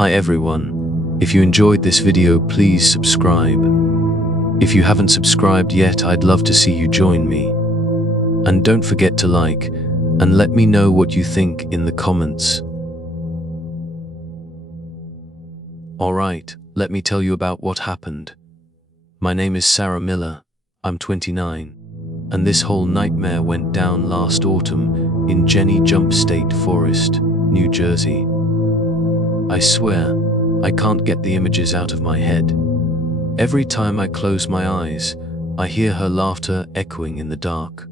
Hi everyone, if you enjoyed this video please subscribe. If you haven't subscribed yet, I'd love to see you join me. And don't forget to like and let me know what you think in the comments. Alright, let me tell you about what happened. My name is Sarah Miller, I'm 29, and this whole nightmare went down last autumn in Jenny Jump State Forest, New Jersey. I swear, I can't get the images out of my head. Every time I close my eyes, I hear her laughter echoing in the dark.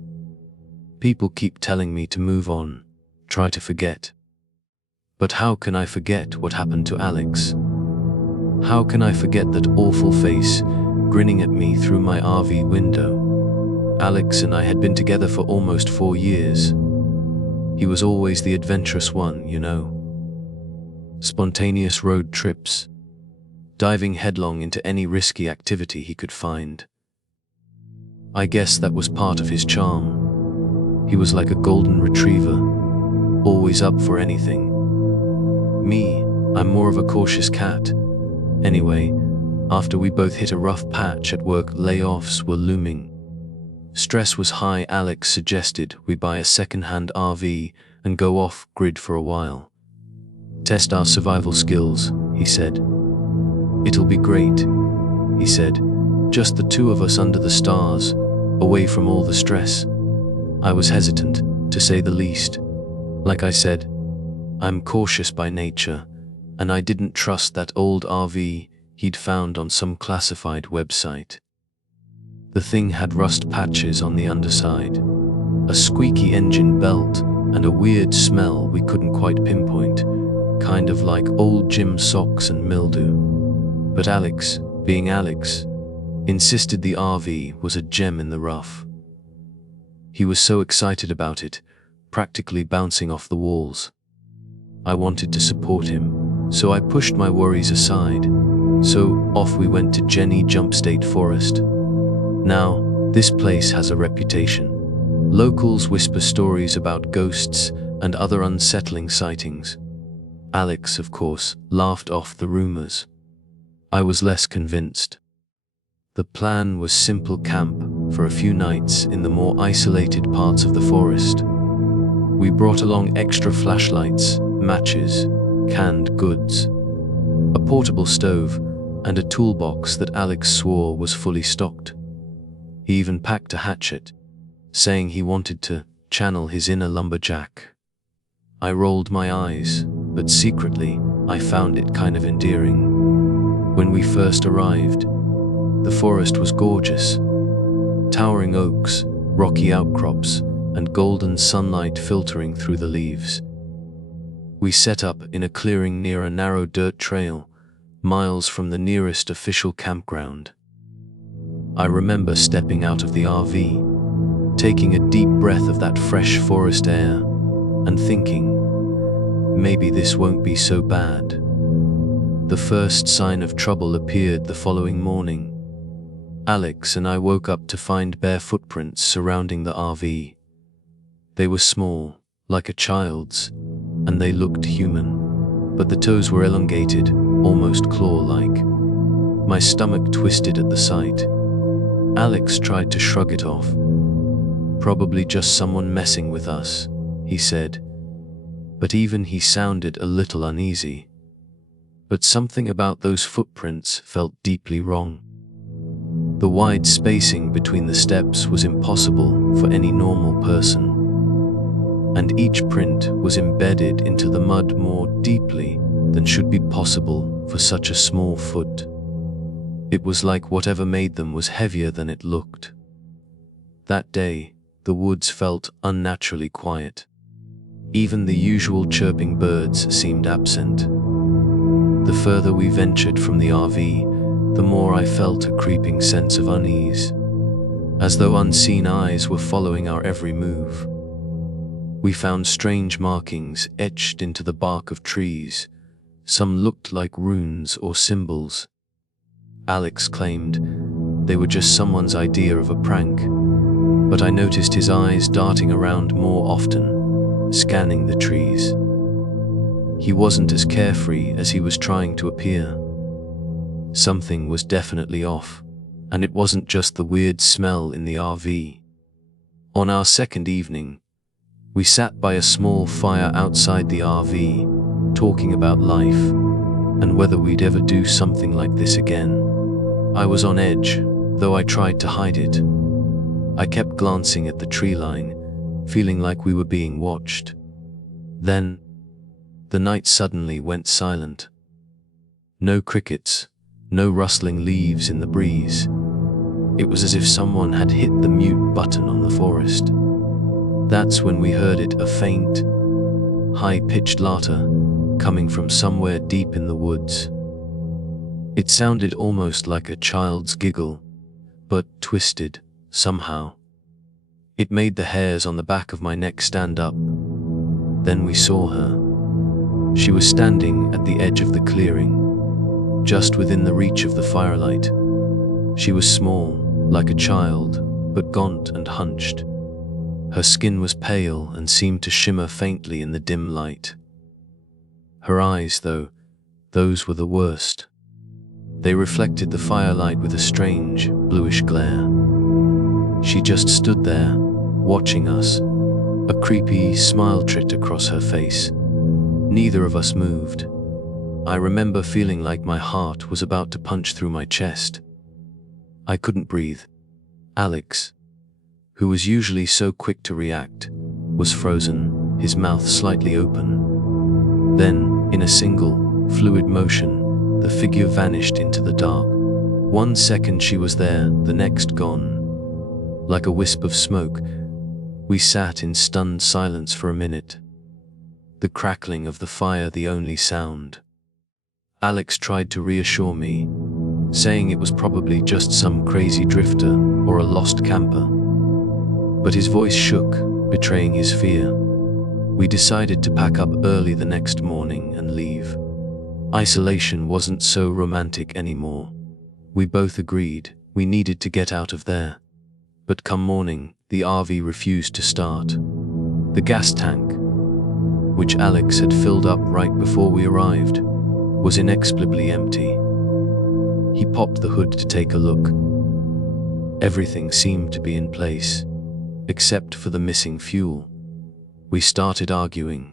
People keep telling me to move on, try to forget. But how can I forget what happened to Alex? How can I forget that awful face grinning at me through my RV window? Alex and I had been together for almost 4 years. He was always the adventurous one, you know. Spontaneous road trips, diving headlong into any risky activity he could find. I guess that was part of his charm. He was like a golden retriever, always up for anything. Me, I'm more of a cautious cat. Anyway, after we both hit a rough patch at work, layoffs were looming. Stress was high. Alex suggested we buy a second-hand RV and go off-grid for a while. Test our survival skills, he said. It'll be great, he said, just the two of us under the stars, away from all the stress. I was hesitant, to say the least. Like I said, I'm cautious by nature, and I didn't trust that old RV he'd found on some classified website. The thing had rust patches on the underside, a squeaky engine belt, and a weird smell we couldn't quite pinpoint, kind of like old gym socks and mildew. But Alex, being Alex, insisted the RV was a gem in the rough. He was so excited about it, practically bouncing off the walls. I wanted to support him, so I pushed my worries aside. So off we went to Jenny Jump State Forest. Now, this place has a reputation. Locals whisper stories about ghosts and other unsettling sightings. Alex, of course, laughed off the rumors. I was less convinced. The plan was simple: camp for a few nights in the more isolated parts of the forest. We brought along extra flashlights, matches, canned goods, a portable stove, and a toolbox that Alex swore was fully stocked. He even packed a hatchet, saying he wanted to channel his inner lumberjack. I rolled my eyes, but secretly, I found it kind of endearing. When we first arrived, the forest was gorgeous. Towering oaks, rocky outcrops, and golden sunlight filtering through the leaves. We set up in a clearing near a narrow dirt trail, miles from the nearest official campground. I remember stepping out of the RV, taking a deep breath of that fresh forest air, and thinking, maybe this won't be so bad. The first sign of trouble appeared the following morning. Alex and I woke up to find bare footprints surrounding the RV. They were small, like a child's, and they looked human, but the toes were elongated, almost claw-like. My stomach twisted at the sight. Alex tried to shrug it off. Probably just someone messing with us, he said. But even he sounded a little uneasy. But something about those footprints felt deeply wrong. The wide spacing between the steps was impossible for any normal person. And each print was embedded into the mud more deeply than should be possible for such a small foot. It was like whatever made them was heavier than it looked. That day, the woods felt unnaturally quiet. Even the usual chirping birds seemed absent. The further we ventured from the RV, the more I felt a creeping sense of unease, as though unseen eyes were following our every move. We found strange markings etched into the bark of trees. Some looked like runes or symbols. Alex claimed they were just someone's idea of a prank, but I noticed his eyes darting around more often, scanning the trees. He wasn't as carefree as he was trying to appear. Something was definitely off, and it wasn't just the weird smell in the RV. On our second evening, we sat by a small fire outside the RV, talking about life and whether we'd ever do something like this again. I was on edge, though I tried to hide it. I kept glancing at the tree line, feeling like we were being watched. Then, the night suddenly went silent. No crickets, no rustling leaves in the breeze. It was as if someone had hit the mute button on the forest. That's when we heard it, a faint, high-pitched laughter coming from somewhere deep in the woods. It sounded almost like a child's giggle, but twisted, somehow. It made the hairs on the back of my neck stand up. Then we saw her. She was standing at the edge of the clearing, just within the reach of the firelight. She was small, like a child, but gaunt and hunched. Her skin was pale and seemed to shimmer faintly in the dim light. Her eyes, though, those were the worst. They reflected the firelight with a strange, bluish glare. She just stood there, watching us, a creepy smile tricked across her face. Neither of us moved. I remember feeling like my heart was about to punch through my chest. I couldn't breathe. Alex, who was usually so quick to react, was frozen, his mouth slightly open. Then, in a single, fluid motion, the figure vanished into the dark. 1 second she was there, the next gone. Like a wisp of smoke, we sat in stunned silence for a minute. The crackling of the fire the only sound. Alex tried to reassure me, saying it was probably just some crazy drifter or a lost camper. But his voice shook, betraying his fear. We decided to pack up early the next morning and leave. Isolation wasn't so romantic anymore. We both agreed we needed to get out of there. But come morning, the RV refused to start. The gas tank, which Alex had filled up right before we arrived, was inexplicably empty. He popped the hood to take a look. Everything seemed to be in place, except for the missing fuel. We started arguing.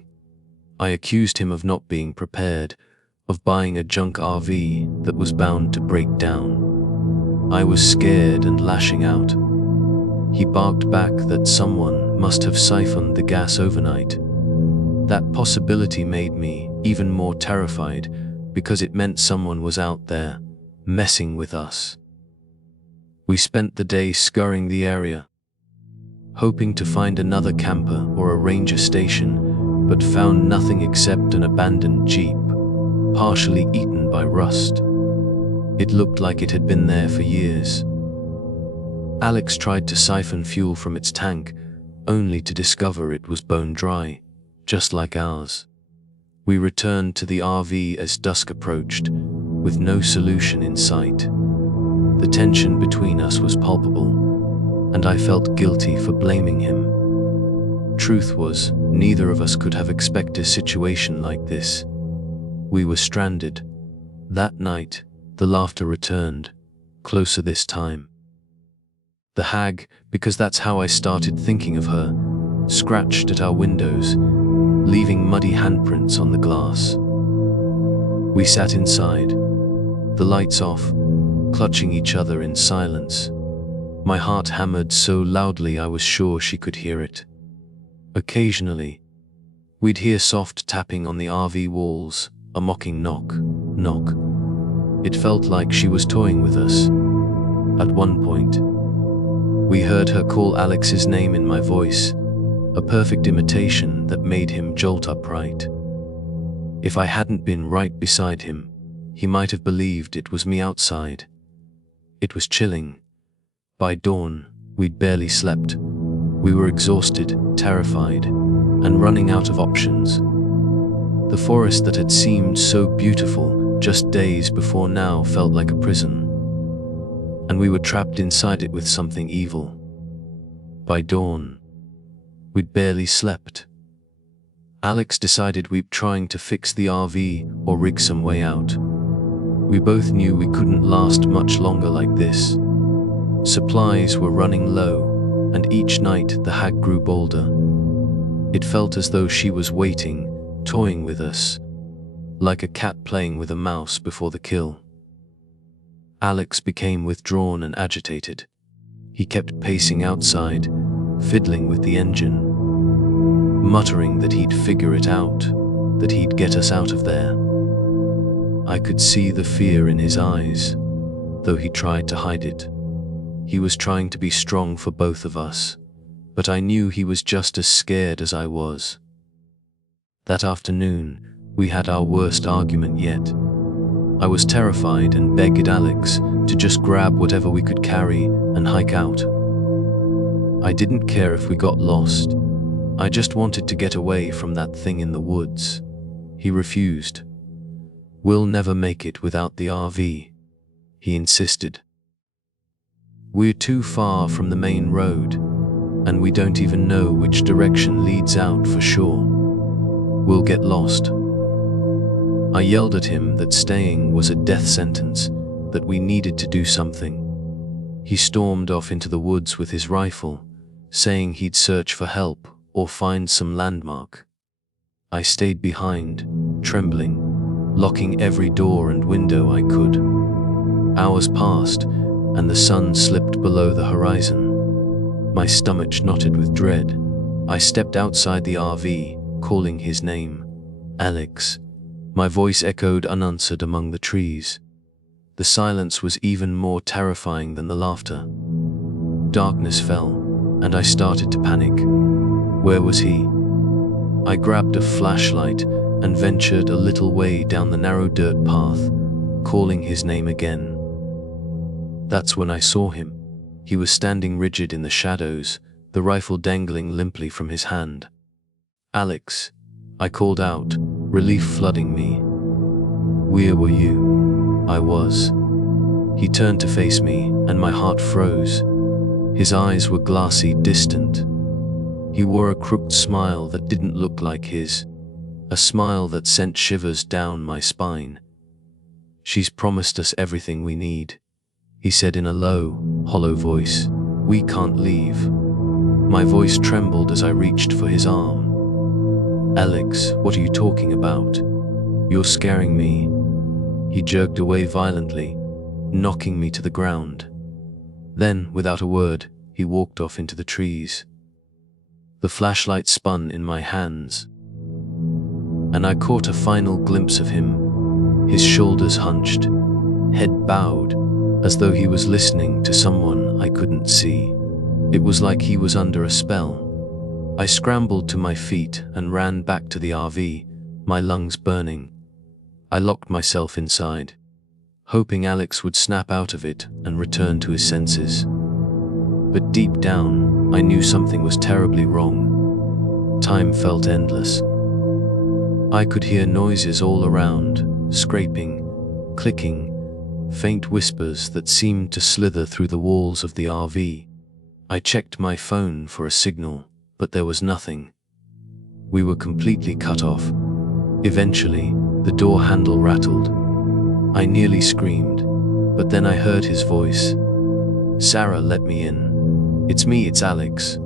I accused him of not being prepared, of buying a junk RV that was bound to break down. I was scared and lashing out. He barked back that someone must have siphoned the gas overnight. That possibility made me even more terrified because it meant someone was out there, messing with us. We spent the day scouring the area, hoping to find another camper or a ranger station, but found nothing except an abandoned Jeep, partially eaten by rust. It looked like it had been there for years. Alex tried to siphon fuel from its tank, only to discover it was bone dry, just like ours. We returned to the RV as dusk approached, with no solution in sight. The tension between us was palpable, and I felt guilty for blaming him. Truth was, neither of us could have expected a situation like this. We were stranded. That night, the laughter returned, closer this time. The hag, because that's how I started thinking of her, scratched at our windows, leaving muddy handprints on the glass. We sat inside, the lights off, clutching each other in silence. My heart hammered so loudly I was sure she could hear it. Occasionally, we'd hear soft tapping on the RV walls, a mocking knock, knock. It felt like she was toying with us. At one point, we heard her call Alex's name in my voice, a perfect imitation that made him jolt upright. If I hadn't been right beside him, he might have believed it was me outside. It was chilling. By dawn, we'd barely slept. We were exhausted, terrified, and running out of options. The forest that had seemed so beautiful just days before now felt like a prison, and we were trapped inside it with something evil. By dawn, we'd barely slept. Alex decided we'd trying to fix the RV or rig some way out. We both knew we couldn't last much longer like this. Supplies were running low, and each night the hag grew bolder. It felt as though she was waiting, toying with us, like a cat playing with a mouse before the kill. Alex became withdrawn and agitated. He kept pacing outside, fiddling with the engine, muttering that he'd figure it out, that he'd get us out of there. I could see the fear in his eyes, though he tried to hide it. He was trying to be strong for both of us, but I knew he was just as scared as I was. That afternoon, we had our worst argument yet. I was terrified and begged Alex to just grab whatever we could carry and hike out. I didn't care if we got lost. I just wanted to get away from that thing in the woods. He refused. "We'll never make it without the RV," he insisted. "We're too far from the main road, and we don't even know which direction leads out for sure. We'll get lost." I yelled at him that staying was a death sentence, that we needed to do something. He stormed off into the woods with his rifle, saying he'd search for help or find some landmark. I stayed behind, trembling, locking every door and window I could. Hours passed, and the sun slipped below the horizon. My stomach knotted with dread. I stepped outside the RV, calling his name, Alex. My voice echoed unanswered among the trees. The silence was even more terrifying than the laughter. Darkness fell, and I started to panic. Where was he? I grabbed a flashlight and ventured a little way down the narrow dirt path, calling his name again. That's when I saw him. He was standing rigid in the shadows, the rifle dangling limply from his hand. "Alex," I called out, relief flooding me. "Where were you?" I was. He turned to face me, and my heart froze. His eyes were glassy, distant. He wore a crooked smile that didn't look like his, a smile that sent shivers down my spine. "She's promised us everything we need," he said in a low, hollow voice. "We can't leave." My voice trembled as I reached for his arm. "Alex, what are you talking about? You're scaring me." He jerked away violently, knocking me to the ground. Then, without a word, he walked off into the trees. The flashlight spun in my hands, and I caught a final glimpse of him, his shoulders hunched, head bowed, as though he was listening to someone I couldn't see. It was like he was under a spell. I scrambled to my feet and ran back to the RV, my lungs burning. I locked myself inside, hoping Alex would snap out of it and return to his senses. But deep down, I knew something was terribly wrong. Time felt endless. I could hear noises all around, scraping, clicking, faint whispers that seemed to slither through the walls of the RV. I checked my phone for a signal, but there was nothing. We were completely cut off. Eventually, the door handle rattled. I nearly screamed, but then I heard his voice. "Sarah, let me in. It's me, it's Alex."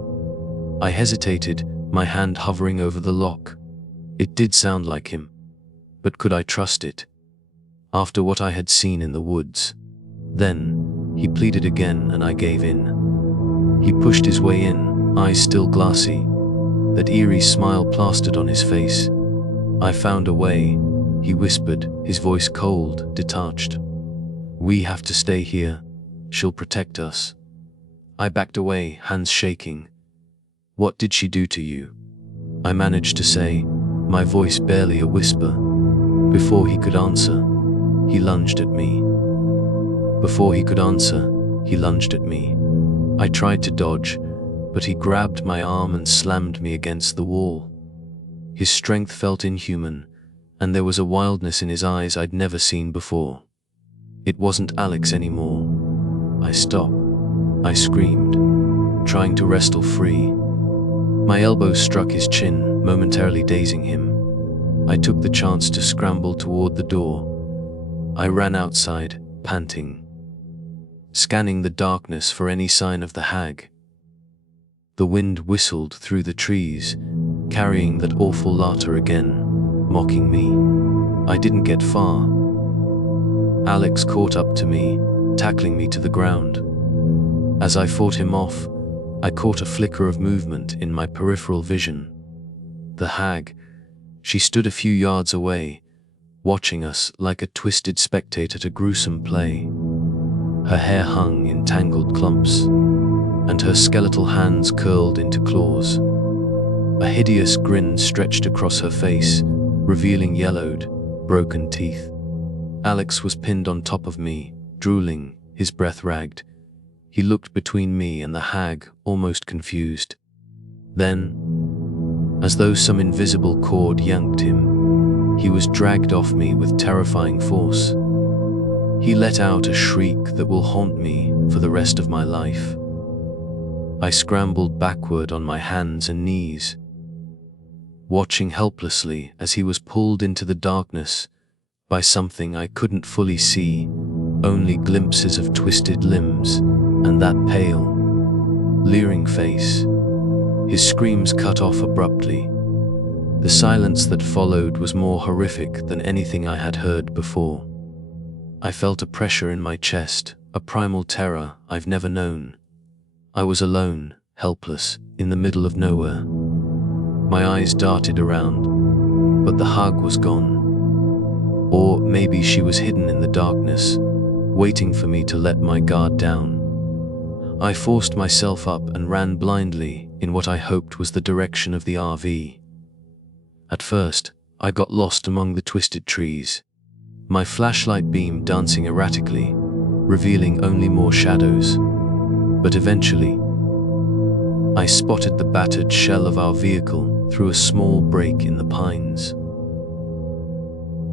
I hesitated, my hand hovering over the lock. It did sound like him, but could I trust it? After what I had seen in the woods. Then, he pleaded again and I gave in. He pushed his way in, eyes still glassy, that eerie smile plastered on his face. "I found a way," he whispered, his voice cold, detached. "We have to stay here. She'll protect us." I backed away, hands shaking. "What did she do to you?" I managed to say, my voice barely a whisper. Before he could answer, he lunged at me. I tried to dodge, but he grabbed my arm and slammed me against the wall. His strength felt inhuman, and there was a wildness in his eyes I'd never seen before. It wasn't Alex anymore. "Stop," I screamed, trying to wrestle free. My elbow struck his chin, momentarily dazing him. I took the chance to scramble toward the door. I ran outside, panting, scanning the darkness for any sign of the hag. The wind whistled through the trees, carrying that awful laughter again, mocking me. I didn't get far. Alex caught up to me, tackling me to the ground. As I fought him off, I caught a flicker of movement in my peripheral vision. The hag, she stood a few yards away, watching us like a twisted spectator to gruesome play. Her hair hung in tangled clumps, and her skeletal hands curled into claws. A hideous grin stretched across her face, revealing yellowed, broken teeth. Alex was pinned on top of me, drooling, his breath ragged. He looked between me and the hag, almost confused. Then, as though some invisible cord yanked him, he was dragged off me with terrifying force. He let out a shriek that will haunt me for the rest of my life. I scrambled backward on my hands and knees, watching helplessly as he was pulled into the darkness by something I couldn't fully see, only glimpses of twisted limbs and that pale, leering face. His screams cut off abruptly. The silence that followed was more horrific than anything I had heard before. I felt a pressure in my chest, a primal terror I've never known. I was alone, helpless, in the middle of nowhere. My eyes darted around, but the hag was gone. Or maybe she was hidden in the darkness, waiting for me to let my guard down. I forced myself up and ran blindly in what I hoped was the direction of the RV. At first, I got lost among the twisted trees, my flashlight beam dancing erratically, revealing only more shadows. But eventually, I spotted the battered shell of our vehicle through a small break in the pines.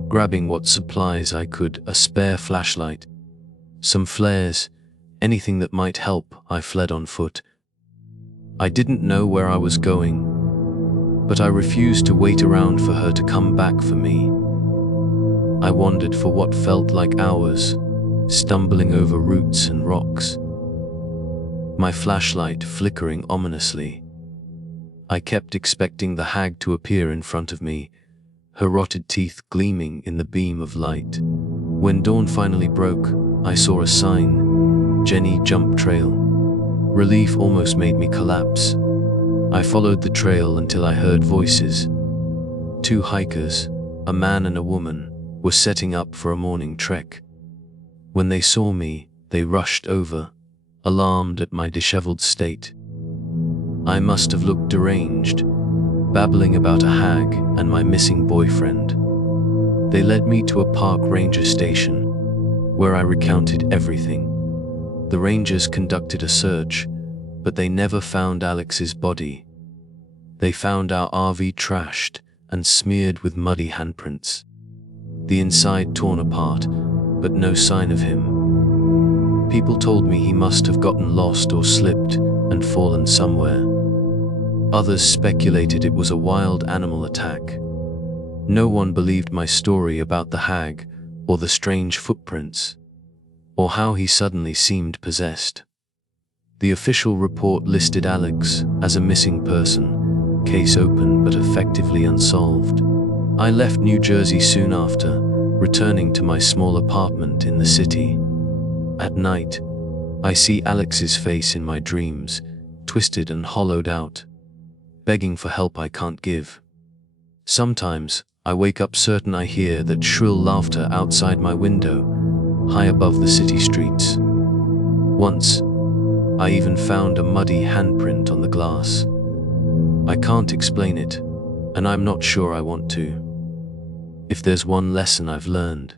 Grabbing what supplies I could, a spare flashlight, some flares, anything that might help, I fled on foot. I didn't know where I was going, but I refused to wait around for her to come back for me. I wandered for what felt like hours, stumbling over roots and rocks, my flashlight flickering ominously. I kept expecting the hag to appear in front of me, her rotted teeth gleaming in the beam of light. When dawn finally broke, I saw a sign, Jenny Jump Trail. Relief almost made me collapse. I followed the trail until I heard voices. Two hikers, a man and a woman, were setting up for a morning trek. When they saw me, they rushed over, alarmed at my disheveled state. I must have looked deranged, babbling about a hag and my missing boyfriend. They led me to a park ranger station, where I recounted everything. The rangers conducted a search, but they never found Alex's body. They found our RV trashed and smeared with muddy handprints, the inside torn apart, but no sign of him. People told me he must have gotten lost or slipped and fallen somewhere. Others speculated it was a wild animal attack. No one believed my story about the hag, or the strange footprints, or how he suddenly seemed possessed. The official report listed Alex as a missing person, case open but effectively unsolved. I left New Jersey soon after, returning to my small apartment in the city. At night, I see Alex's face in my dreams, twisted and hollowed out, begging for help I can't give. Sometimes, I wake up certain I hear that shrill laughter outside my window, high above the city streets. Once, I even found a muddy handprint on the glass. I can't explain it, and I'm not sure I want to. If there's one lesson I've learned,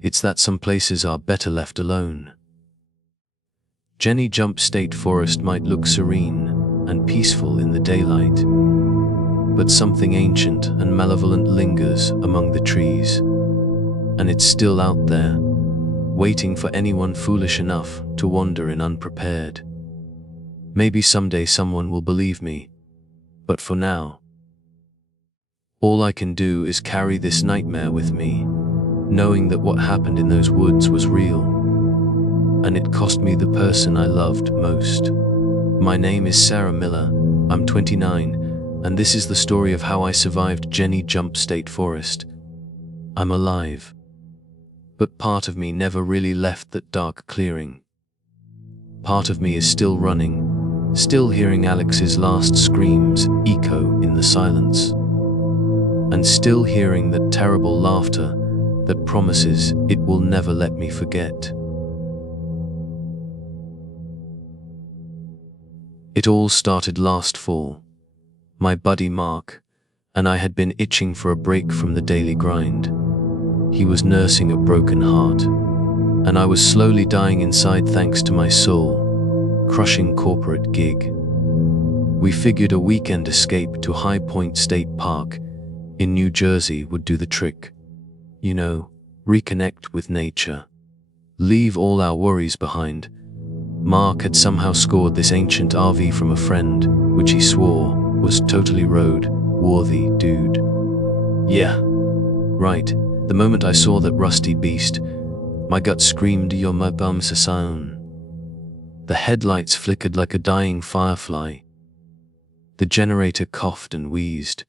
it's that some places are better left alone. Jenny Jump State Forest might look serene and peaceful in the daylight, but something ancient and malevolent lingers among the trees, and it's still out there, waiting for anyone foolish enough to wander in unprepared. Maybe someday someone will believe me, but for now, All I can do is carry this nightmare with me, knowing that what happened in those woods was real, and it cost me the person I loved most. My name is Sarah Miller, I'm 29, and this is the story of how I survived Jenny Jump State Forest. I'm alive, but part of me never really left that dark clearing. Part of me is still running, still hearing Alex's last screams echo in the silence, and still hearing that terrible laughter that promises it will never let me forget. It all started last fall. My buddy Mark and I had been itching for a break from the daily grind. He was nursing a broken heart, and I was slowly dying inside thanks to my soul-crushing corporate gig. We figured a weekend escape to High Point State Park in New Jersey would do the trick. You know, reconnect with nature. Leave all our worries behind. Mark had somehow scored this ancient RV from a friend, which he swore was totally road-worthy, dude. Yeah, right. The moment I saw that rusty beast, my gut screamed, "You're my bum, Sasan." The headlights flickered like a dying firefly. The generator coughed and wheezed,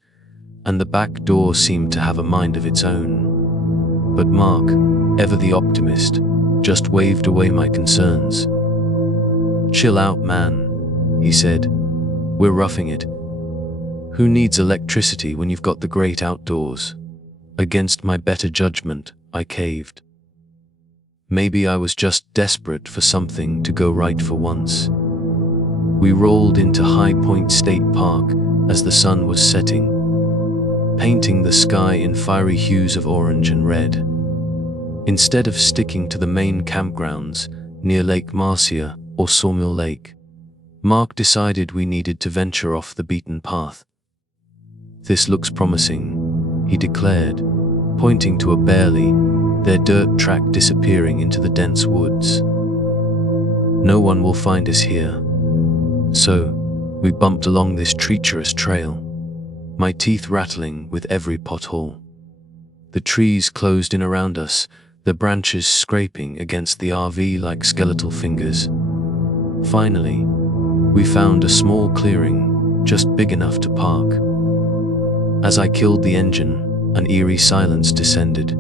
and the back door seemed to have a mind of its own. But Mark, ever the optimist, just waved away my concerns. "Chill out, man," he said. "We're roughing it. Who needs electricity when you've got the great outdoors?" Against my better judgment, I caved. Maybe I was just desperate for something to go right for once. We rolled into High Point State Park as the sun was setting, painting the sky in fiery hues of orange and red. Instead of sticking to the main campgrounds near Lake Marcia or Sawmill Lake, Mark decided we needed to venture off the beaten path. "This looks promising," he declared, pointing to a barely their dirt track disappearing into the dense woods. "No one will find us here." So, we bumped along this treacherous trail, my teeth rattling with every pothole. The trees closed in around us, the branches scraping against the RV like skeletal fingers. Finally, we found a small clearing, just big enough to park. As I killed the engine, an eerie silence descended.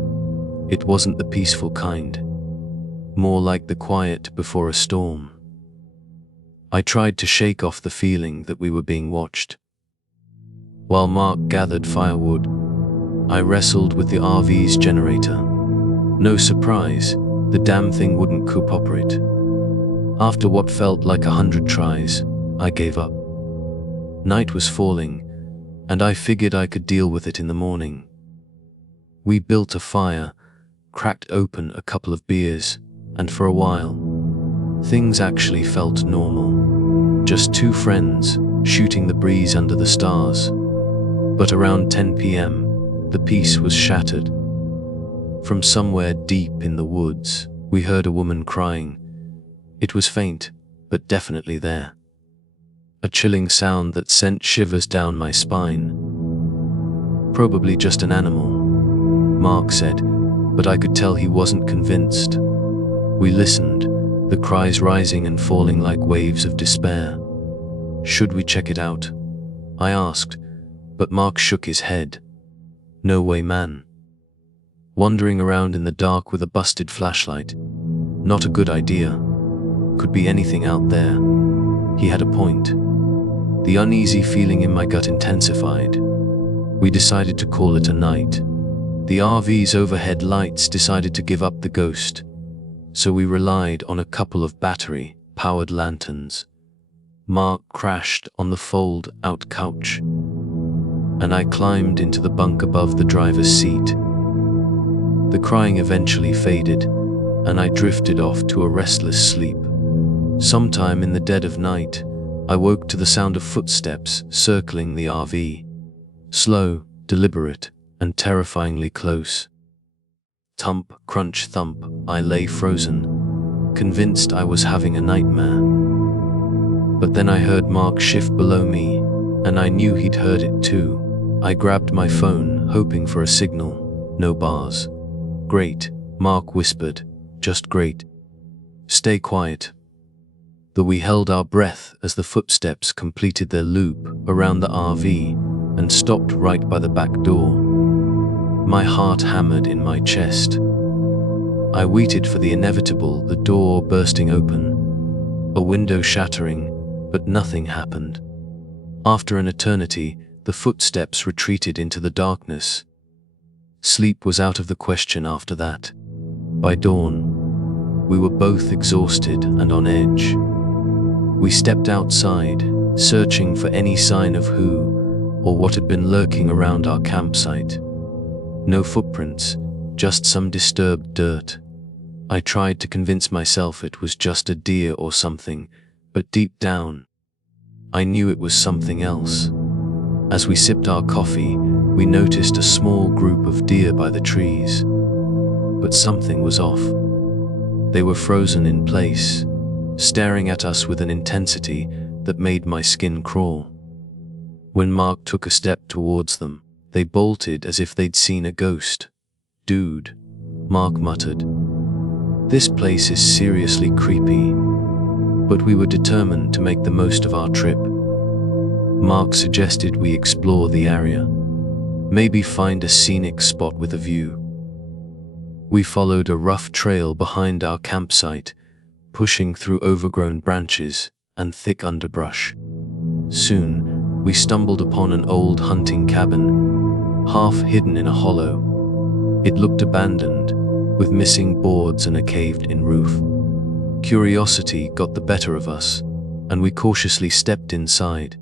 It wasn't the peaceful kind, more like the quiet before a storm. I tried to shake off the feeling that we were being watched. While Mark gathered firewood, I wrestled with the RV's generator. No surprise, the damn thing wouldn't cooperate. After what felt like 100 tries, I gave up. Night was falling, and I figured I could deal with it in the morning. We built a fire, cracked open a couple of beers, and for a while, things actually felt normal. Just two friends, shooting the breeze under the stars. But around 10 p.m., the peace was shattered. From somewhere deep in the woods, we heard a woman crying. It was faint, but definitely there. A chilling sound that sent shivers down my spine. "Probably just an animal," Mark said, but I could tell he wasn't convinced. We listened, the cries rising and falling like waves of despair. "Should we check it out?" I asked, but Mark shook his head. "No way, man. Wandering around in the dark with a busted flashlight. Not a good idea. Could be anything out there." He had a point. The uneasy feeling in my gut intensified. We decided to call it a night. The RV's overhead lights decided to give up the ghost, so we relied on a couple of battery-powered lanterns. Mark crashed on the fold-out couch, and I climbed into the bunk above the driver's seat. The crying eventually faded, and I drifted off to a restless sleep. Sometime in the dead of night, I woke to the sound of footsteps circling the RV. Slow, deliberate, and terrifyingly close. Thump, crunch, thump, I lay frozen, convinced I was having a nightmare. But then I heard Mark shift below me, and I knew he'd heard it too. I grabbed my phone, hoping for a signal. No bars. Great, Mark whispered. Just great. Stay quiet. We held our breath as the footsteps completed their loop around the RV and stopped right by the back door. My heart hammered in my chest. I waited for the inevitable, the door bursting open, a window shattering, but nothing happened. After an eternity, the footsteps retreated into the darkness. Sleep was out of the question after that. By dawn, we were both exhausted and on edge. We stepped outside, searching for any sign of who or what had been lurking around our campsite. No footprints, just some disturbed dirt. I tried to convince myself it was just a deer or something, but deep down, I knew it was something else. As we sipped our coffee, we noticed a small group of deer by the trees. But something was off. They were frozen in place, staring at us with an intensity that made my skin crawl. When Mark took a step towards them, they bolted as if they'd seen a ghost. "Dude," Mark muttered. "This place is seriously creepy." But we were determined to make the most of our trip. Mark suggested we explore the area, maybe find a scenic spot with a view. We followed a rough trail behind our campsite, pushing through overgrown branches and thick underbrush. Soon, we stumbled upon an old hunting cabin, half hidden in a hollow. It looked abandoned, with missing boards and a caved-in roof. Curiosity got the better of us, and we cautiously stepped inside.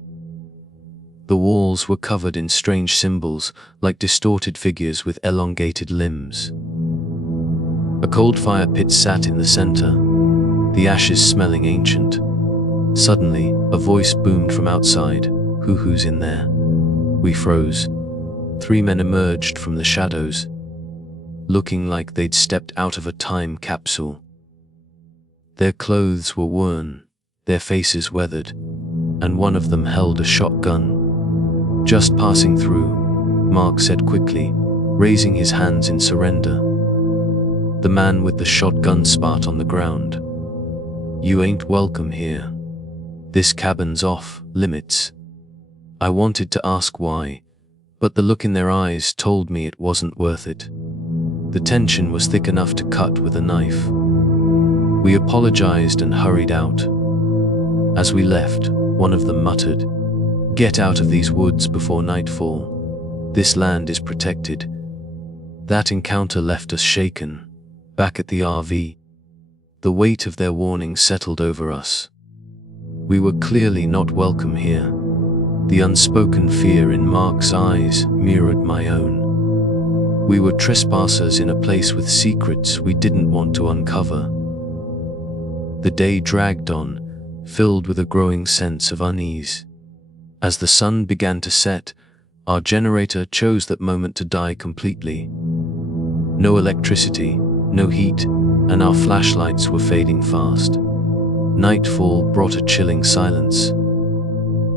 The walls were covered in strange symbols, like distorted figures with elongated limbs. A cold fire pit sat in the center, the ashes smelling ancient. Suddenly, a voice boomed from outside. "Who's in there?" We froze. 3 men emerged from the shadows, looking like they'd stepped out of a time capsule. Their clothes were worn, their faces weathered, and one of them held a shotgun. "Just passing through," Mark said quickly, raising his hands in surrender. The man with the shotgun spat on the ground. "You ain't welcome here. This cabin's off limits." I wanted to ask why, but the look in their eyes told me it wasn't worth it. The tension was thick enough to cut with a knife. We apologized and hurried out. As we left, one of them muttered, "Get out of these woods before nightfall. This land is protected." That encounter left us shaken. Back at the RV, the weight of their warning settled over us. We were clearly not welcome here. The unspoken fear in Mark's eyes mirrored my own. We were trespassers in a place with secrets we didn't want to uncover. The day dragged on, filled with a growing sense of unease. As the sun began to set, our generator chose that moment to die completely. No electricity, no heat, and our flashlights were fading fast. Nightfall brought a chilling silence.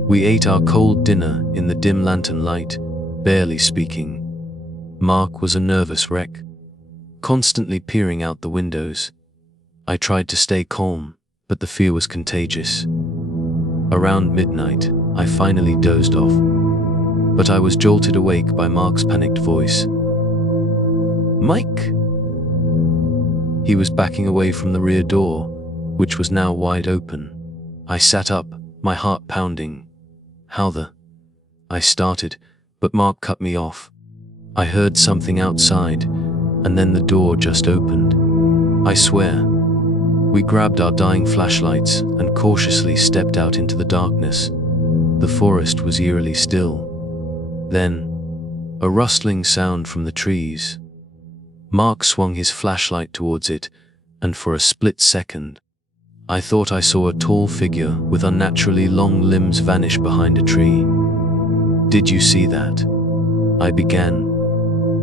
We ate our cold dinner in the dim lantern light, barely speaking. Mark was a nervous wreck, constantly peering out the windows. I tried to stay calm, but the fear was contagious. Around midnight, I finally dozed off, but I was jolted awake by Mark's panicked voice. "Mike!" He was backing away from the rear door, which was now wide open. I sat up, my heart pounding. I started, but Mark cut me off. I heard something outside, and then the door just opened. I swear. We grabbed our dying flashlights and cautiously stepped out into the darkness. The forest was eerily still. Then, a rustling sound from the trees. Mark swung his flashlight towards it, and for a split second, I thought I saw a tall figure with unnaturally long limbs vanish behind a tree. "Did you see that?" I began,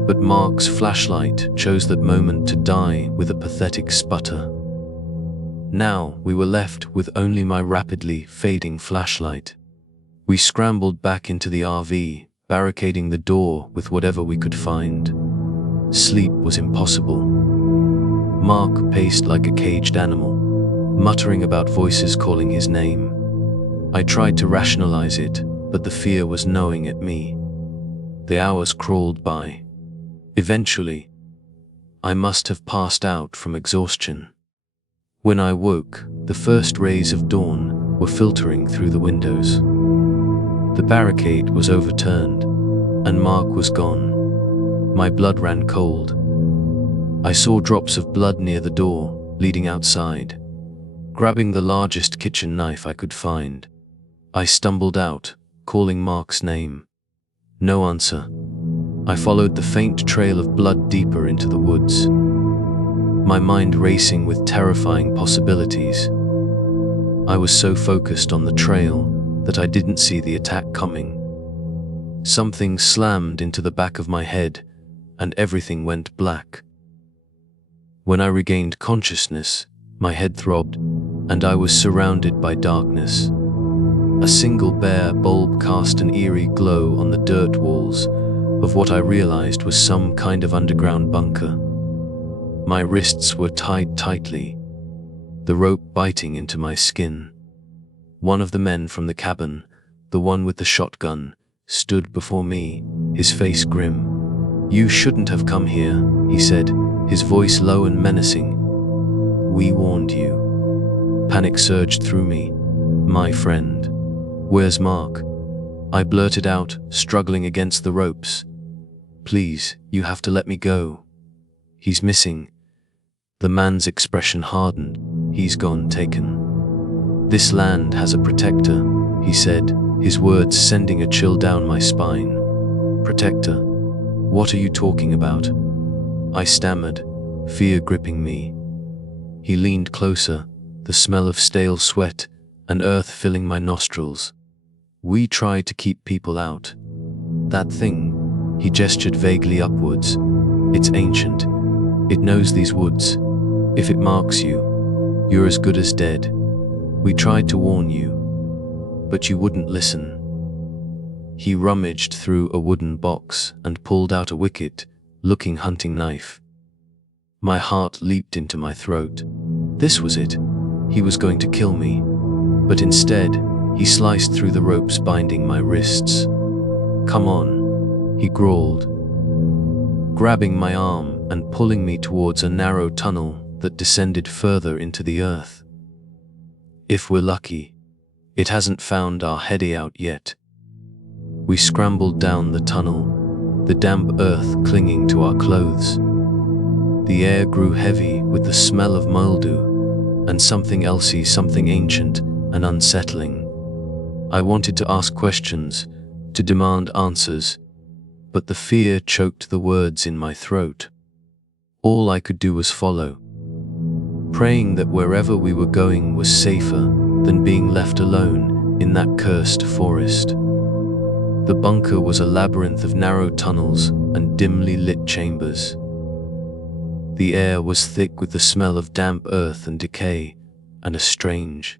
but Mark's flashlight chose that moment to die with a pathetic sputter. Now we were left with only my rapidly fading flashlight. We scrambled back into the RV, barricading the door with whatever we could find. Sleep was impossible. Mark paced like a caged animal, muttering about voices calling his name. I tried to rationalize it, but the fear was gnawing at me. The hours crawled by. Eventually, I must have passed out from exhaustion. When I woke, the first rays of dawn were filtering through the windows. The barricade was overturned, and Mark was gone. My blood ran cold. I saw drops of blood near the door, leading outside. Grabbing the largest kitchen knife I could find, I stumbled out, calling Mark's name. No answer. I followed the faint trail of blood deeper into the woods, my mind racing with terrifying possibilities. I was so focused on the trail that I didn't see the attack coming. Something slammed into the back of my head, and everything went black. When I regained consciousness, my head throbbed, and I was surrounded by darkness. A single bare bulb cast an eerie glow on the dirt walls of what I realized was some kind of underground bunker. My wrists were tied tightly, the rope biting into my skin. One of the men from the cabin, the one with the shotgun, stood before me, his face grim. "You shouldn't have come here," he said, his voice low and menacing. "We warned you." Panic surged through me. "My friend, where's Mark?" I blurted out, struggling against the ropes. "Please, you have to let me go. He's missing." The man's expression hardened. "He's gone, taken. This land has a protector," he said, his words sending a chill down my spine. "Protector? What are you talking about?" I stammered, fear gripping me. He leaned closer, the smell of stale sweat and earth filling my nostrils. "We try to keep people out. That thing," he gestured vaguely upwards, "it's ancient. It knows these woods. If it marks you, you're as good as dead. We tried to warn you, but you wouldn't listen." He rummaged through a wooden box and pulled out a wicked-looking hunting knife. My heart leaped into my throat. This was it. He was going to kill me, but instead, he sliced through the ropes binding my wrists. "Come on," he growled, grabbing my arm and pulling me towards a narrow tunnel that descended further into the earth. "If we're lucky, it hasn't found our heady out yet." We scrambled down the tunnel, the damp earth clinging to our clothes. The air grew heavy with the smell of mildew and something elsey, something ancient and unsettling. I wanted to ask questions, to demand answers, but the fear choked the words in my throat. All I could do was follow, praying that wherever we were going was safer than being left alone in that cursed forest. The bunker was a labyrinth of narrow tunnels and dimly lit chambers. The air was thick with the smell of damp earth and decay, and a strange,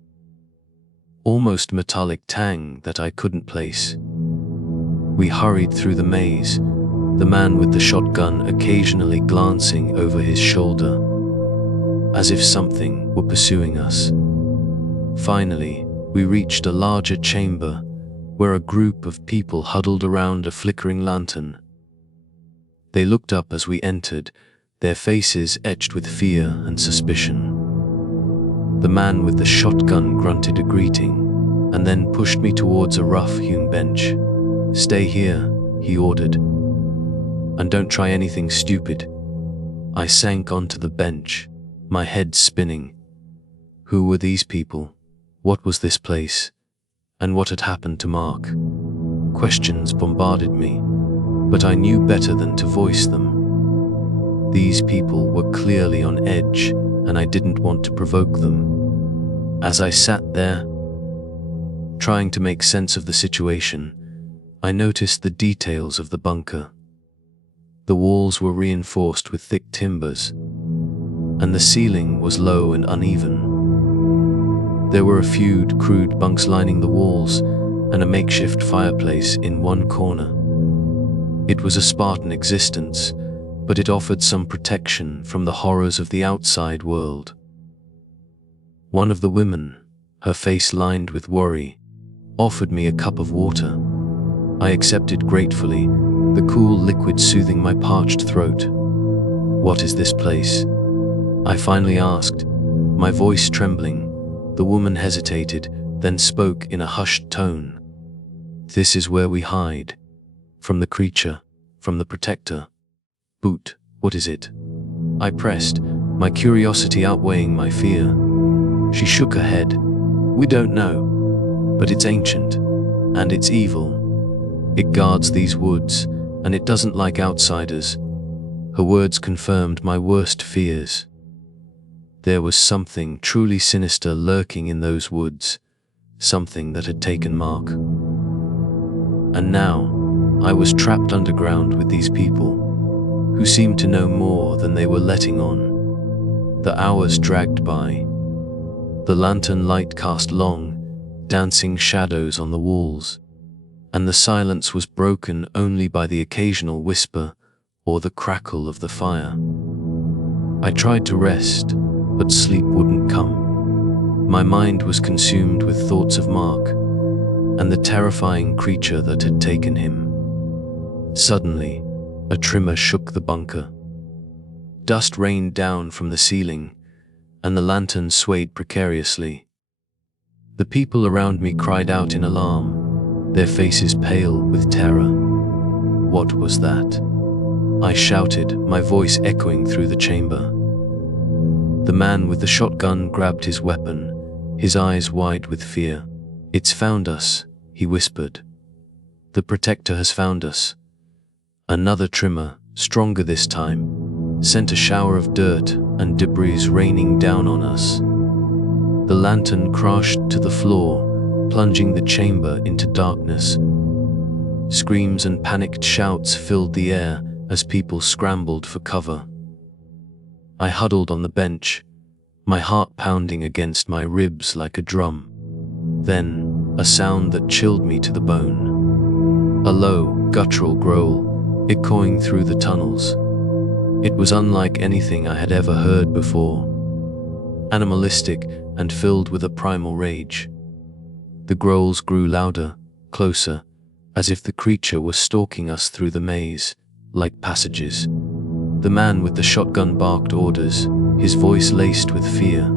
almost metallic tang that I couldn't place. We hurried through the maze, the man with the shotgun occasionally glancing over his shoulder, as if something were pursuing us. Finally, we reached a larger chamber where a group of people huddled around a flickering lantern. They looked up as we entered, their faces etched with fear and suspicion. The man with the shotgun grunted a greeting, and then pushed me towards a rough-hewn bench. "Stay here," he ordered, "and don't try anything stupid." I sank onto the bench, my head spinning. Who were these people? What was this place? And what had happened to Mark? Questions bombarded me, but I knew better than to voice them. These people were clearly on edge, and I didn't want to provoke them. As I sat there, trying to make sense of the situation, I noticed the details of the bunker. The walls were reinforced with thick timbers, and the ceiling was low and uneven. There were a few crude bunks lining the walls, and a makeshift fireplace in one corner. It was a Spartan existence, but it offered some protection from the horrors of the outside world. One of the women, her face lined with worry, offered me a cup of water. I accepted gratefully, the cool liquid soothing my parched throat. "What is this place?" I finally asked, my voice trembling. The woman hesitated, then spoke in a hushed tone. "This is where we hide. From the creature, from the protector." "But what is it?" I pressed, my curiosity outweighing my fear. She shook her head. "We don't know. But it's ancient. And it's evil. It guards these woods, and it doesn't like outsiders." Her words confirmed my worst fears. There was something truly sinister lurking in those woods, something that had taken Mark. And now, I was trapped underground with these people, who seemed to know more than they were letting on. The hours dragged by. The lantern light cast long, dancing shadows on the walls, and the silence was broken only by the occasional whisper or the crackle of the fire. I tried to rest, but sleep wouldn't come. My mind was consumed with thoughts of Mark and the terrifying creature that had taken him. Suddenly, a tremor shook the bunker. Dust rained down from the ceiling, and the lantern swayed precariously. The people around me cried out in alarm, their faces pale with terror. What was that? I shouted, my voice echoing through the chamber. The man with the shotgun grabbed his weapon, his eyes wide with fear. "It's found us," he whispered. "The protector has found us." Another tremor, stronger this time, sent a shower of dirt and debris raining down on us. The lantern crashed to the floor, plunging the chamber into darkness. Screams and panicked shouts filled the air as people scrambled for cover. I huddled on the bench, my heart pounding against my ribs like a drum. Then, a sound that chilled me to the bone. A low, guttural growl, echoing through the tunnels. It was unlike anything I had ever heard before. Animalistic and filled with a primal rage. The growls grew louder, closer, as if the creature was stalking us through the maze, like passages. The man with the shotgun barked orders, his voice laced with fear.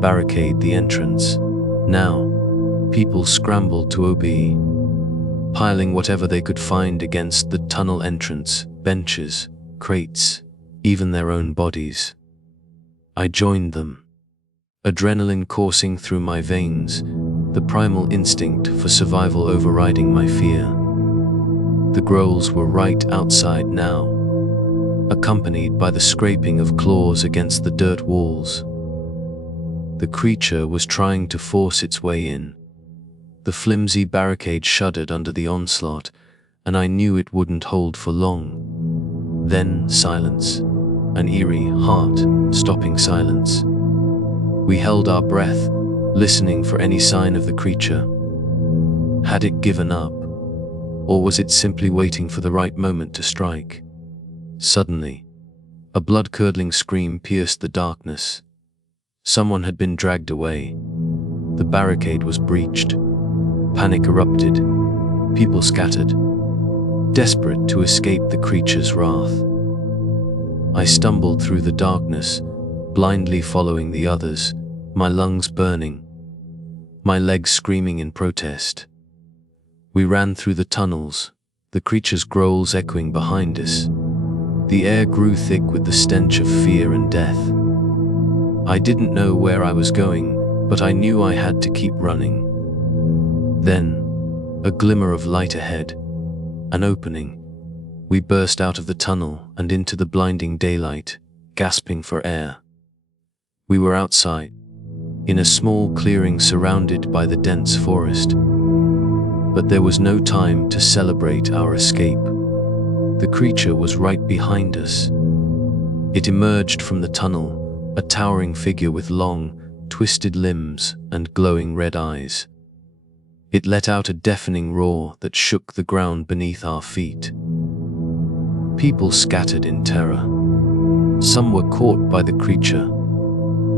"Barricade the entrance." Now, people scrambled to obey, piling whatever they could find against the tunnel entrance, benches, crates, even their own bodies. I joined them. Adrenaline coursing through my veins, the primal instinct for survival overriding my fear. The growls were right outside now, accompanied by the scraping of claws against the dirt walls. The creature was trying to force its way in. The flimsy barricade shuddered under the onslaught, and I knew it wouldn't hold for long. Then silence, an eerie, heart-stopping silence. We held our breath, listening for any sign of the creature. Had it given up, or was it simply waiting for the right moment to strike? Suddenly, a blood-curdling scream pierced the darkness. Someone had been dragged away. The barricade was breached. Panic erupted. People scattered, desperate to escape the creature's wrath. I stumbled through the darkness, blindly following the others, my lungs burning, my legs screaming in protest. We ran through the tunnels, the creature's growls echoing behind us. The air grew thick with the stench of fear and death. I didn't know where I was going, but I knew I had to keep running. Then, a glimmer of light ahead, an opening. We burst out of the tunnel and into the blinding daylight, gasping for air. We were outside, in a small clearing surrounded by the dense forest. But there was no time to celebrate our escape. The creature was right behind us. It emerged from the tunnel, a towering figure with long, twisted limbs and glowing red eyes. It let out a deafening roar that shook the ground beneath our feet. People scattered in terror. Some were caught by the creature,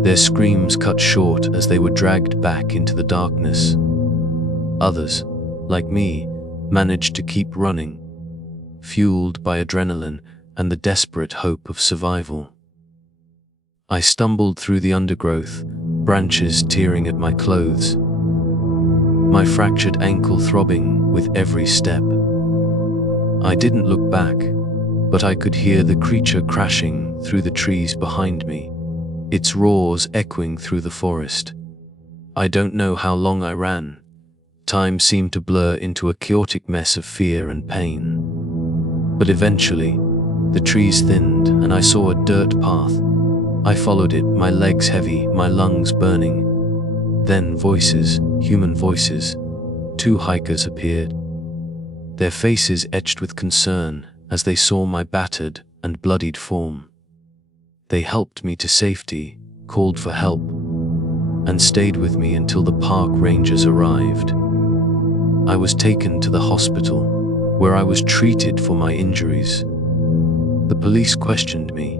their screams cut short as they were dragged back into the darkness. Others, like me, managed to keep running, fueled by adrenaline and the desperate hope of survival. I stumbled through the undergrowth, branches tearing at my clothes, my fractured ankle throbbing with every step. I didn't look back, but I could hear the creature crashing through the trees behind me, its roars echoing through the forest. I don't know how long I ran. Time seemed to blur into a chaotic mess of fear and pain. But eventually, the trees thinned and I saw a dirt path. I followed it, my legs heavy, my lungs burning. Then voices, human voices. 2 hikers appeared, their faces etched with concern as they saw my battered and bloodied form. They helped me to safety, called for help, and stayed with me until the park rangers arrived. I was taken to the hospital, where I was treated for my injuries. The police questioned me,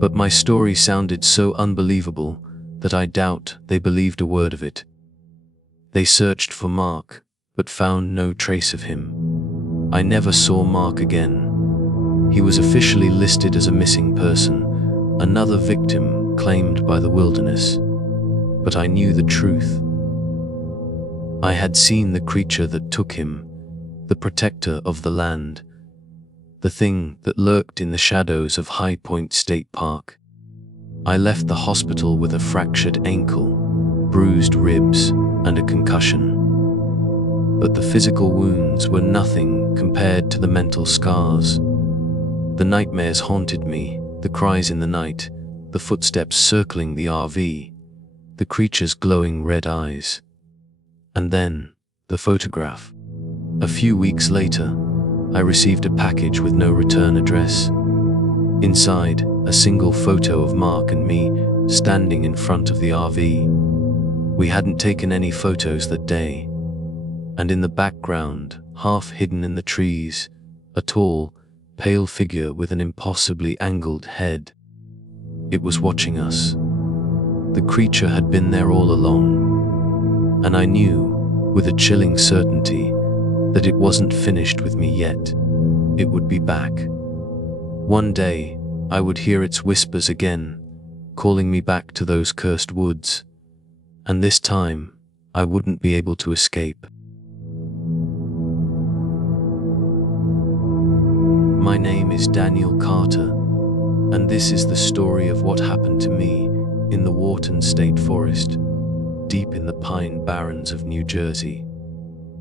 but my story sounded so unbelievable that I doubt they believed a word of it. They searched for Mark, but found no trace of him. I never saw Mark again. He was officially listed as a missing person, another victim claimed by the wilderness. But I knew the truth. I had seen the creature that took him, the protector of the land, the thing that lurked in the shadows of High Point State Park. I left the hospital with a fractured ankle, bruised ribs, and a concussion. But the physical wounds were nothing compared to the mental scars. The nightmares haunted me, the cries in the night, the footsteps circling the RV, the creature's glowing red eyes. And then, the photograph. A few weeks later, I received a package with no return address. Inside, a single photo of Mark and me standing in front of the RV. We hadn't taken any photos that day. And in the background, half hidden in the trees, a tall, pale figure with an impossibly angled head. It was watching us. The creature had been there all along. And I knew, with a chilling certainty, that it wasn't finished with me yet. It would be back. One day, I would hear its whispers again, calling me back to those cursed woods. And this time, I wouldn't be able to escape. My name is Daniel Carter, and this is the story of what happened to me in the Wharton State Forest, deep in the pine barrens of New Jersey.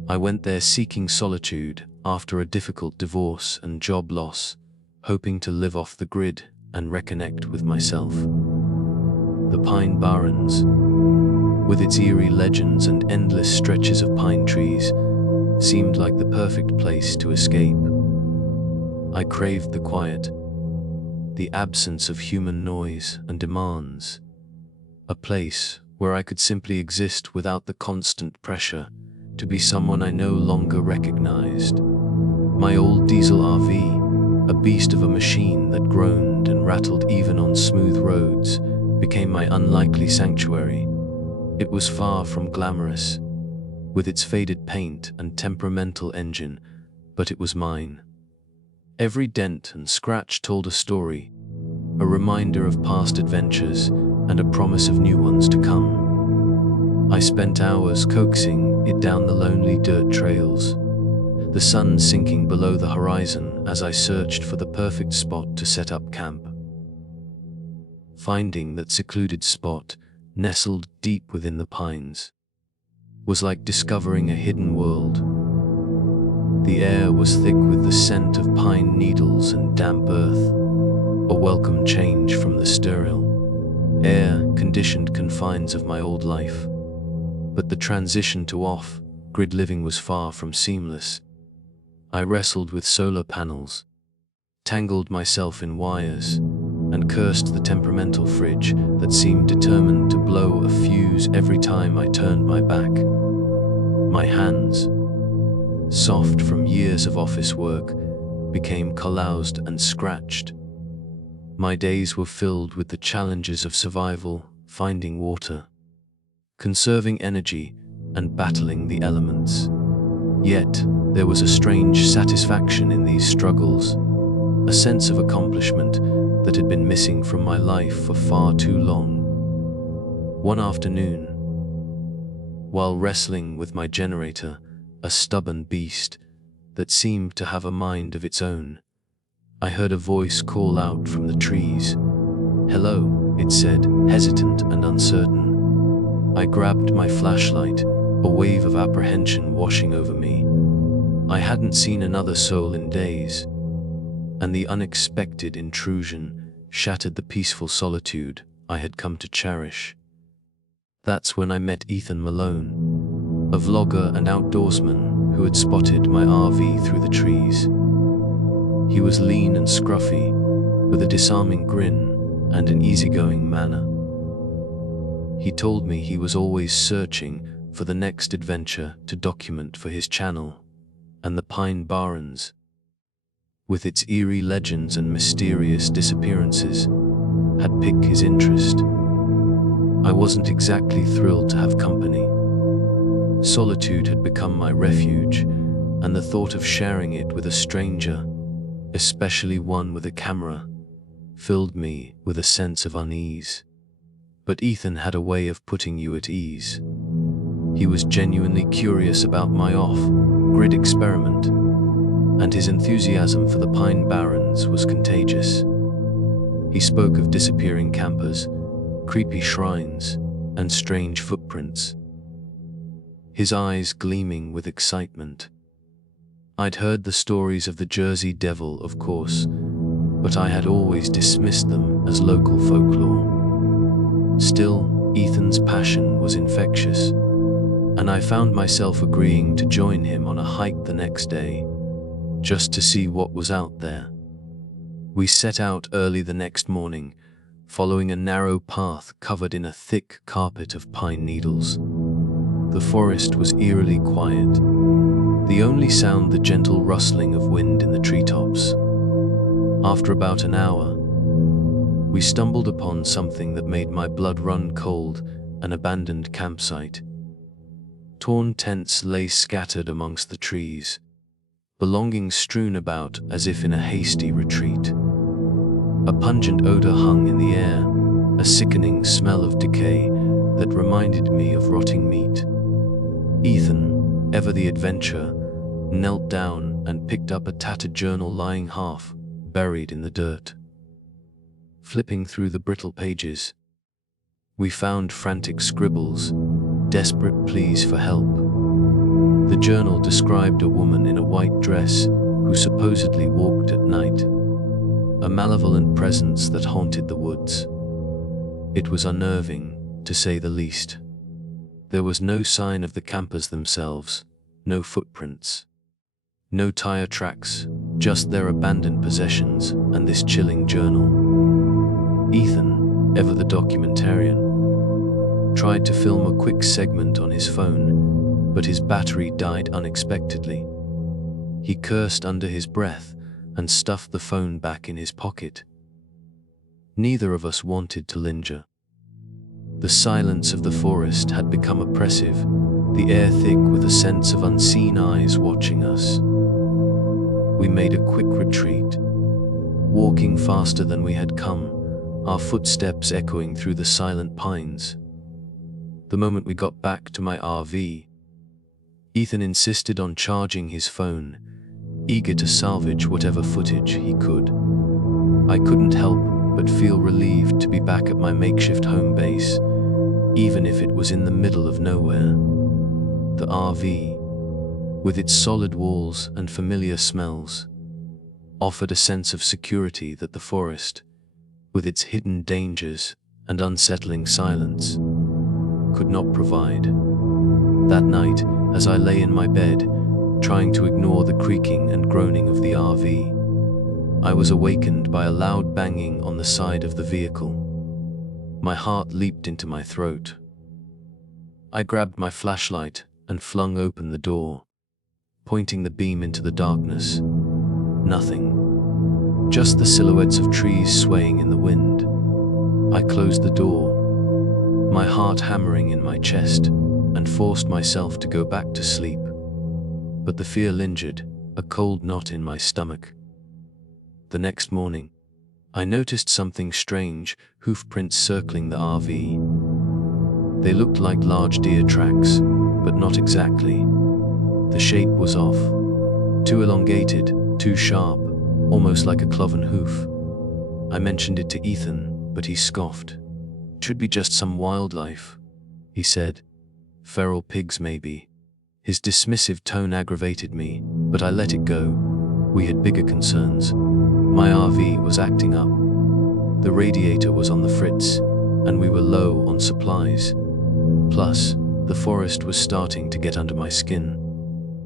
I went there seeking solitude after a difficult divorce and job loss, hoping to live off the grid and reconnect with myself. The Pine Barrens, with its eerie legends and endless stretches of pine trees, seemed like the perfect place to escape. I craved the quiet, the absence of human noise and demands, a place where I could simply exist without the constant pressure to be someone I no longer recognized. My old diesel RV, a beast of a machine that groaned and rattled even on smooth roads, became my unlikely sanctuary. It was far from glamorous, with its faded paint and temperamental engine, but it was mine. Every dent and scratch told a story, a reminder of past adventures and a promise of new ones to come. I spent hours coaxing it down the lonely dirt trails, the sun sinking below the horizon as I searched for the perfect spot to set up camp. Finding that secluded spot, nestled deep within the pines, was like discovering a hidden world. The air was thick with the scent of pine needles and damp earth, a welcome change from the sterile, air-conditioned confines of my old life. But the transition to off-grid living was far from seamless. I wrestled with solar panels, tangled myself in wires, and cursed the temperamental fridge that seemed determined to blow a fuse every time I turned my back. My hands, soft from years of office work, became calloused and scratched. My days were filled with the challenges of survival, finding water, conserving energy, and battling the elements. Yet, there was a strange satisfaction in these struggles, a sense of accomplishment that had been missing from my life for far too long. One afternoon, while wrestling with my generator, a stubborn beast that seemed to have a mind of its own, I heard a voice call out from the trees. "Hello," it said, hesitant and uncertain. I grabbed my flashlight, a wave of apprehension washing over me. I hadn't seen another soul in days, and the unexpected intrusion shattered the peaceful solitude I had come to cherish. That's when I met Ethan Malone, a vlogger and outdoorsman who had spotted my RV through the trees. He was lean and scruffy, with a disarming grin and an easygoing manner. He told me he was always searching for the next adventure to document for his channel, and the Pine Barrens, with its eerie legends and mysterious disappearances, had piqued his interest. I wasn't exactly thrilled to have company. Solitude had become my refuge, and the thought of sharing it with a stranger, especially one with a camera, filled me with a sense of unease. But Ethan had a way of putting you at ease. He was genuinely curious about my off-grid experiment, and his enthusiasm for the Pine Barrens was contagious. He spoke of disappearing campers, creepy shrines, and strange footprints, his eyes gleaming with excitement. I'd heard the stories of the Jersey Devil, of course, but I had always dismissed them as local folklore. Still, Ethan's passion was infectious, and I found myself agreeing to join him on a hike the next day, just to see what was out there. We set out early the next morning, following a narrow path covered in a thick carpet of pine needles. The forest was eerily quiet, the only sound the gentle rustling of wind in the treetops. After about an hour, we stumbled upon something that made my blood run cold: an abandoned campsite. Torn tents lay scattered amongst the trees, belongings strewn about as if in a hasty retreat. A pungent odor hung in the air, a sickening smell of decay that reminded me of rotting meat. Ethan, ever the adventurer, knelt down and picked up a tattered journal lying half buried in the dirt. Flipping through the brittle pages, we found frantic scribbles, desperate pleas for help. The journal described a woman in a white dress who supposedly walked at night, a malevolent presence that haunted the woods. It was unnerving, to say the least. There was no sign of the campers themselves, no footprints, no tire tracks, just their abandoned possessions and this chilling journal. Ethan, ever the documentarian, tried to film a quick segment on his phone, but his battery died unexpectedly. He cursed under his breath and stuffed the phone back in his pocket. Neither of us wanted to linger. The silence of the forest had become oppressive, the air thick with a sense of unseen eyes watching us. We made a quick retreat, walking faster than we had come, our footsteps echoing through the silent pines. The moment we got back to my RV, Ethan insisted on charging his phone, eager to salvage whatever footage he could. I couldn't help but feel relieved to be back at my makeshift home base, even if it was in the middle of nowhere. The RV, with its solid walls and familiar smells, offered a sense of security that the forest, with its hidden dangers and unsettling silence, could not provide. That night, as I lay in my bed, trying to ignore the creaking and groaning of the RV, I was awakened by a loud banging on the side of the vehicle. My heart leaped into my throat. I grabbed my flashlight and flung open the door, pointing the beam into the darkness. Nothing. Just the silhouettes of trees swaying in the wind. I closed the door, my heart hammering in my chest, and forced myself to go back to sleep. But the fear lingered, a cold knot in my stomach. The next morning, I noticed something strange, hoof prints circling the RV. They looked like large deer tracks, but not exactly. The shape was off. Too elongated, too sharp, almost like a cloven hoof. I mentioned it to Ethan, but he scoffed. "Should be just some wildlife," he said. "Feral pigs, maybe." His dismissive tone aggravated me, but I let it go. We had bigger concerns. My RV was acting up. The radiator was on the fritz, and we were low on supplies. Plus, the forest was starting to get under my skin.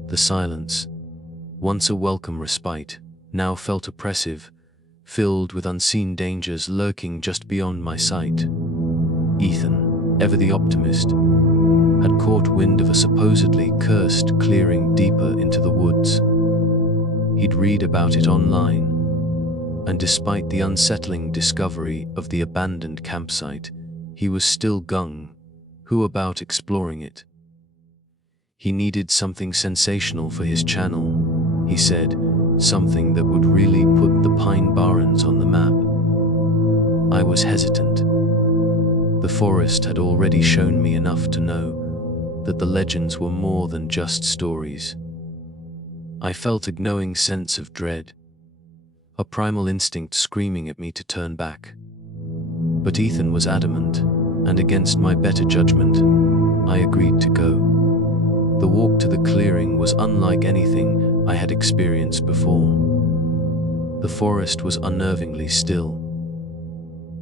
The silence, once a welcome respite, now felt oppressive, filled with unseen dangers lurking just beyond my sight. Ethan, ever the optimist, had caught wind of a supposedly cursed clearing deeper into the woods. He'd read about it online, and despite the unsettling discovery of the abandoned campsite, he was still gung-ho about exploring it. He needed something sensational for his channel, he said, something that would really put the Pine Barrens on the map. I was hesitant. The forest had already shown me enough to know that the legends were more than just stories. I felt a gnawing sense of dread, a primal instinct screaming at me to turn back. But Ethan was adamant, and against my better judgment, I agreed to go. The walk to the clearing was unlike anything I had experienced before. The forest was unnervingly still,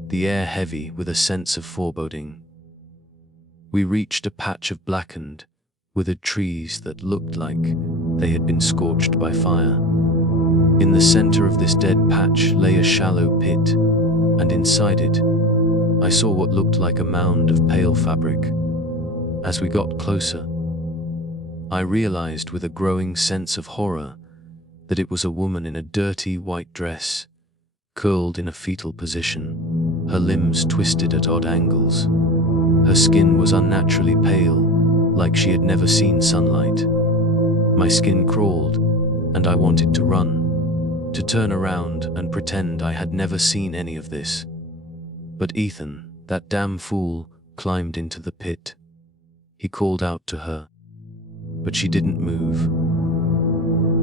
the air heavy with a sense of foreboding. We reached a patch of blackened, withered trees that looked like they had been scorched by fire. In the center of this dead patch lay a shallow pit, and inside it, I saw what looked like a mound of pale fabric. As we got closer, I realized with a growing sense of horror that it was a woman in a dirty white dress, curled in a fetal position, her limbs twisted at odd angles. Her skin was unnaturally pale, like she had never seen sunlight. My skin crawled, and I wanted to run, to turn around and pretend I had never seen any of this. But Ethan, that damn fool, climbed into the pit. He called out to her, but she didn't move.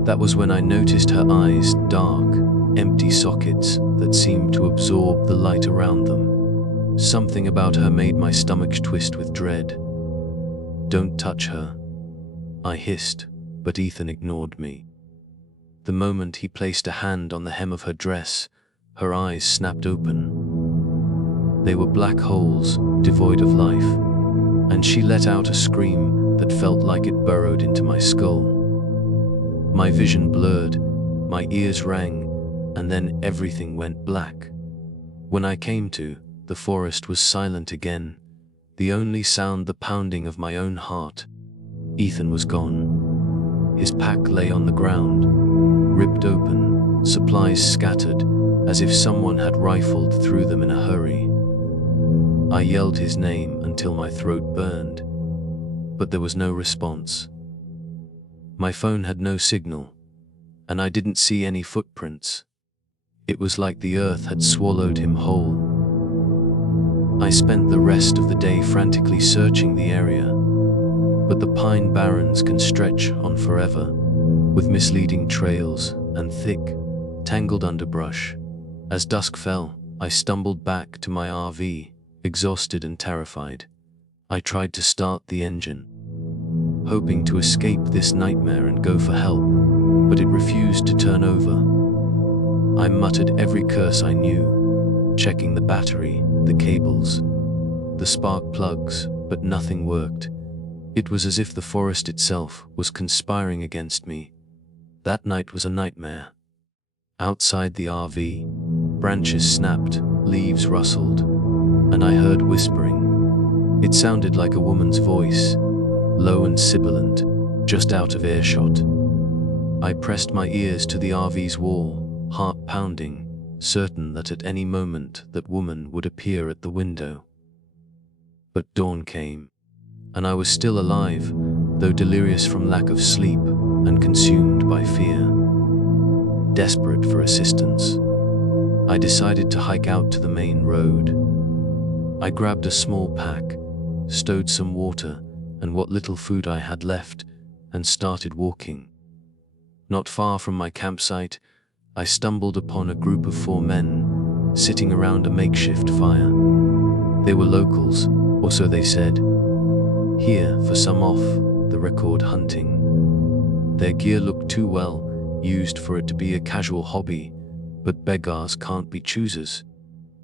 That was when I noticed her eyes, dark, empty sockets that seemed to absorb the light around them. Something about her made my stomach twist with dread. "Don't touch her," I hissed, but Ethan ignored me. The moment he placed a hand on the hem of her dress, her eyes snapped open. They were black holes, devoid of life, and she let out a scream that felt like it burrowed into my skull. My vision blurred, my ears rang, and then everything went black. When I came to, the forest was silent again, the only sound the pounding of my own heart. Ethan was gone. His pack lay on the ground, ripped open, supplies scattered, as if someone had rifled through them in a hurry. I yelled his name until my throat burned, but there was no response. My phone had no signal, and I didn't see any footprints. It was like the earth had swallowed him whole. I spent the rest of the day frantically searching the area, but the Pine Barrens can stretch on forever, with misleading trails and thick, tangled underbrush. As dusk fell, I stumbled back to my RV, exhausted and terrified. I tried to start the engine, hoping to escape this nightmare and go for help, but it refused to turn over. I muttered every curse I knew, checking the battery, the cables, the spark plugs, but nothing worked. It was as if the forest itself was conspiring against me. That night was a nightmare. Outside the RV, branches snapped, leaves rustled, and I heard whispering. It sounded like a woman's voice, low and sibilant, just out of earshot. I pressed my ears to the RV's wall, heart pounding, certain that at any moment that woman would appear at the window. But dawn came, and I was still alive, though delirious from lack of sleep and consumed by fear. Desperate for assistance, I decided to hike out to the main road. I grabbed a small pack, stowed some water and what little food I had left, and started walking. Not far from my campsite, I stumbled upon a group of 4 men sitting around a makeshift fire. They were locals, or so they said, here for some off-the-record hunting. Their gear looked too well used for it to be a casual hobby, but beggars can't be choosers.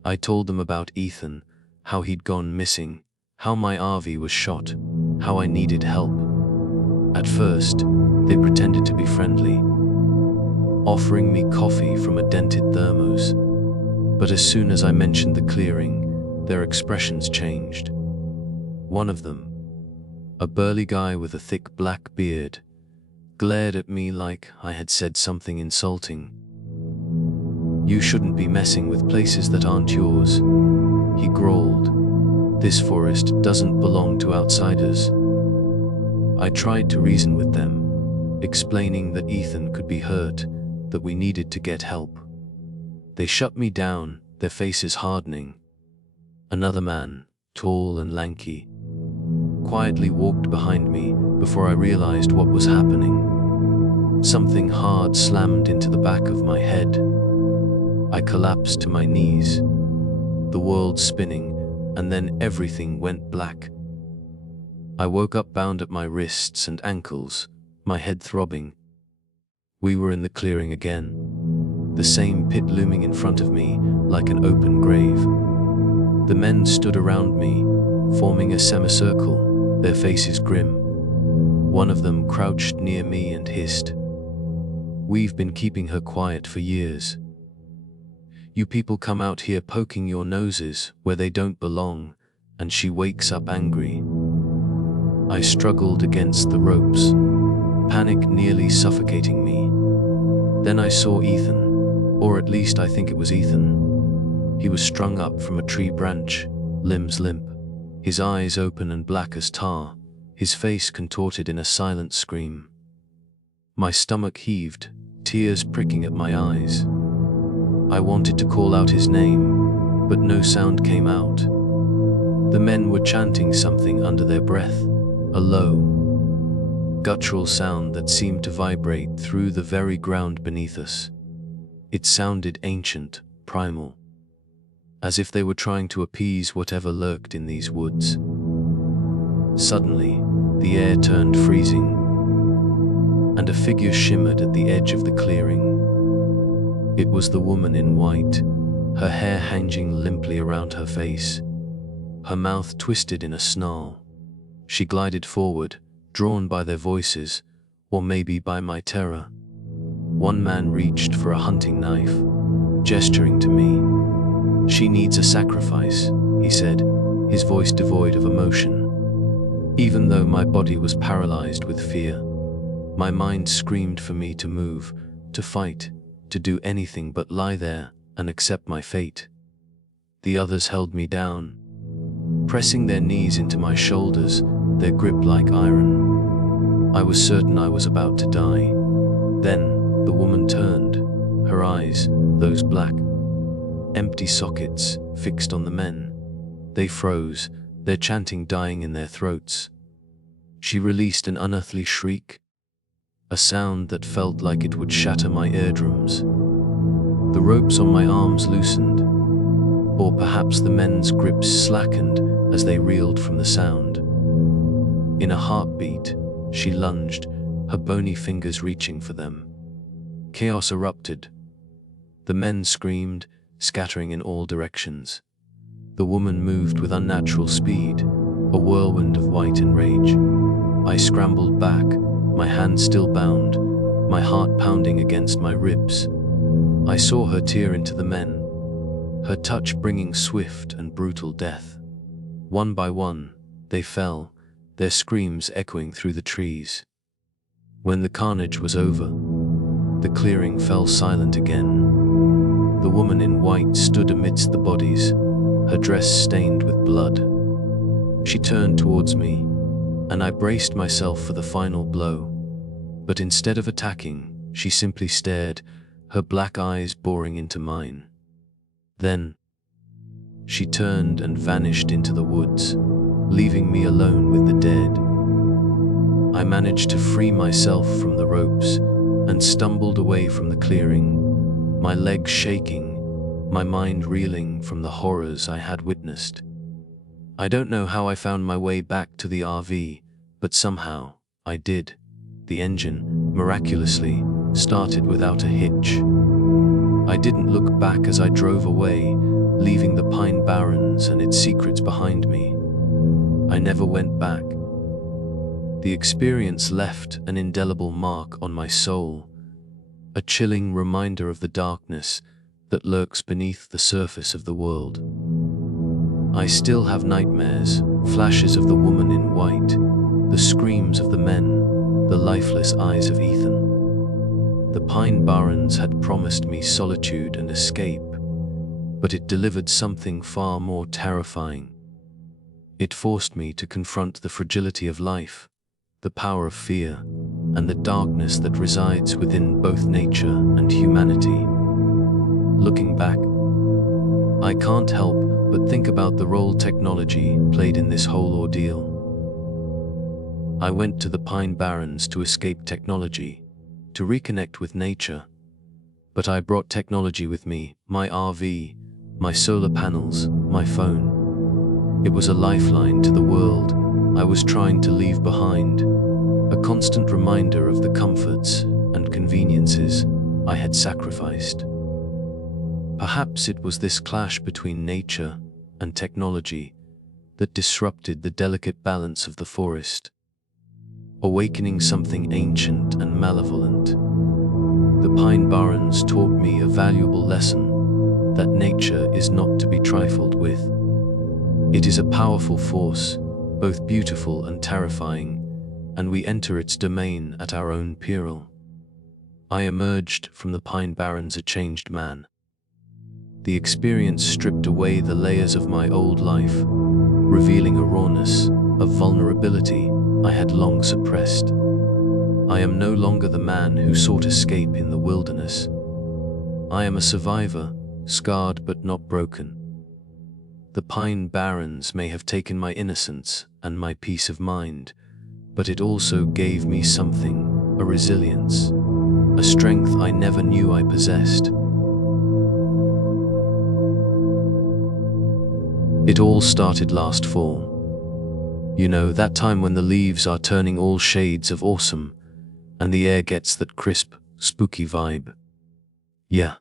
I told them about Ethan, how he'd gone missing, how my RV was shot, how I needed help. At first, they pretended to be friendly, offering me coffee from a dented thermos. But as soon as I mentioned the clearing, their expressions changed. One of them, a burly guy with a thick black beard, glared at me like I had said something insulting. "You shouldn't be messing with places that aren't yours," he growled. "This forest doesn't belong to outsiders." I tried to reason with them, explaining that Ethan could be hurt, that we needed to get help. They shut me down, their faces hardening. Another man, tall and lanky, quietly walked behind me before I realized what was happening. Something hard slammed into the back of my head. I collapsed to my knees, the world spinning, and then everything went black. I woke up bound at my wrists and ankles, my head throbbing. We were in the clearing again, the same pit looming in front of me like an open grave. The men stood around me, forming a semicircle, their faces grim. One of them crouched near me and hissed, "We've been keeping her quiet for years. You people come out here poking your noses where they don't belong, and she wakes up angry." I struggled against the ropes, panic nearly suffocating me. Then I saw Ethan, or at least I think it was Ethan. He was strung up from a tree branch, limbs limp, his eyes open and black as tar, his face contorted in a silent scream. My stomach heaved, tears pricking at my eyes. I wanted to call out his name, but no sound came out. The men were chanting something under their breath, a low, guttural sound that seemed to vibrate through the very ground beneath us. It sounded ancient, primal, as if they were trying to appease whatever lurked in these woods. Suddenly, the air turned freezing, and a figure shimmered at the edge of the clearing. It was the woman in white, her hair hanging limply around her face, her mouth twisted in a snarl. She glided forward, drawn by their voices, or maybe by my terror. One man reached for a hunting knife, gesturing to me. "She needs a sacrifice," he said, his voice devoid of emotion. Even though my body was paralyzed with fear, my mind screamed for me to move, to fight, to do anything but lie there and accept my fate. The others held me down, pressing their knees into my shoulders, their grip like iron. I was certain I was about to die. Then the woman turned, her eyes, those black, empty sockets, fixed on the men. They froze, their chanting dying in their throats. She released an unearthly shriek, a sound that felt like it would shatter my eardrums. The ropes on my arms loosened, or perhaps the men's grips slackened as they reeled from the sound. In a heartbeat, she lunged, her bony fingers reaching for them. Chaos erupted. The men screamed, scattering in all directions. The woman moved with unnatural speed, a whirlwind of white and rage. I scrambled back, my hand still bound, my heart pounding against my ribs. I saw her tear into the men, her touch bringing swift and brutal death. One by one, they fell, their screams echoing through the trees. When the carnage was over, The clearing fell silent again. The woman in white stood amidst the bodies, her dress stained with blood. She turned towards me, and I braced myself for the final blow. But instead of attacking, she simply stared, her black eyes boring into mine. Then, she turned and vanished into the woods, leaving me alone with the dead. I managed to free myself from the ropes and stumbled away from the clearing, my legs shaking, my mind reeling from the horrors I had witnessed. I don't know how I found my way back to the RV, but somehow I did. The engine, miraculously, started without a hitch. I didn't look back as I drove away, leaving the Pine Barrens and its secrets behind me. I never went back. The experience left an indelible mark on my soul, a chilling reminder of the darkness that lurks beneath the surface of the world. I still have nightmares, flashes of the woman in white, the screams of the men, the lifeless eyes of Ethan. The Pine Barrens had promised me solitude and escape, but it delivered something far more terrifying. It forced me to confront the fragility of life, the power of fear, and the darkness that resides within both nature and humanity. Looking back, I can't help but think about the role technology played in this whole ordeal. I went to the Pine Barrens to escape technology, to reconnect with nature. But I brought technology with me, my RV, my solar panels, my phone. It was a lifeline to the world I was trying to leave behind, a constant reminder of the comforts and conveniences I had sacrificed. Perhaps it was this clash between nature and technology that disrupted the delicate balance of the forest, awakening something ancient and malevolent. The Pine Barrens taught me a valuable lesson that nature is not to be trifled with. It is a powerful force, both beautiful and terrifying, and we enter its domain at our own peril. I emerged from the Pine Barrens a changed man. The experience stripped away the layers of my old life, revealing a rawness, a vulnerability I had long suppressed. I am no longer the man who sought escape in the wilderness. I am a survivor, scarred but not broken. The Pine Barrens may have taken my innocence and my peace of mind, but it also gave me something, a resilience, a strength I never knew I possessed. It all started last fall. You know, that time when the leaves are turning all shades of awesome, and the air gets that crisp, spooky vibe. Yeah,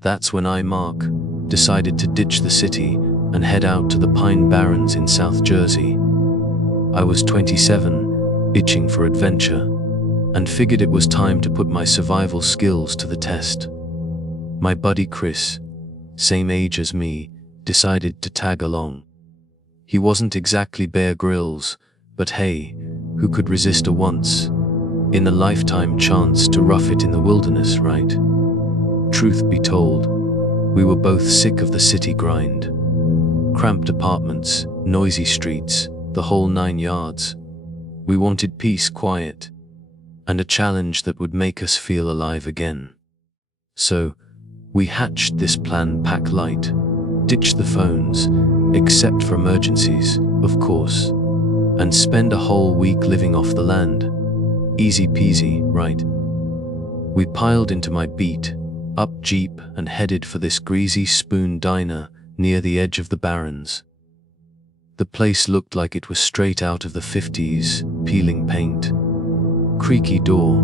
that's when I, Mark, decided to ditch the city and head out to the Pine Barrens in South Jersey. I was 27, itching for adventure, and figured it was time to put my survival skills to the test. My buddy Chris, same age as me, decided to tag along. He wasn't exactly Bear Grylls, but hey, who could resist a once-in-a-lifetime chance to rough it in the wilderness, right? Truth be told, we were both sick of the city grind. Cramped apartments, noisy streets, the whole 9 yards. We wanted peace, quiet, and a challenge that would make us feel alive again. So, we hatched this plan: pack light, ditch the phones, except for emergencies, of course, and spend a whole week living off the land. Easy peasy, right? We piled into my beat-up Jeep and headed for this greasy spoon diner near the edge of the Barrens. The place looked like it was straight out of the 50s, peeling paint, creaky door,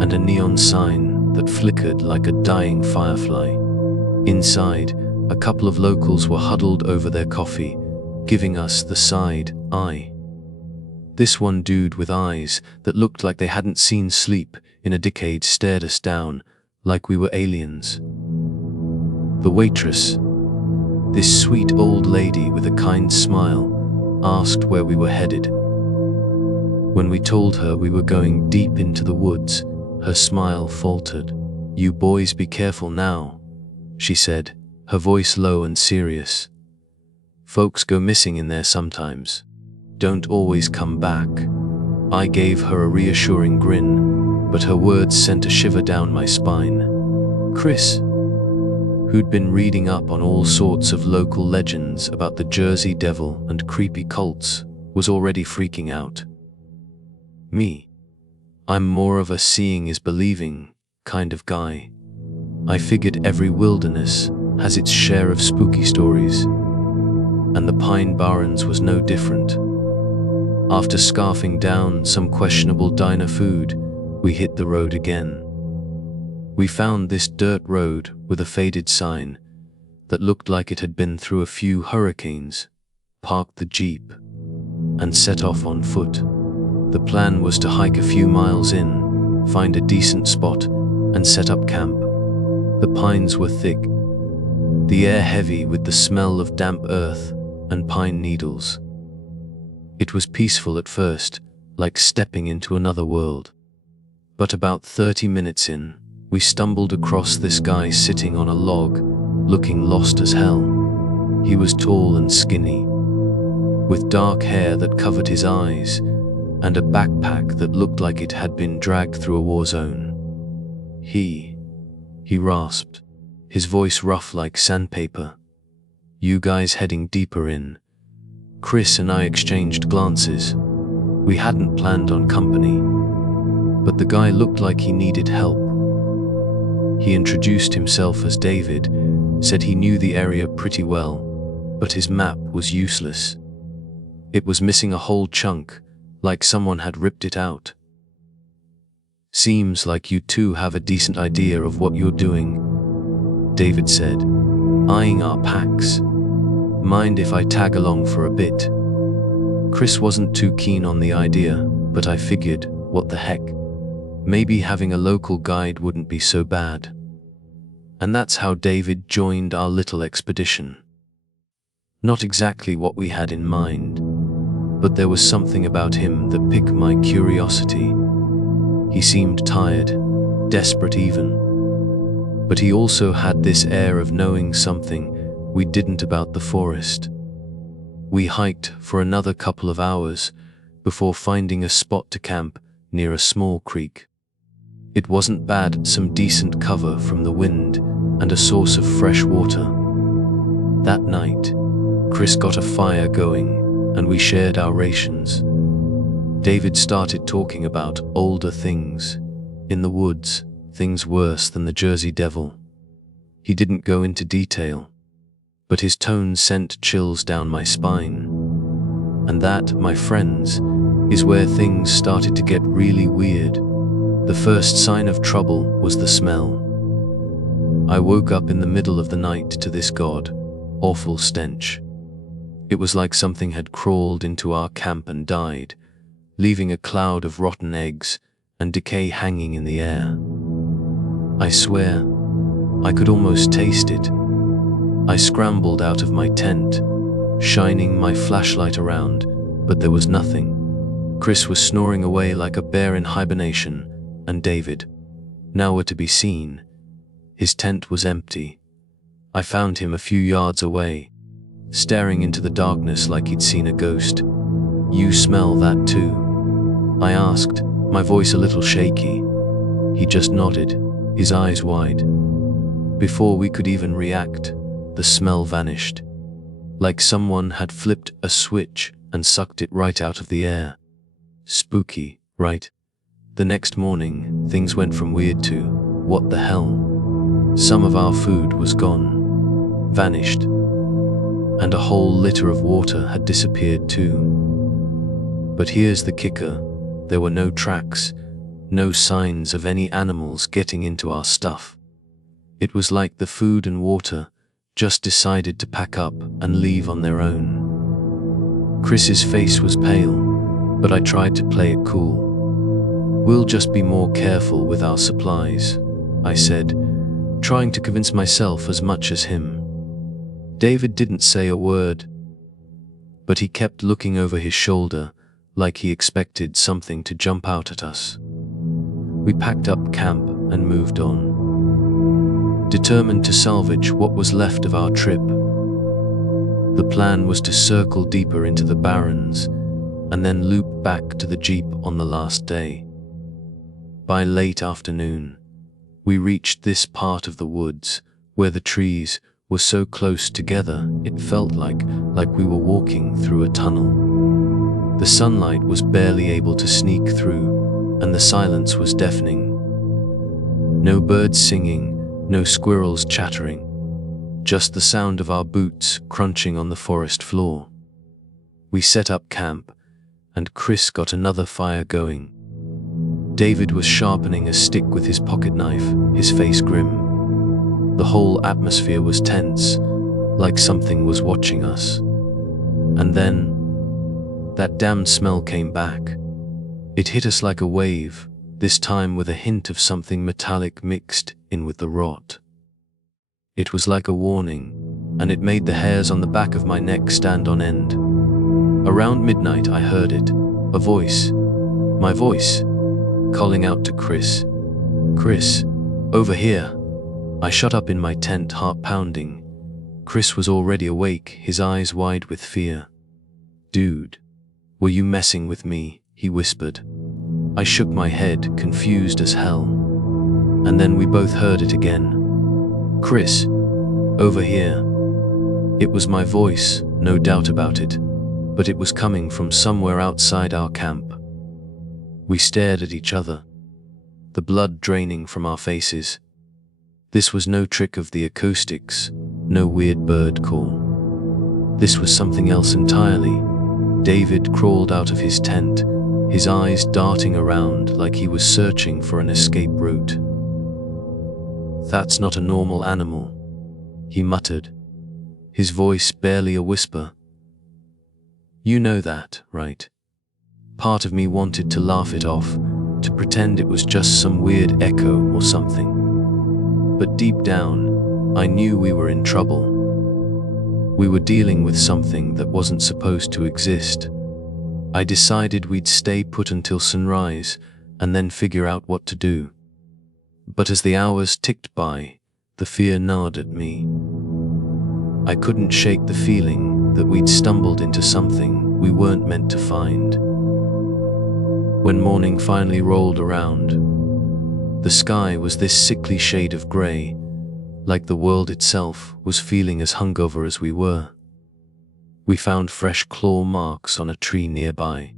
and a neon sign that flickered like a dying firefly. Inside, a couple of locals were huddled over their coffee, giving us the side eye. This one dude with eyes that looked like they hadn't seen sleep in a decade stared us down like we were aliens. The waitress, this sweet old lady with a kind smile, asked where we were headed. When we told her we were going deep into the woods, Her smile faltered. "You boys be careful now," she said, her voice low and serious. "Folks go missing in there sometimes. Don't always come back." I gave her a reassuring grin, but her words sent a shiver down my spine. Chris, who'd been reading up on all sorts of local legends about the Jersey Devil and creepy cults, was already freaking out. Me, I'm more of a seeing is believing kind of guy. I figured every wilderness has its share of spooky stories, and the Pine Barrens was no different. After scarfing down some questionable diner food, we hit the road again. We found this dirt road with a faded sign that looked like it had been through a few hurricanes, parked the Jeep, and set off on foot. The plan was to hike a few miles in, find a decent spot, and set up camp. The pines were thick, the air heavy with the smell of damp earth and pine needles. It was peaceful at first, like stepping into another world. But about 30 minutes in, we stumbled across this guy sitting on a log, looking lost as hell. He was tall and skinny, with dark hair that covered his eyes, and a backpack that looked like it had been dragged through a war zone. He rasped, his voice rough like sandpaper. "You guys heading deeper in?" Chris and I exchanged glances. We hadn't planned on company, but the guy looked like he needed help. He introduced himself as David, said he knew the area pretty well, but his map was useless. It was missing a whole chunk, like someone had ripped it out. "Seems like you two have a decent idea of what you're doing," David said, eyeing our packs. "Mind if I tag along for a bit?" Chris wasn't too keen on the idea, but I figured, what the heck? Maybe having a local guide wouldn't be so bad. And that's how David joined our little expedition. Not exactly what we had in mind, but there was something about him that piqued my curiosity. He seemed tired, desperate even. But he also had this air of knowing something we didn't about the forest. We hiked for another couple of hours before finding a spot to camp near a small creek. It wasn't bad, some decent cover from the wind and a source of fresh water. That night, Chris got a fire going and we shared our rations. David started talking about older things in the woods, things worse than the Jersey Devil. He didn't go into detail, but his tone sent chills down my spine. And that, my friends, is where things started to get really weird. The first sign of trouble was the smell. I woke up in the middle of the night to this god-awful stench. It was like something had crawled into our camp and died, leaving a cloud of rotten eggs and decay hanging in the air. I swear, I could almost taste it. I scrambled out of my tent, shining my flashlight around, but there was nothing. Chris was snoring away like a bear in hibernation, and David, nowhere to be seen. His tent was empty. I found him a few yards away, staring into the darkness like he'd seen a ghost. "You smell that too?" I asked, my voice a little shaky. He just nodded, his eyes wide. Before we could even react, the smell vanished, like someone had flipped a switch and sucked it right out of the air. Spooky, right? The next morning, things went from weird to, what the hell? Some of our food was gone, vanished, and a whole liter of water had disappeared too. But here's the kicker, there were no tracks, no signs of any animals getting into our stuff. It was like the food and water just decided to pack up and leave on their own. Chris's face was pale, but I tried to play it cool. "We'll just be more careful with our supplies," I said, trying to convince myself as much as him. David didn't say a word, but he kept looking over his shoulder like he expected something to jump out at us. We packed up camp and moved on, determined to salvage what was left of our trip. The plan was to circle deeper into the barrens and then loop back to the jeep on the last day. By late afternoon, we reached this part of the woods where the trees were so close together it felt like we were walking through a tunnel. The sunlight was barely able to sneak through, and the silence was deafening. No birds singing, no squirrels chattering, just the sound of our boots crunching on the forest floor. We set up camp, and Chris got another fire going. David was sharpening a stick with his pocket knife, his face grim. The whole atmosphere was tense, like something was watching us. And then, that damned smell came back. It hit us like a wave, this time with a hint of something metallic mixed in with the rot. It was like a warning, and it made the hairs on the back of my neck stand on end. Around midnight I heard it, a voice, my voice, calling out to Chris. "Chris, over here." I shut up in my tent, heart pounding. Chris was already awake, his eyes wide with fear. "Dude, were you messing with me?" he whispered. I shook my head, confused as hell. And then we both heard it again. "Chris, over here." It was my voice, no doubt about it, but it was coming from somewhere outside our camp. We stared at each other, the blood draining from our faces. This was no trick of the acoustics, no weird bird call. This was something else entirely. David crawled out of his tent, his eyes darting around like he was searching for an escape route. "That's not a normal animal," he muttered, his voice barely a whisper. "You know that, right?" Part of me wanted to laugh it off, to pretend it was just some weird echo or something. But deep down, I knew we were in trouble. We were dealing with something that wasn't supposed to exist. I decided we'd stay put until sunrise and then figure out what to do. But as the hours ticked by, the fear gnawed at me. I couldn't shake the feeling that we'd stumbled into something we weren't meant to find. When morning finally rolled around, the sky was this sickly shade of grey, like the world itself was feeling as hungover as we were. We found fresh claw marks on a tree nearby.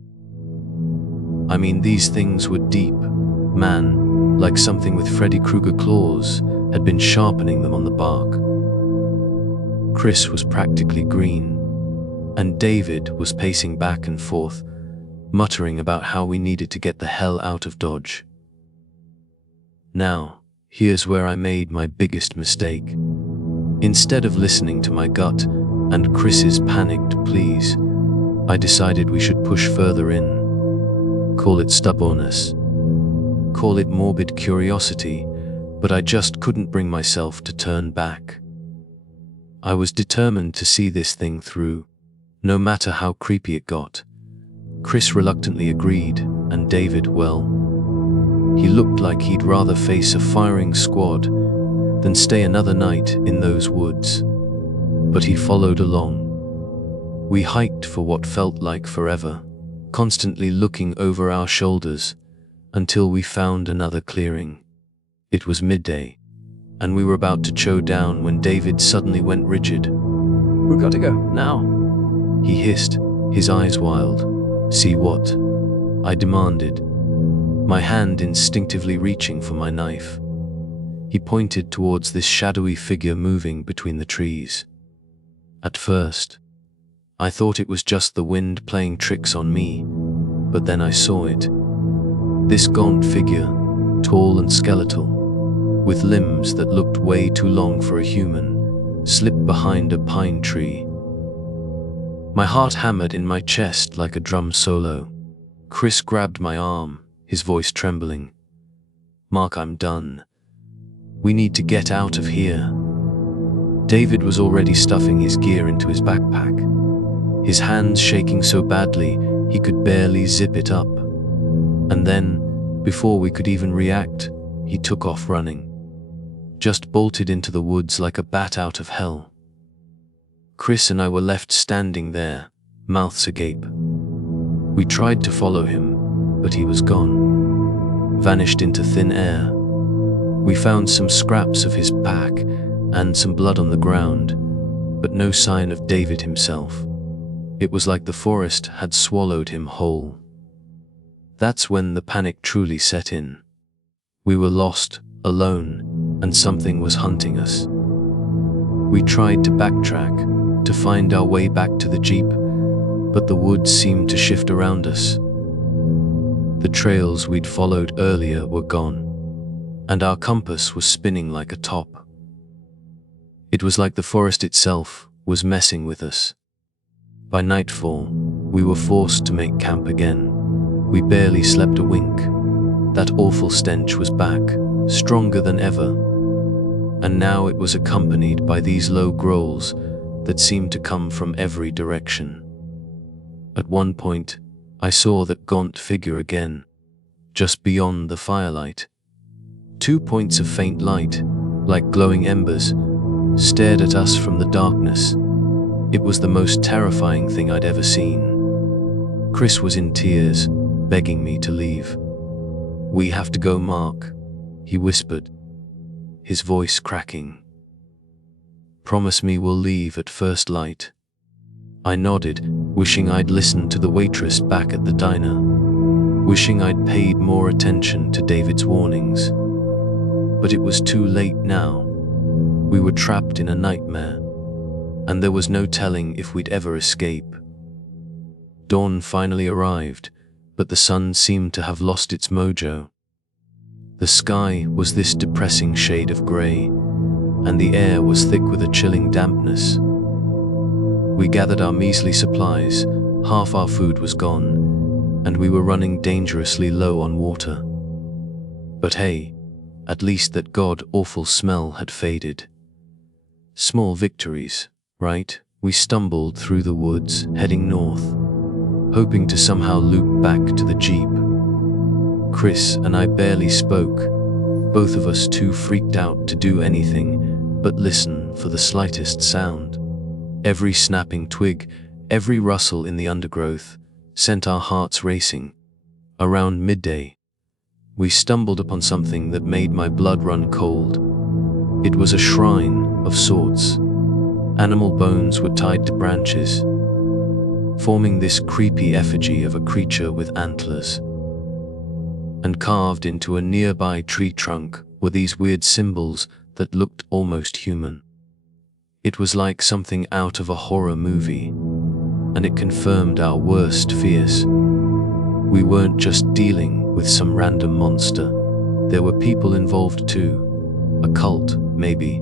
I mean, these things were deep, man, like something with Freddy Krueger claws had been sharpening them on the bark. Chris was practically green, and David was pacing back and forth, muttering about how we needed to get the hell out of Dodge. Now, here's where I made my biggest mistake. Instead of listening to my gut and Chris's panicked pleas, I decided we should push further in. Call it stubbornness, call it morbid curiosity, but I just couldn't bring myself to turn back. I was determined to see this thing through, no matter how creepy it got. Chris reluctantly agreed, and David, well, he looked like he'd rather face a firing squad than stay another night in those woods. But he followed along. We hiked for what felt like forever, constantly looking over our shoulders, until we found another clearing. It was midday, and we were about to chow down when David suddenly went rigid. "We've got to go, now," he hissed, his eyes wild. "See what?" I demanded, my hand instinctively reaching for my knife. He pointed towards this shadowy figure moving between the trees. At first, I thought it was just the wind playing tricks on me, but then I saw it. This gaunt figure, tall and skeletal, with limbs that looked way too long for a human, slipped behind a pine tree. My heart hammered in my chest like a drum solo. Chris grabbed my arm, his voice trembling. "Mark, I'm done. We need to get out of here." David was already stuffing his gear into his backpack, his hands shaking so badly he could barely zip it up. And then, Before we could even react, he took off running. Just bolted into the woods like a bat out of hell. Chris and I were left standing there, mouths agape. We tried to follow him, but he was gone. Vanished into thin air. We found some scraps of his pack and some blood on the ground, but no sign of David himself. It was like the forest had swallowed him whole. That's when the panic truly set in. We were lost, alone, and something was hunting us. We tried to backtrack, to find our way back to the jeep, but the woods seemed to shift around us. The trails we'd followed earlier were gone, and our compass was spinning like a top. It was like the forest itself was messing with us. By nightfall, we were forced to make camp again. We barely slept a wink. That awful stench was back, stronger than ever. And now it was accompanied by these low growls that seemed to come from every direction. At one point, I saw that gaunt figure again, just beyond the firelight. 2 points of faint light, like glowing embers, stared at us from the darkness. It was the most terrifying thing I'd ever seen. Chris was in tears, begging me to leave. "We have to go, Mark," he whispered, his voice cracking. "Promise me we'll leave at first light." I nodded, wishing I'd listened to the waitress back at the diner, wishing I'd paid more attention to David's warnings. But it was too late now. We were trapped in a nightmare, and there was no telling if we'd ever escape. Dawn finally arrived, but the sun seemed to have lost its mojo. The sky was this depressing shade of grey, and the air was thick with a chilling dampness. We gathered our measly supplies, half our food was gone, and we were running dangerously low on water. But hey, at least that god-awful smell had faded. Small victories, right? We stumbled through the woods, heading north, hoping to somehow loop back to the jeep. Chris and I barely spoke, both of us too freaked out to do anything but listen for the slightest sound. Every snapping twig, every rustle in the undergrowth, sent our hearts racing. Around midday, we stumbled upon something that made my blood run cold. It was a shrine of sorts. Animal bones were tied to branches, forming this creepy effigy of a creature with antlers. And carved into a nearby tree trunk were these weird symbols that looked almost human. It was like something out of a horror movie, and it confirmed our worst fears. We weren't just dealing with some random monster. There were people involved too. A cult, maybe.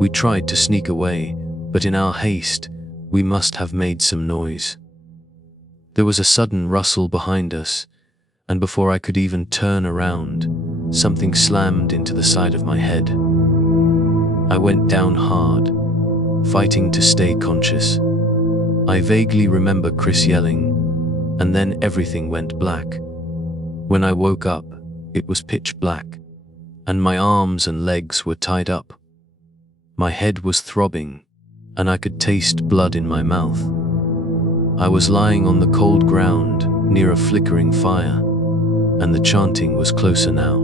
We tried to sneak away, but in our haste, we must have made some noise. There was a sudden rustle behind us, and before I could even turn around, something slammed into the side of my head. I went down hard, fighting to stay conscious. I vaguely remember Chris yelling, and then everything went black. When I woke up, it was pitch black, and my arms and legs were tied up. My head was throbbing, and I could taste blood in my mouth. I was lying on the cold ground near a flickering fire, and the chanting was closer now.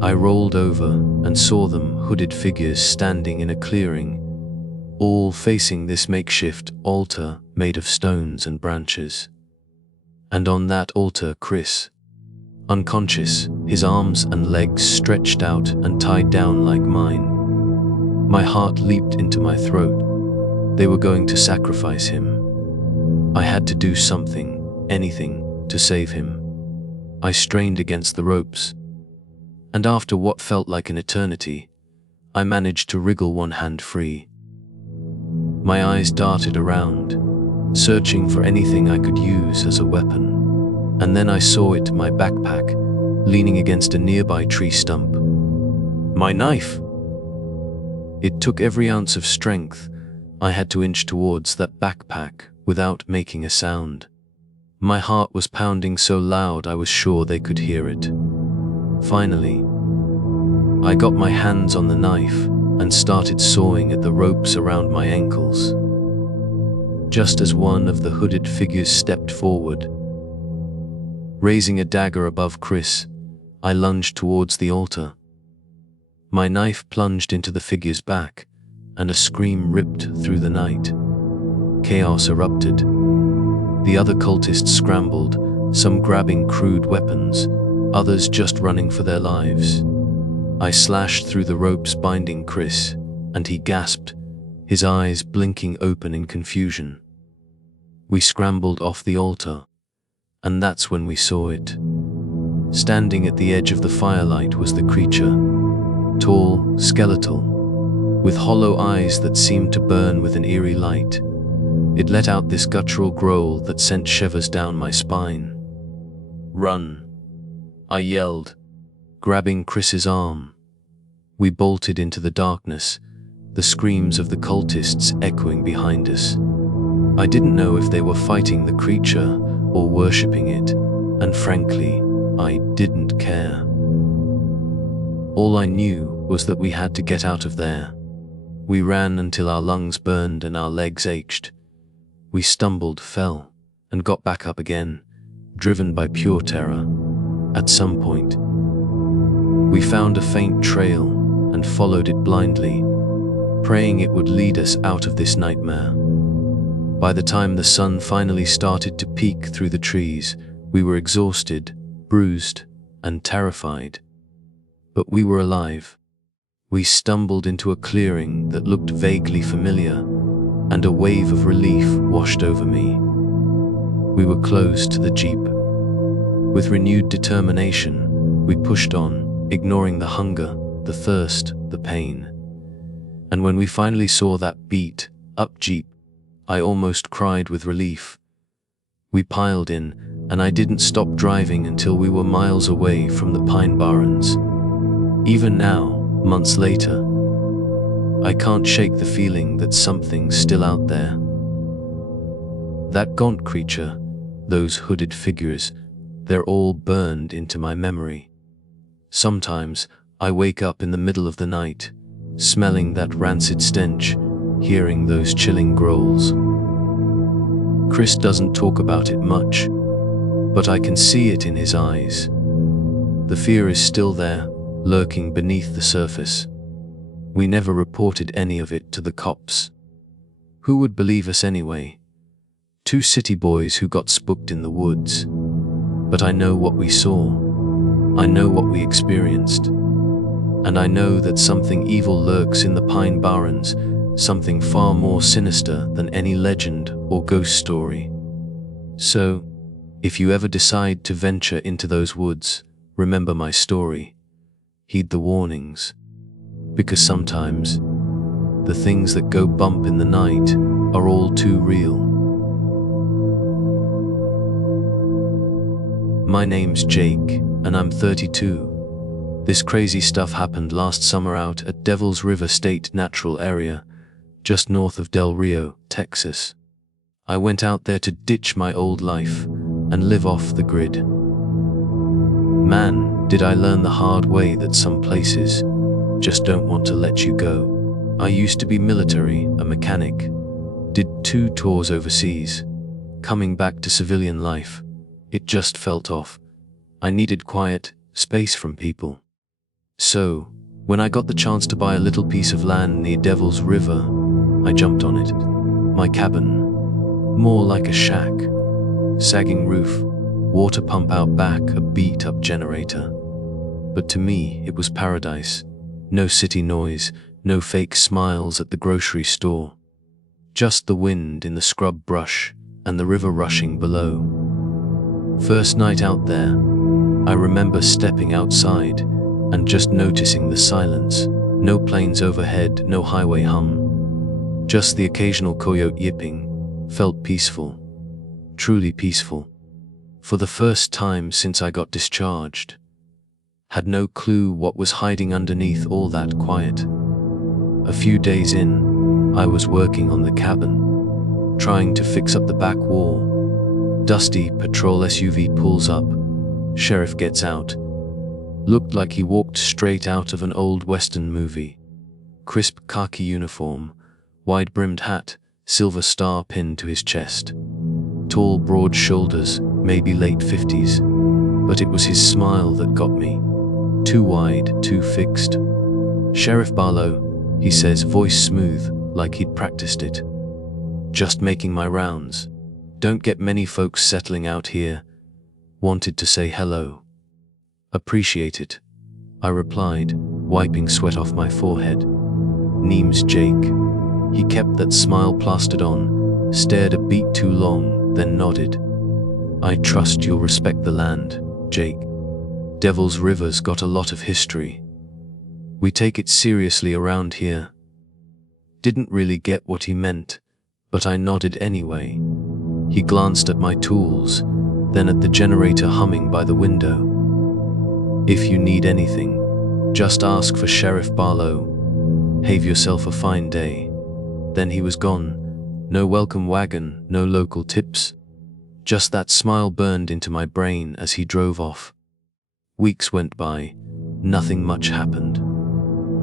I rolled over and saw them, hooded figures standing in a clearing, all facing this makeshift altar made of stones and branches. And on that altar, Chris, unconscious, his arms and legs stretched out and tied down like mine. My heart leaped into my throat. They were going to sacrifice him. I had to do something, anything, to save him. I strained against the ropes, and after what felt like an eternity, I managed to wriggle one hand free. My eyes darted around, searching for anything I could use as a weapon, and then I saw it, my backpack, leaning against a nearby tree stump. My knife! It took every ounce of strength I had to inch towards that backpack without making a sound. My heart was pounding so loud I was sure they could hear it. Finally, I got my hands on the knife and started sawing at the ropes around my ankles. Just as one of the hooded figures stepped forward, raising a dagger above Chris, I lunged towards the altar. My knife plunged into the figure's back, and a scream ripped through the night. Chaos erupted. The other cultists scrambled, some grabbing crude weapons, others just running for their lives. I slashed through the ropes binding Chris, and he gasped, his eyes blinking open in confusion. We scrambled off the altar, and that's when we saw it. Standing at the edge of the firelight was the creature, tall, skeletal, with hollow eyes that seemed to burn with an eerie light. It let out this guttural growl that sent shivers down my spine. "Run!" I yelled, grabbing Chris's arm. We bolted into the darkness, the screams of the cultists echoing behind us. I didn't know if they were fighting the creature or worshipping it, and frankly, I didn't care. All I knew was that we had to get out of there. We ran until our lungs burned and our legs ached. We stumbled, fell, and got back up again, driven by pure terror. At some point, we found a faint trail and followed it blindly, praying it would lead us out of this nightmare. By the time the sun finally started to peek through the trees, we were exhausted, bruised, and terrified. But we were alive. We stumbled into a clearing that looked vaguely familiar, and a wave of relief washed over me. We were close to the jeep. With renewed determination, we pushed on, ignoring the hunger, the thirst, the pain. And when we finally saw that beat-up jeep, I almost cried with relief. We piled in, and I didn't stop driving until we were miles away from the pine barrens. Even now, months later, I can't shake the feeling that something's still out there. That gaunt creature, those hooded figures, they're all burned into my memory. Sometimes I wake up in the middle of the night, smelling that rancid stench, hearing those chilling growls. Chris doesn't talk about it much, but I can see it in his eyes. The fear is still there, lurking beneath the surface. We never reported any of it to the cops. Who would believe us anyway? Two city boys who got spooked in the woods. But I know what we saw. I know what we experienced. And I know that something evil lurks in the pine barrens, something far more sinister than any legend or ghost story. So, if you ever decide to venture into those woods, remember my story. Heed the warnings. Because sometimes, the things that go bump in the night are all too real. My name's Jake, and I'm 32. This crazy stuff happened last summer out at Devil's River State Natural Area, just north of Del Rio, Texas. I went out there to ditch my old life and live off the grid. Man, did I learn the hard way that some places just don't want to let you go. I used to be military, a mechanic, did 2 tours overseas. Coming back to civilian life, it just felt off. I needed quiet, space from people. So, when I got the chance to buy a little piece of land near Devil's River, I jumped on it. My cabin, more like a shack. Sagging roof, water pump out back, a beat-up generator. But to me, it was paradise. No city noise, no fake smiles at the grocery store. Just the wind in the scrub brush and the river rushing below. First night out there, I remember stepping outside and just noticing the silence. No planes overhead, no highway hum. Just the occasional coyote yipping. Felt peaceful. Truly peaceful. For the first time since I got discharged. Had no clue what was hiding underneath all that quiet. A few days in, I was working on the cabin, trying to fix up the back wall, Dusty patrol SUV pulls up. Sheriff gets out. Looked like he walked straight out of an old Western movie. Crisp khaki uniform, wide-brimmed hat, silver star pinned to his chest. Tall, broad shoulders, maybe late 50s. But it was his smile that got me. Too wide, too fixed. "Sheriff Barlow," he says, voice smooth, like he'd practiced it. "Just making my rounds. Don't get many folks settling out here. Wanted to say hello." "Appreciate it," I replied, wiping sweat off my forehead. "Name's Jake." He kept that smile plastered on, stared a beat too long, then nodded. "I trust you'll respect the land, Jake. Devil's River's got a lot of history. We take it seriously around here." Didn't really get what he meant, but I nodded anyway. He glanced at my tools, then at the generator humming by the window. "If you need anything, just ask for Sheriff Barlow. Have yourself a fine day." Then he was gone. No welcome wagon, no local tips. Just that smile burned into my brain as he drove off. Weeks went by. Nothing much happened.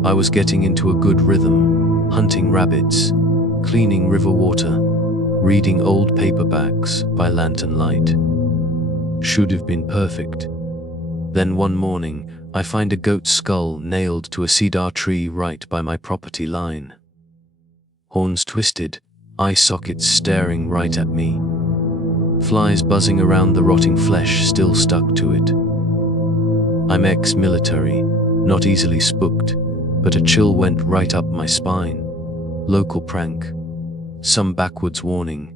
I was getting into a good rhythm, hunting rabbits, cleaning river water, reading old paperbacks by lantern light. Should have been perfect. Then one morning, I find a goat's skull nailed to a cedar tree right by my property line. Horns twisted, eye sockets staring right at me. Flies buzzing around the rotting flesh still stuck to it. I'm ex-military, not easily spooked, but a chill went right up my spine. Local prank. Some backwards warning.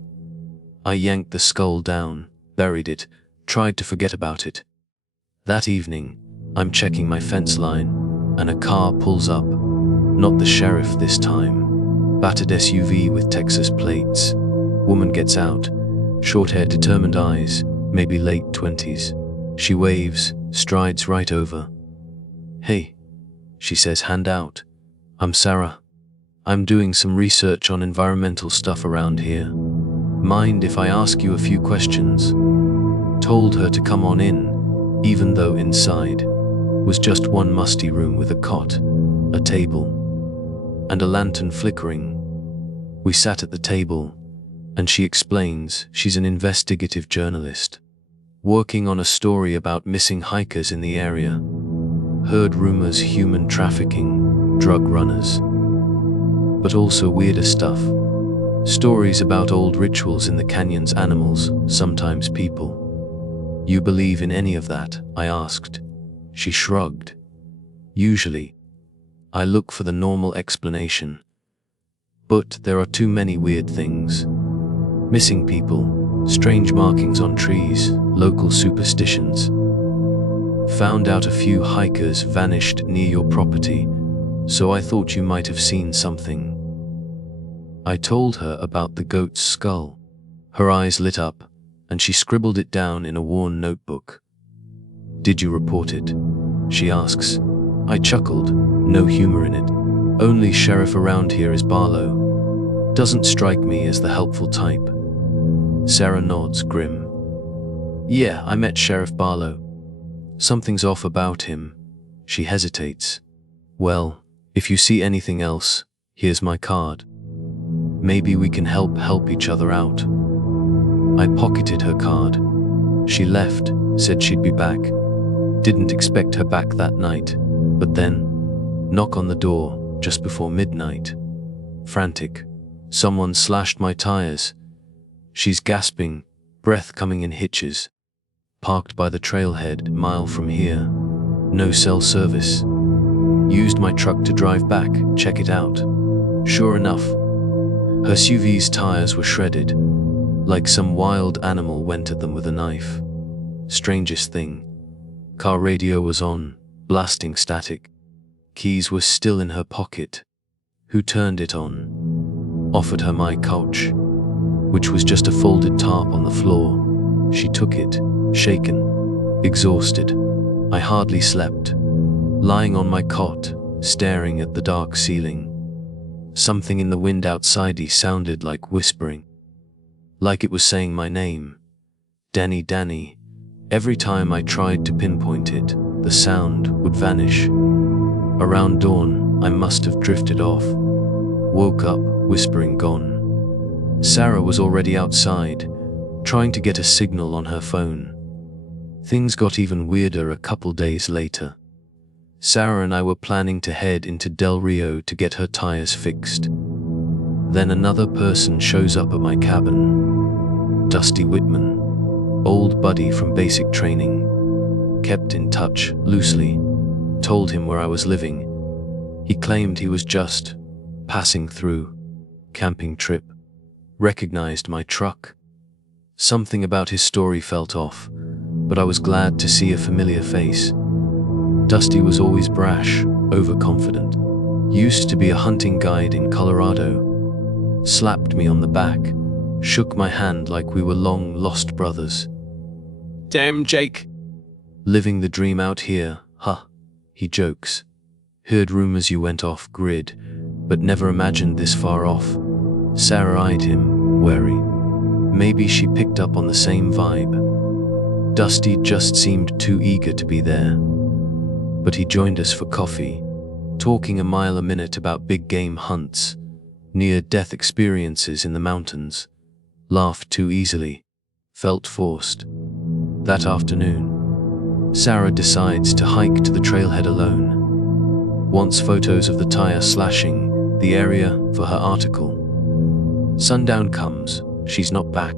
I yanked the skull down, buried it, tried to forget about it. That evening, I'm checking my fence line, and a car pulls up. Not the sheriff this time. Battered SUV with Texas plates. Woman gets out. Short hair, determined eyes, maybe late 20s. She waves, strides right over. "Hey," she says, hand out. "I'm Sarah. I'm doing some research on environmental stuff around here. Mind if I ask you a few questions?" Told her to come on in, even though inside was just one musty room with a cot, a table, and a lantern flickering. We sat at the table, and she explains she's an investigative journalist, working on a story about missing hikers in the area. Heard rumors, human trafficking, drug runners, but also weirder stuff. Stories about old rituals in the canyons, animals, sometimes people. "You believe in any of that?" I asked. She shrugged. "Usually. I look for the normal explanation. But there are too many weird things. Missing people, strange markings on trees, local superstitions. Found out a few hikers vanished near your property, so I thought you might have seen something." I told her about the goat's skull. Her eyes lit up, and she scribbled it down in a worn notebook. "Did you report it?" she asks. I chuckled, no humor in it. "Only sheriff around here is Barlow. Doesn't strike me as the helpful type." Sarah nods, grim. "Yeah, I met Sheriff Barlow. Something's off about him." She hesitates. "Well, if you see anything else, here's my card. Maybe we can help each other out." I pocketed her card. She left, said she'd be back. Didn't expect her back that night, but then, knock on the door, just before midnight. Frantic. Someone slashed my tires. She's gasping, breath coming in hitches. Parked by the trailhead, mile from here. No cell service. Used my truck to drive back, check it out. Sure enough, her SUV's tires were shredded, like some wild animal went at them with a knife. Strangest thing, car radio was on, blasting static. Keys were still in her pocket. Who turned it on? Offered her my couch, which was just a folded tarp on the floor. She took it, shaken, exhausted. I hardly slept, lying on my cot, staring at the dark ceiling. Something in the wind outside sounded like whispering, like it was saying my name. Danny. Every time I tried to pinpoint it, the sound would vanish. Around dawn, I must have drifted off. Woke up, whispering gone. Sarah was already outside, trying to get a signal on her phone. Things got even weirder a couple days later. Sarah and I were planning to head into Del Rio to get her tires fixed. Then another person shows up at my cabin. Dusty Whitman, old buddy from basic training. Kept in touch, loosely. Told him where I was living. He claimed he was just passing through. Camping trip. Recognized my truck. Something about his story felt off, but I was glad to see a familiar face. Dusty was always brash, overconfident. Used to be a hunting guide in Colorado. Slapped me on the back, shook my hand like we were long-lost brothers. Damn, Jake. Living the dream out here, huh? He jokes. Heard rumors you went off-grid, but never imagined this far off. Sarah eyed him, wary. Maybe she picked up on the same vibe. Dusty just seemed too eager to be there. But he joined us for coffee, talking a mile a minute about big game hunts, near-death experiences in the mountains. Laughed too easily, felt forced. That afternoon, Sarah decides to hike to the trailhead alone. Wants photos of the tire slashing the area for her article. Sundown comes, she's not back.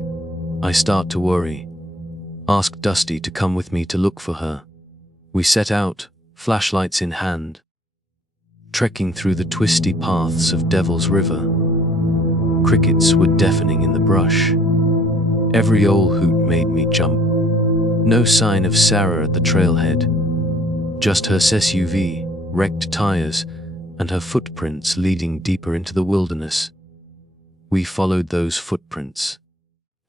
I start to worry. Ask Dusty to come with me to look for her. We set out, flashlights in hand, trekking through the twisty paths of Devil's River. Crickets were deafening in the brush. Every owl hoot made me jump. No sign of Sarah at the trailhead. Just her SUV, wrecked tires, and her footprints leading deeper into the wilderness. We followed those footprints.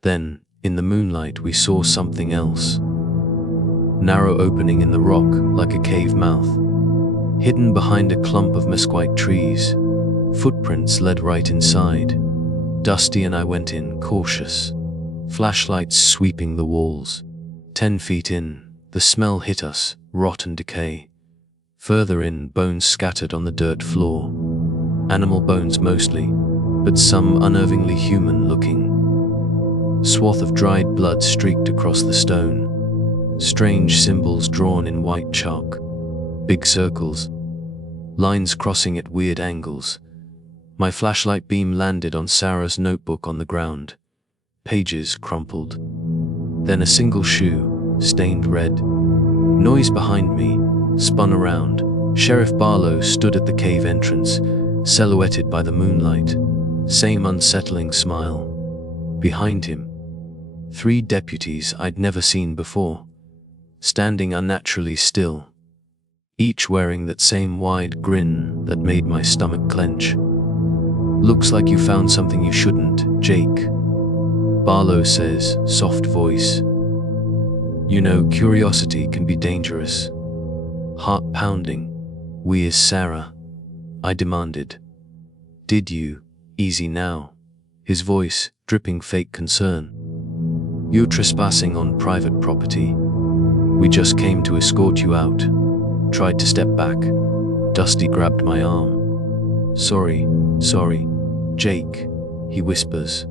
Then, in the moonlight, we saw something else. Narrow opening in the rock, like a cave mouth. Hidden behind a clump of mesquite trees. Footprints led right inside. Dusty and I went in, cautious. Flashlights sweeping the walls. 10 feet in, the smell hit us, rot and decay. Further in, bones scattered on the dirt floor. Animal bones mostly, but some unnervingly human-looking. Swath of dried blood streaked across the stone. Strange symbols drawn in white chalk. Big circles. Lines crossing at weird angles. My flashlight beam landed on Sarah's notebook on the ground. Pages crumpled. Then a single shoe, stained red. Noise behind me, spun around. Sheriff Barlow stood at the cave entrance, silhouetted by the moonlight. Same unsettling smile. Behind him, 3 deputies I'd never seen before, standing unnaturally still, each wearing that same wide grin that made my stomach clench. "Looks like you found something you shouldn't, Jake," Barlow says, soft voice. "You know, curiosity can be dangerous." Heart pounding. "Where's Sarah?" I demanded. "Did you? Easy now." His voice dripping fake concern. "You're trespassing on private property. We just came to escort you out." Tried to step back. Dusty grabbed my arm. Sorry, Jake," he whispers.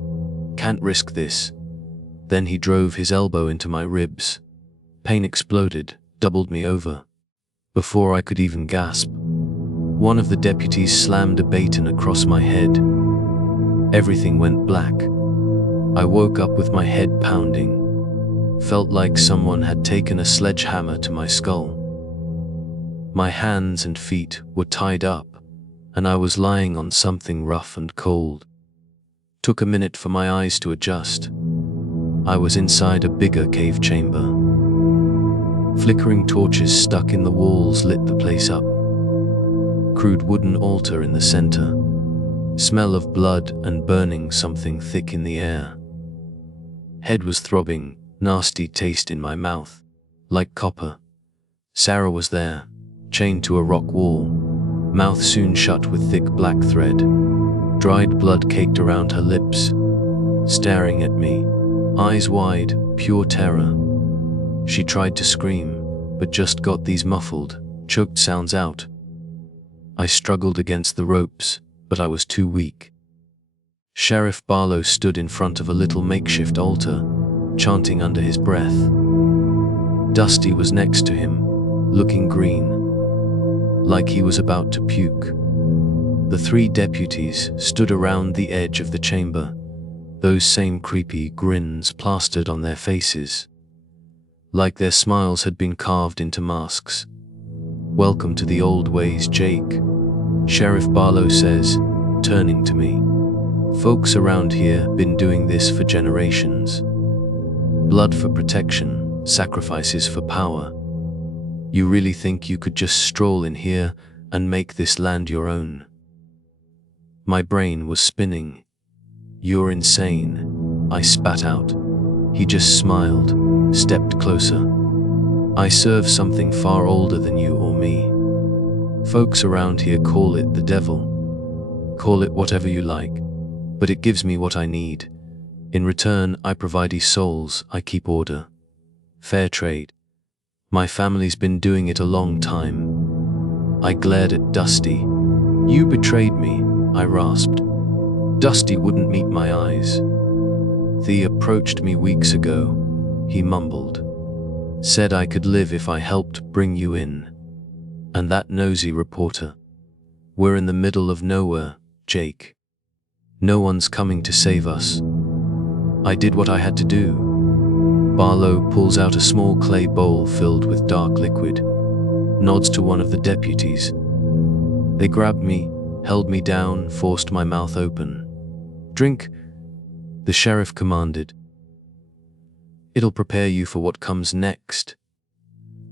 "Can't risk this." Then he drove his elbow into my ribs. Pain exploded, doubled me over. Before I could even gasp, one of the deputies slammed a baton across my head. Everything went black. I woke up with my head pounding. Felt like someone had taken a sledgehammer to my skull. My hands and feet were tied up, and I was lying on something rough and cold. Took a minute for my eyes to adjust. I was inside a bigger cave chamber. Flickering torches stuck in the walls lit the place up. Crude wooden altar in the center. Smell of blood and burning something thick in the air. Head was throbbing, nasty taste in my mouth, like copper. Sarah was there, chained to a rock wall, mouth sewn shut with thick black thread. Dried blood caked around her lips, staring at me. eyes wide, pure terror. She tried to scream, but just got these muffled, choked sounds out. I struggled against the ropes, but I was too weak. Sheriff Barlow stood in front of a little makeshift altar, chanting under his breath. Dusty was next to him, looking green, like he was about to puke. The 3 deputies stood around the edge of the chamber, those same creepy grins plastered on their faces, like their smiles had been carved into masks. "Welcome to the old ways, Jake," Sheriff Barlow says, turning to me. "Folks around here been doing this for generations. Blood for protection, sacrifices for power. You really think you could just stroll in here and make this land your own?" My brain was spinning. "You're insane," I spat out. He just smiled, stepped closer. "I serve something far older than you or me. Folks around here call it the devil. Call it whatever you like, but it gives me what I need. In return, I provide souls, I keep order. Fair trade. My family's been doing it a long time." I glared at Dusty. "You betrayed me," I rasped. Dusty wouldn't meet my eyes. "Thee approached me weeks ago," he mumbled. "Said I could live if I helped bring you in. And that nosy reporter. We're in the middle of nowhere, Jake. No one's coming to save us. I did what I had to do." Barlow pulls out a small clay bowl filled with dark liquid, nods to one of the deputies. They grabbed me, held me down, forced my mouth open. "Drink," the sheriff commanded. "It'll prepare you for what comes next."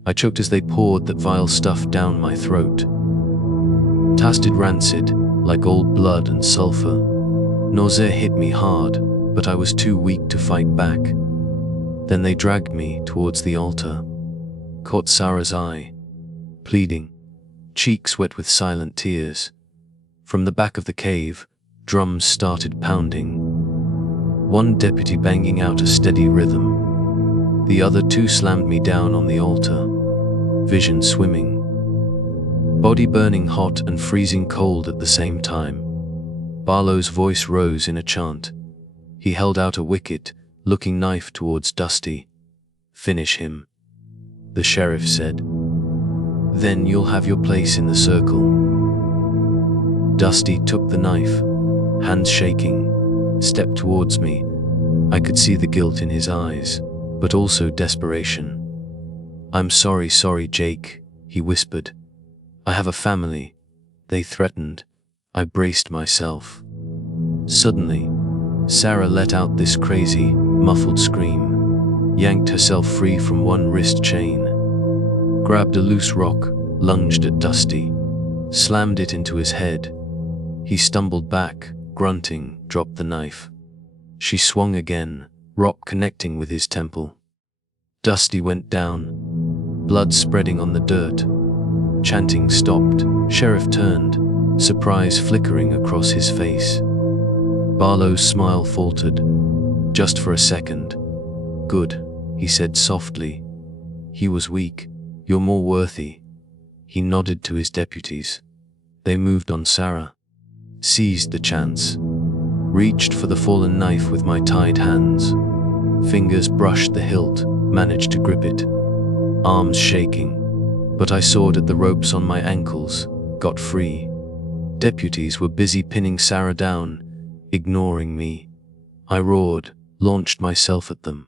I choked as they poured that vile stuff down my throat. Tasted rancid, like old blood and sulfur. Nausea hit me hard, but I was too weak to fight back. Then they dragged me towards the altar. Caught Sarah's eye, pleading, cheeks wet with silent tears. From the back of the cave, drums started pounding. One deputy banging out a steady rhythm. The other 2 slammed me down on the altar. Vision swimming. Body burning hot and freezing cold at the same time. Barlow's voice rose in a chant. He held out a wicked, looking knife towards Dusty. "Finish him," the sheriff said. "Then you'll have your place in the circle." Dusty took the knife, hands shaking, stepped towards me. I could see the guilt in his eyes, but also desperation. "I'm sorry, Jake," he whispered. "I have a family," they threatened. I braced myself. Suddenly, Sarah let out this crazy, muffled scream, yanked herself free from one wrist chain, grabbed a loose rock, lunged at Dusty, slammed it into his head. He stumbled back, grunting, dropped the knife. She swung again, rock connecting with his temple. Dusty went down, blood spreading on the dirt. Chanting stopped. Sheriff turned, surprise flickering across his face. Barlow's smile faltered, just for a second. "Good," he said softly. He was weak. "You're more worthy." He nodded to his deputies. They moved on Sarah. Seized the chance. Reached for the fallen knife with my tied hands. Fingers brushed the hilt, managed to grip it. Arms shaking. But I sawed at the ropes on my ankles, got free. Deputies were busy pinning Sarah down, ignoring me. I roared, launched myself at them.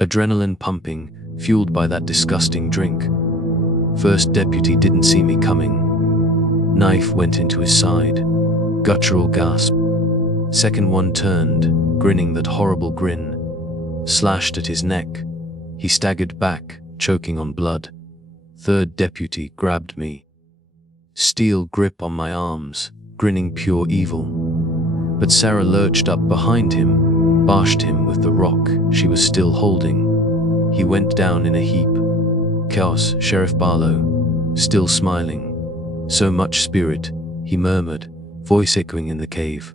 Adrenaline pumping, fueled by that disgusting drink. First deputy didn't see me coming. Knife went into his side. Guttural gasp. Second one turned, grinning that horrible grin. Slashed at his neck. He staggered back, choking on blood. Third deputy grabbed me. Steel grip on my arms, grinning pure evil. But Sarah lurched up behind him, bashed him with the rock she was still holding. He went down in a heap. "Chaos, Sheriff Barlow," still smiling. "So much spirit," he murmured, voice echoing in the cave.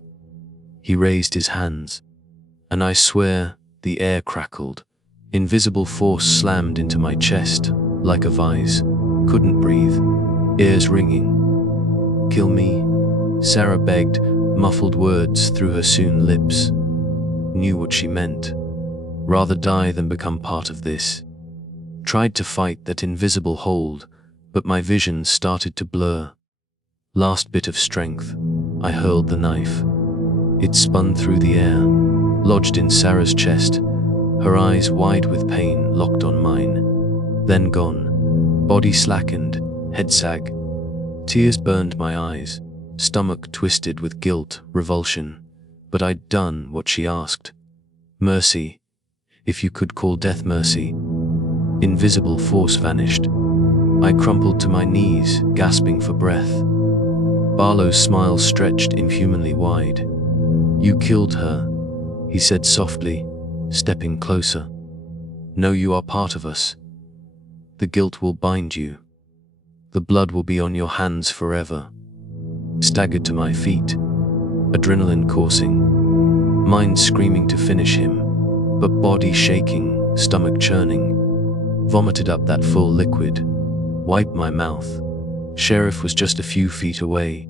He raised his hands. "And I swear, the air crackled. Invisible force slammed into my chest, like a vise. Couldn't breathe. Ears ringing. "Kill me?" Sarah begged, muffled words through her sewn lips. Knew what she meant. Rather die than become part of this. Tried to fight that invisible hold, but my vision started to blur. Last bit of strength, I hurled the knife. It spun through the air, lodged in Sarah's chest, her eyes wide with pain locked on mine. Then gone. Body slackened, head sag. Tears burned my eyes, stomach twisted with guilt, revulsion. But I'd done what she asked. Mercy, if you could call death mercy. Invisible force vanished. I crumpled to my knees, gasping for breath. Barlow's smile stretched inhumanly wide. "You killed her," he said softly, stepping closer. "Know you are part of us. The guilt will bind you. The blood will be on your hands forever." Staggered to my feet, adrenaline coursing, mind screaming to finish him, but body shaking, stomach churning. Vomited up that full liquid, wiped my mouth. Sheriff was just a few feet away,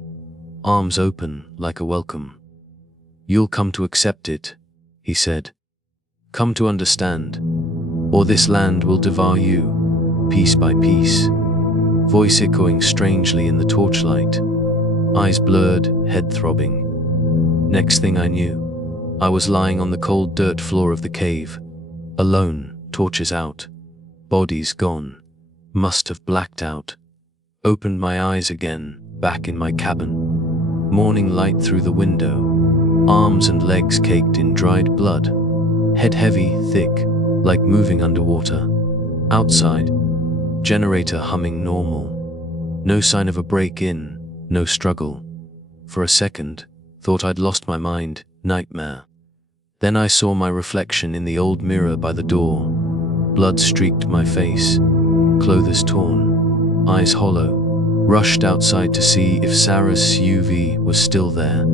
arms open like a welcome. "You'll come to accept it," he said. "Come to understand, or this land will devour you, piece by piece." Voice echoing strangely in the torchlight, eyes blurred, head throbbing. Next thing I knew, I was lying on the cold dirt floor of the cave, alone, torches out, bodies gone, must have blacked out. Opened my eyes again, back in my cabin. Morning light through the window, arms and legs caked in dried blood, head heavy, thick, like moving underwater. Outside, generator humming normal. No sign of a break-in, no struggle. For a second, thought I'd lost my mind, nightmare. Then I saw my reflection in the old mirror by the door. Blood streaked my face, clothes torn, eyes hollow. Rushed outside to see if Sarah's SUV was still there.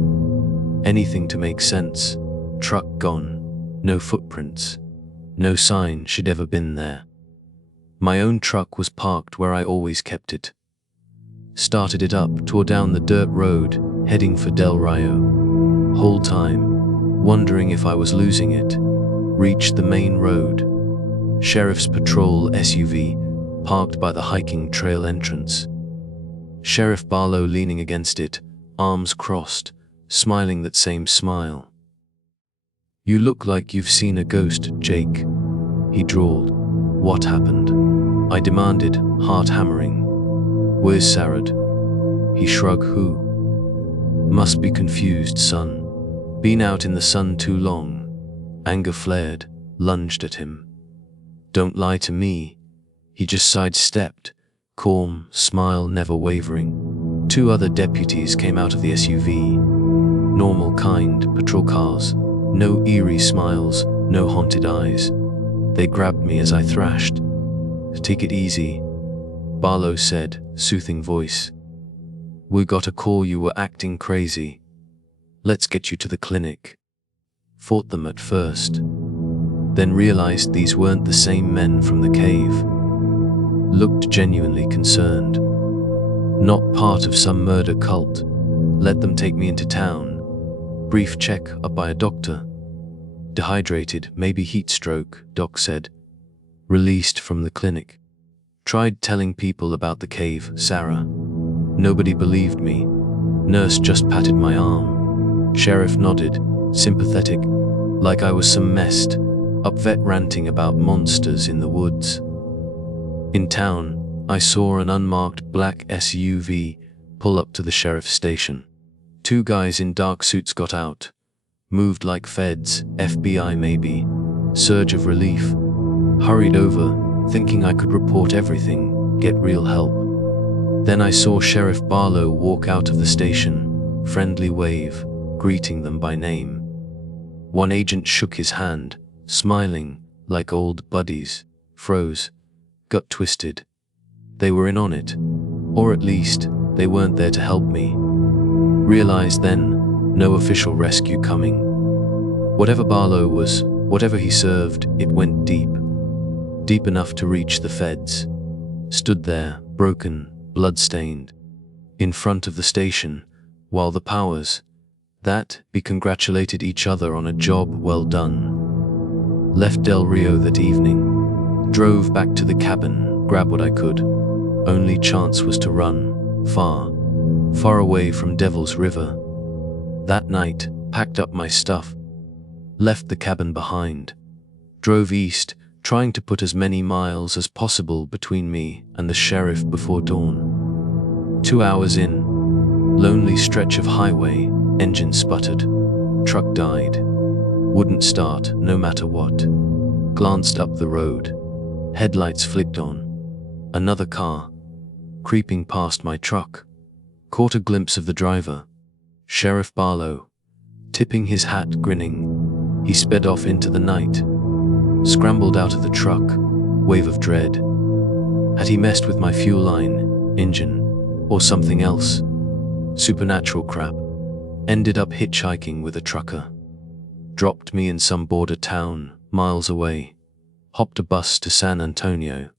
Anything to make sense. Truck gone, no footprints, no sign she'd ever been there. My own truck was parked where I always kept it. Started it up, tore down the dirt road, heading for Del Rio. Whole time, wondering if I was losing it. Reached the main road. Sheriff's patrol SUV, parked by the hiking trail entrance. Sheriff Barlow leaning against it, arms crossed, smiling that same smile. "You look like you've seen a ghost, Jake," he drawled. "What happened?" I demanded, heart hammering. "Where's Sarah?" He shrugged. "Who?" "Must be confused, son. Been out in the sun too long." Anger flared, lunged at him. "Don't lie to me." He just sidestepped, calm, smile never wavering. Two other deputies came out of the SUV. Normal kind, patrol cars. No eerie smiles, no haunted eyes. They grabbed me as I thrashed. "Take it easy," Barlow said, soothing voice. "We got a call you were acting crazy. Let's get you to the clinic." Fought them at first. Then realized these weren't the same men from the cave. Looked genuinely concerned. Not part of some murder cult. Let them take me into town. Brief check up by a doctor. Dehydrated, maybe heat stroke, doc said. Released from the clinic. Tried telling people about the cave, Sarah. Nobody believed me. Nurse just patted my arm. Sheriff nodded, sympathetic, like I was some messed up vet ranting about monsters in the woods. In town, I saw an unmarked black SUV pull up to the sheriff's station. Two guys in dark suits got out. Moved like feds, FBI maybe. Surge of relief. Hurried over, thinking I could report everything, get real help. Then I saw Sheriff Barlow walk out of the station, friendly wave, greeting them by name. One agent shook his hand, smiling, like old buddies, froze, gut twisted. They were in on it, or at least, they weren't there to help me. Realized then, no official rescue coming. Whatever Barlow was Whatever he served, it went deep. Deep enough to reach the feds. Stood there, broken, blood-stained, in front of the station, while the powers that be congratulated each other on a job well done. Left Del Rio that evening. Drove back to the cabin, grabbed what I could. Only chance was to run, far, far away from Devil's River. That night, packed up my stuff, left the cabin behind, drove east, trying to put as many miles as possible between me and the sheriff before dawn. 2 hours in, lonely stretch of highway, engine sputtered, truck died, wouldn't start no matter what. Glanced up the road, headlights flicked on. Another car, creeping past my truck, caught a glimpse of the driver, Sheriff Barlow, tipping his hat, grinning. He sped off into the night, scrambled out of the truck, wave of dread. Had he messed with my fuel line, engine, or something else? Supernatural crap. Ended up hitchhiking with a trucker. Dropped me in some border town, miles away. Hopped a bus to San Antonio.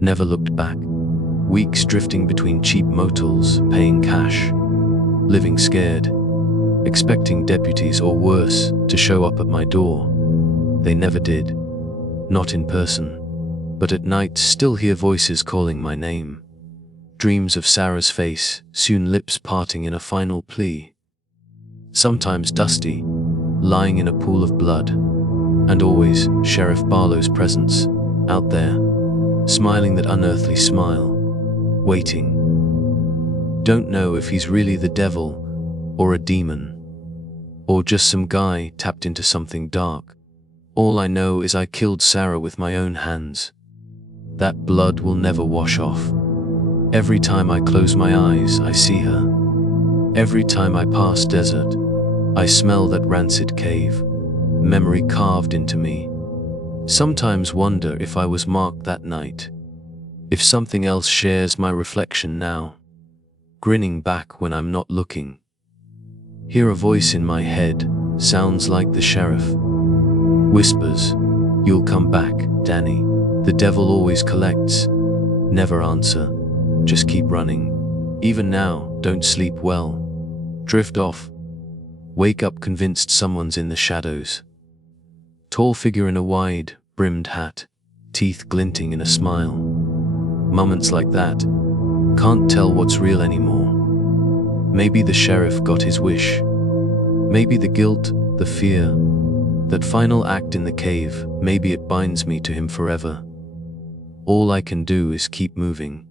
Never looked back. Weeks drifting between cheap motels, paying cash. Living scared. Expecting deputies or worse to show up at my door. They never did. Not in person. But at night still hear voices calling my name. Dreams of Sarah's face, soon lips parting in a final plea. Sometimes Dusty, lying in a pool of blood. And always Sheriff Barlow's presence, out there, smiling that unearthly smile. Waiting. Don't know if he's really the devil, or a demon, or just some guy tapped into something dark. All I know is I killed Sarah with my own hands. That blood will never wash off. Every time I close my eyes, I see her. Every time I pass desert, I smell that rancid cave, memory carved into me. Sometimes wonder if I was marked that night, if something else shares my reflection now, grinning back when I'm not looking. Hear a voice in my head, sounds like the sheriff. Whispers, "You'll come back, Danny. The devil always collects." Never answer, just keep running. Even now, don't sleep well. Drift off. Wake up convinced someone's in the shadows. Tall figure in a wide, brimmed hat, teeth glinting in a smile. Moments like that, can't tell what's real anymore. Maybe the sheriff got his wish. Maybe the guilt, the fear, that final act in the cave, maybe it binds me to him forever. All I can do is keep moving,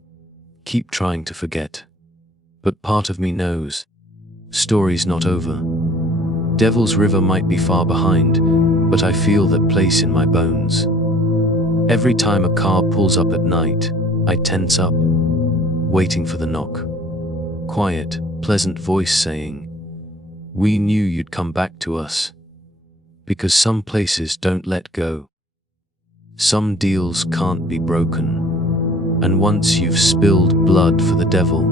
keep trying to forget. But part of me knows, story's not over. Devil's River might be far behind, but I feel that place in my bones. Every time a car pulls up at night, I tense up, waiting for the knock. Quiet, pleasant voice saying, "We knew you'd come back to us." Because some places don't let go. Some deals can't be broken. And once you've spilled blood for the devil,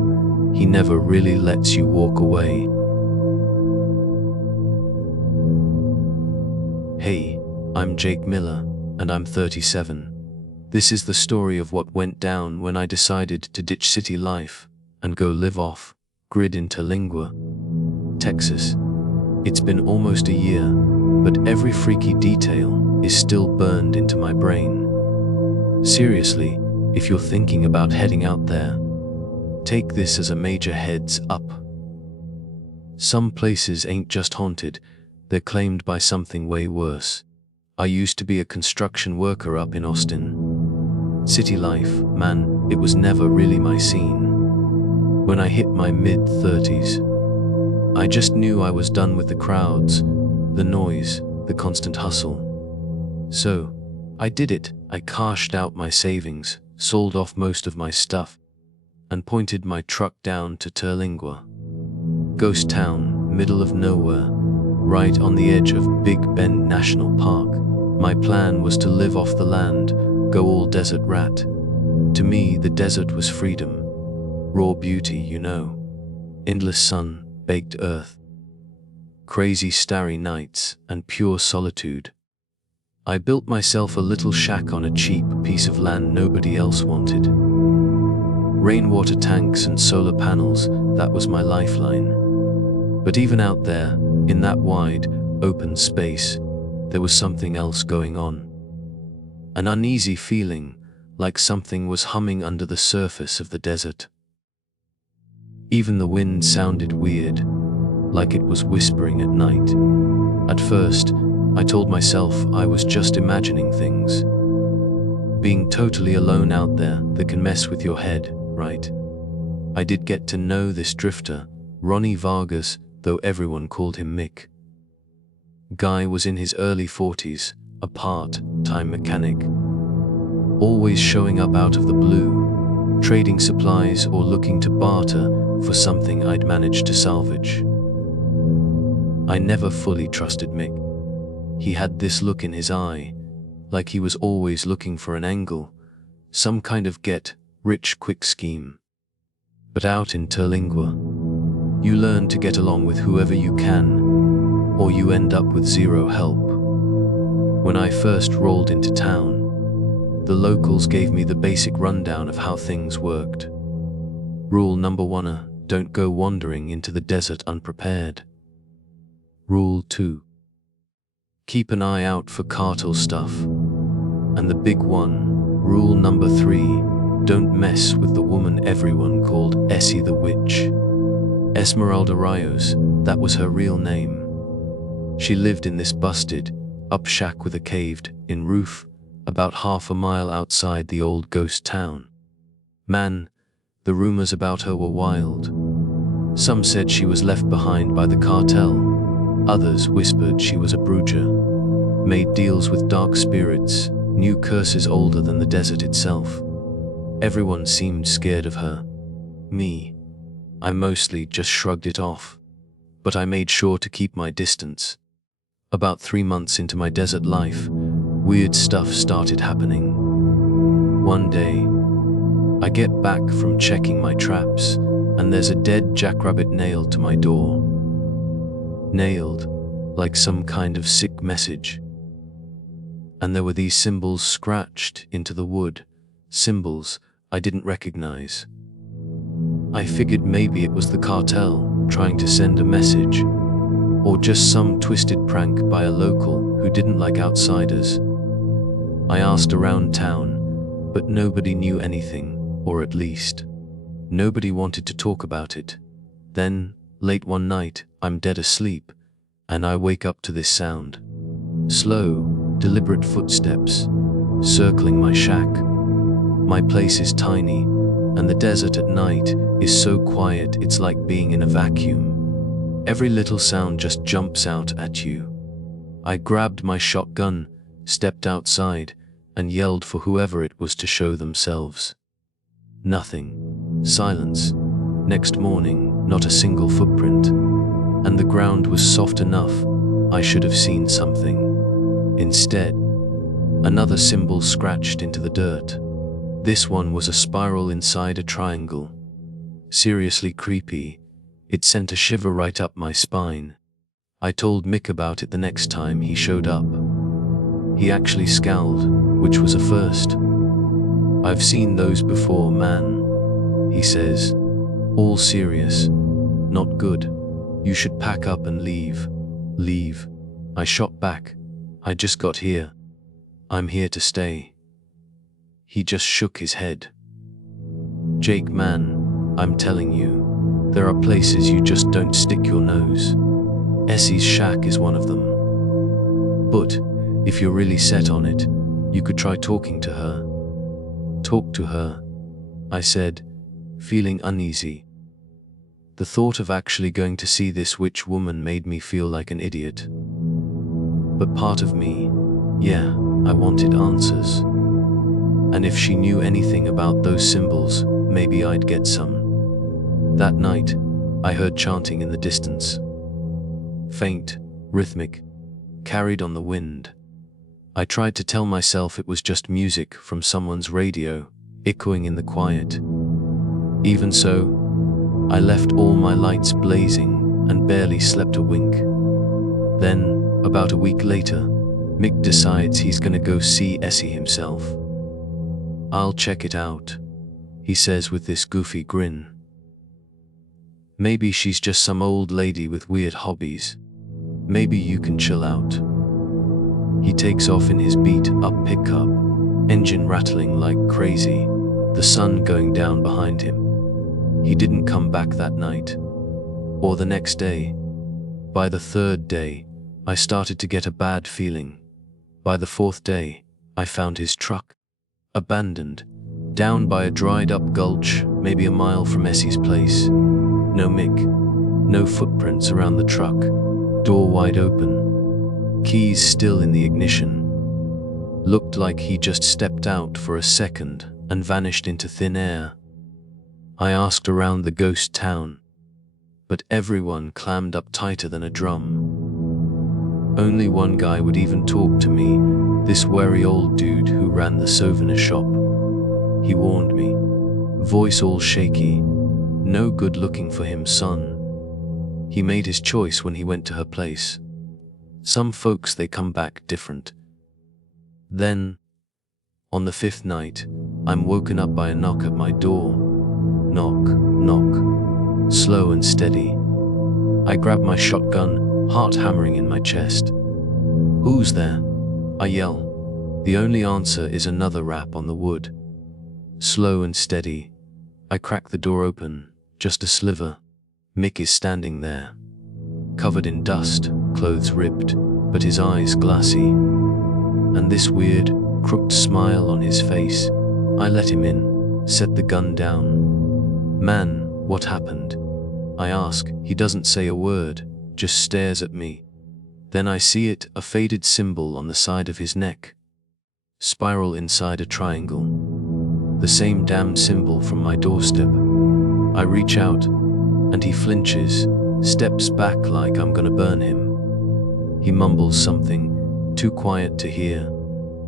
he never really lets you walk away. Hey, I'm Jake Miller, and I'm 37. This is the story of what went down when I decided to ditch city life and go live off grid in Terlingua, Texas. It's been almost a year, but every freaky detail is still burned into my brain. Seriously, if you're thinking about heading out there, take this as a major heads up. Some places ain't just haunted, they're claimed by something way worse. I used to be a construction worker up in Austin. City life, man, it was never really my scene. When I hit my mid-30s, I just knew I was done with the crowds, the noise, the constant hustle. So, I did it. I cashed out my savings, sold off most of my stuff, and pointed my truck down to Terlingua. Ghost town, middle of nowhere, right on the edge of Big Bend National Park. My plan was to live off the land, go all desert rat. To me, the desert was freedom. Raw beauty, you know. Endless sun, baked earth. Crazy starry nights, and pure solitude. I built myself a little shack on a cheap piece of land nobody else wanted. Rainwater tanks and solar panels, that was my lifeline. But even out there, in that wide, open space, there was something else going on. An uneasy feeling, like something was humming under the surface of the desert. Even the wind sounded weird, like it was whispering at night. At first, I told myself I was just imagining things. Being totally alone out there, that can mess with your head, right? I did get to know this drifter, Ronnie Vargas, though everyone called him Mick. Guy was in his early 40s, a part-time mechanic. Always showing up out of the blue, trading supplies or looking to barter for something I'd managed to salvage. I never fully trusted Mick. He had this look in his eye, like he was always looking for an angle, some kind of get-rich-quick scheme. But out in Terlingua, you learn to get along with whoever you can, or you end up with zero help. When I first rolled into town, the locals gave me the basic rundown of how things worked. Rule number 1: don't go wandering into the desert unprepared. Rule 2: keep an eye out for cartel stuff. And the big one, rule number 3, don't mess with the woman everyone called Essie the Witch. Esmeralda Rios, that was her real name. She lived in this busted up shack with a caved-in roof, about half a mile outside the old ghost town. Man, the rumors about her were wild. Some said she was left behind by the cartel. Others whispered she was a bruja, made deals with dark spirits, knew curses older than the desert itself. Everyone seemed scared of her. Me, I mostly just shrugged it off, but I made sure to keep my distance. About 3 months into my desert life, weird stuff started happening. One day, I get back from checking my traps, and there's a dead jackrabbit nailed to my door. Nailed, like some kind of sick message. And there were these symbols scratched into the wood, symbols I didn't recognize. I figured maybe it was the cartel trying to send a message, or just some twisted prank by a local who didn't like outsiders. I asked around town, but nobody knew anything, or at least, nobody wanted to talk about it. Then, late one night, I'm dead asleep, and I wake up to this sound. Slow, deliberate footsteps, circling my shack. My place is tiny, and the desert at night is so quiet it's like being in a vacuum. Every little sound just jumps out at you. I grabbed my shotgun, stepped outside, and yelled for whoever it was to show themselves. Nothing. Silence. Next morning, not a single footprint. And the ground was soft enough, I should have seen something. Instead, another symbol scratched into the dirt. This one was a spiral inside a triangle. Seriously creepy. It sent a shiver right up my spine. I told Mick about it the next time he showed up. He actually scowled, which was a first. "I've seen those before, man," he says. "All serious. Not good. You should pack up and leave." "Leave?" I shot back. "I just got here. I'm here to stay." He just shook his head. "Jake, man, I'm telling you, there are places you just don't stick your nose. Essie's shack is one of them. But, if you're really set on it, you could try talking to her." "Talk to her?" I said, feeling uneasy. The thought of actually going to see this witch woman made me feel like an idiot. But part of me, yeah, I wanted answers. And if she knew anything about those symbols, maybe I'd get some. That night, I heard chanting in the distance. Faint, rhythmic, carried on the wind. I tried to tell myself it was just music from someone's radio, echoing in the quiet. Even so, I left all my lights blazing and barely slept a wink. Then, about a week later, Mick decides he's gonna go see Essie himself. "I'll check it out," he says with this goofy grin. "Maybe she's just some old lady with weird hobbies. Maybe you can chill out." He takes off in his beat-up pickup, engine rattling like crazy, the sun going down behind him. He didn't come back that night, or the next day. By the third day, I started to get a bad feeling. By the fourth day, I found his truck, abandoned, down by a dried-up gulch, maybe a mile from Essie's place. No Mick, no footprints around the truck, door wide open, keys still in the ignition. Looked like he just stepped out for a second and vanished into thin air. I asked around the ghost town, but everyone clammed up tighter than a drum. Only one guy would even talk to me, this wary old dude who ran the souvenir shop. He warned me, voice all shaky, "No good looking for him, son." He made his choice when he went to her place. Some folks, they come back different. Then, on the fifth night, I'm woken up by a knock at my door. Knock, knock, slow and steady. I grab my shotgun, heart hammering in my chest. "Who's there?" I yell. The only answer is another rap on the wood. Slow and steady. I crack the door open, just a sliver. Mick is standing there, covered in dust, clothes ripped, but his eyes glassy. And this weird, crooked smile on his face. I let him in, set the gun down. "Man, what happened?" I ask. He doesn't say a word, just stares at me. Then I see it, a faded symbol on the side of his neck. Spiral inside a triangle. The same damn symbol from my doorstep. I reach out, and he flinches, steps back like I'm gonna burn him. He mumbles something, too quiet to hear.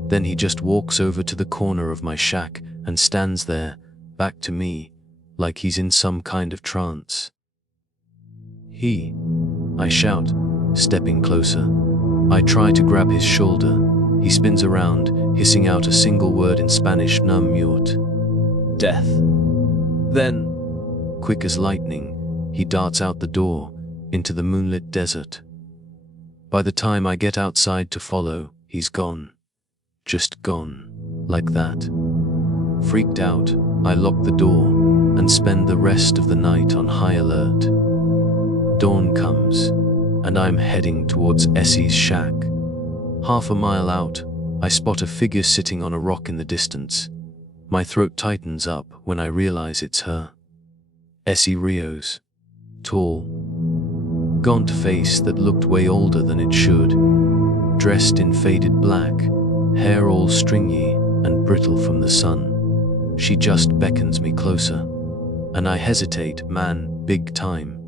Then he just walks over to the corner of my shack and stands there, back to me, like he's in some kind of trance. I shout, stepping closer. I try to grab his shoulder. He spins around, hissing out a single word in Spanish, "No mute." Death. Then, quick as lightning, he darts out the door, into the moonlit desert. By the time I get outside to follow, he's gone. Just gone, like that. Freaked out, I lock the door, and spend the rest of the night on high alert. Dawn comes, and I'm heading towards Essie's shack. Half a mile out, I spot a figure sitting on a rock in the distance. My throat tightens up when I realize it's her. Essie Rios. Tall, gaunt face that looked way older than it should, dressed in faded black, hair all stringy and brittle from the sun. She just beckons me closer, and I hesitate, man, big time.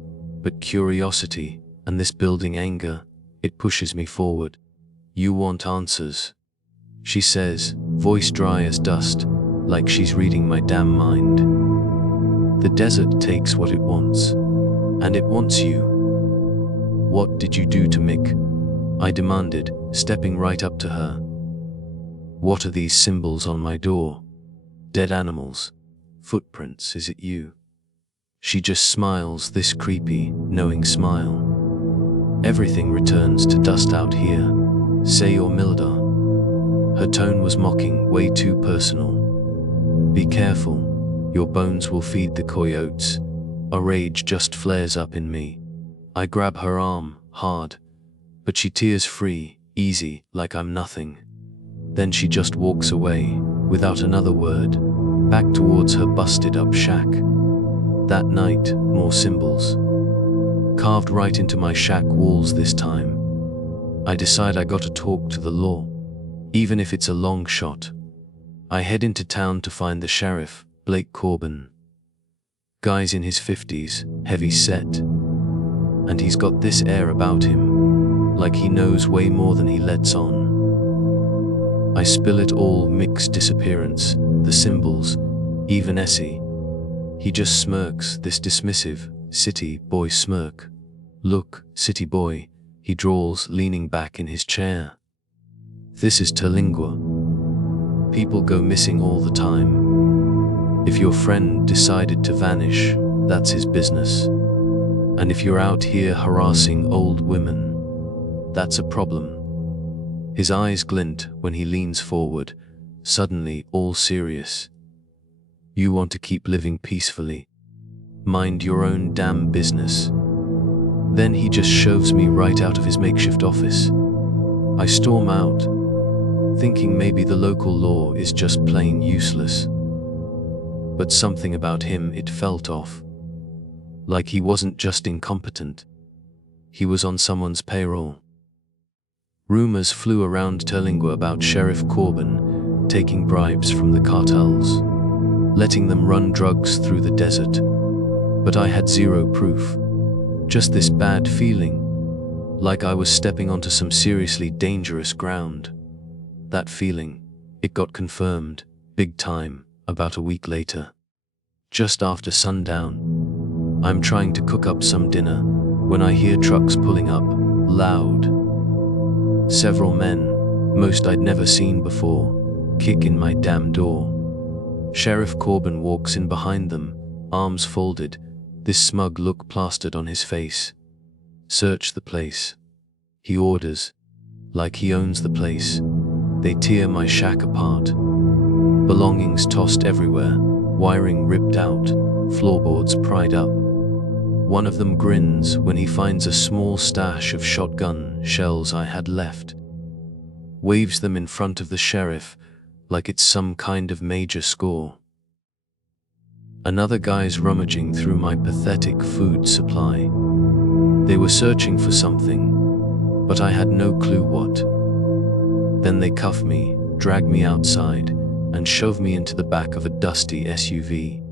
But curiosity, and this building anger, it pushes me forward. "You want answers," she says, voice dry as dust, like she's reading my damn mind. The desert takes what it wants, and it wants you. "What did you do to Mick?" I demanded, stepping right up to her. "What are these symbols on my door? Dead animals, footprints, is it you?" She just smiles, this creepy, knowing smile. "Everything returns to dust out here. Say or Mildar." Her tone was mocking, way too personal. "Be careful, your bones will feed the coyotes." A rage just flares up in me. I grab her arm, hard, but she tears free, easy, like I'm nothing. Then she just walks away, without another word, back towards her busted-up shack. That night, more symbols. Carved right into my shack walls this time. I decide I gotta talk to the law, even if it's a long shot. I head into town to find the sheriff, Blake Corbin. Guy's in his 50s, heavy set. And he's got this air about him, like he knows way more than he lets on. I spill it all, Mick's disappearance, the symbols, even Essie. He just smirks, this dismissive, city boy smirk. "Look, city boy," he drawls, leaning back in his chair. This is Terlingua. People go missing all the time. If your friend decided to vanish, that's his business. And if you're out here harassing old women, that's a problem. His eyes glint when he leans forward, suddenly all serious. You want to keep living peacefully. Mind your own damn business. Then he just shoves me right out of his makeshift office. I storm out, thinking maybe the local law is just plain useless. But something about him, it felt off. Like he wasn't just incompetent. He was on someone's payroll. Rumors flew around Terlingua about Sheriff Corbin taking bribes from the cartels, letting them run drugs through the desert. But I had zero proof. Just this bad feeling, like I was stepping onto some seriously dangerous ground. That feeling, it got confirmed, big time, about a week later. Just after sundown, I'm trying to cook up some dinner when I hear trucks pulling up, loud. Several men, most I'd never seen before, kick in my damn door. Sheriff Corbin walks in behind them, arms folded, this smug look plastered on his face. Search the place, he orders, like he owns the place. They tear my shack apart. Belongings tossed everywhere, wiring ripped out, floorboards pried up. One of them grins when he finds a small stash of shotgun shells I had left. Waves them in front of the sheriff like it's some kind of major score. Another guy's rummaging through my pathetic food supply. They were searching for something, but I had no clue what. Then they cuff me, drag me outside, and shove me into the back of a dusty SUV.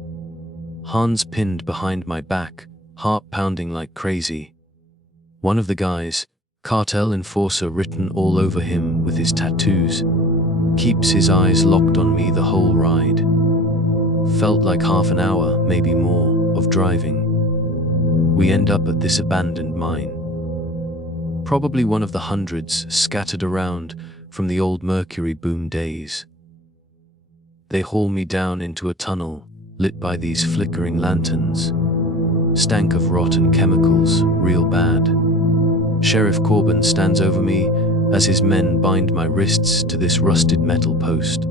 Hans pinned behind my back, heart pounding like crazy. One of the guys, cartel enforcer written all over him with his tattoos, keeps his eyes locked on me the whole ride. Felt like half an hour, maybe more, of driving. We end up at this abandoned mine. Probably one of the hundreds scattered around from the old mercury boom days. They haul me down into a tunnel lit by these flickering lanterns. Stank of rotten chemicals, real bad. Sheriff Corbin stands over me as his men bind my wrists to this rusted metal post.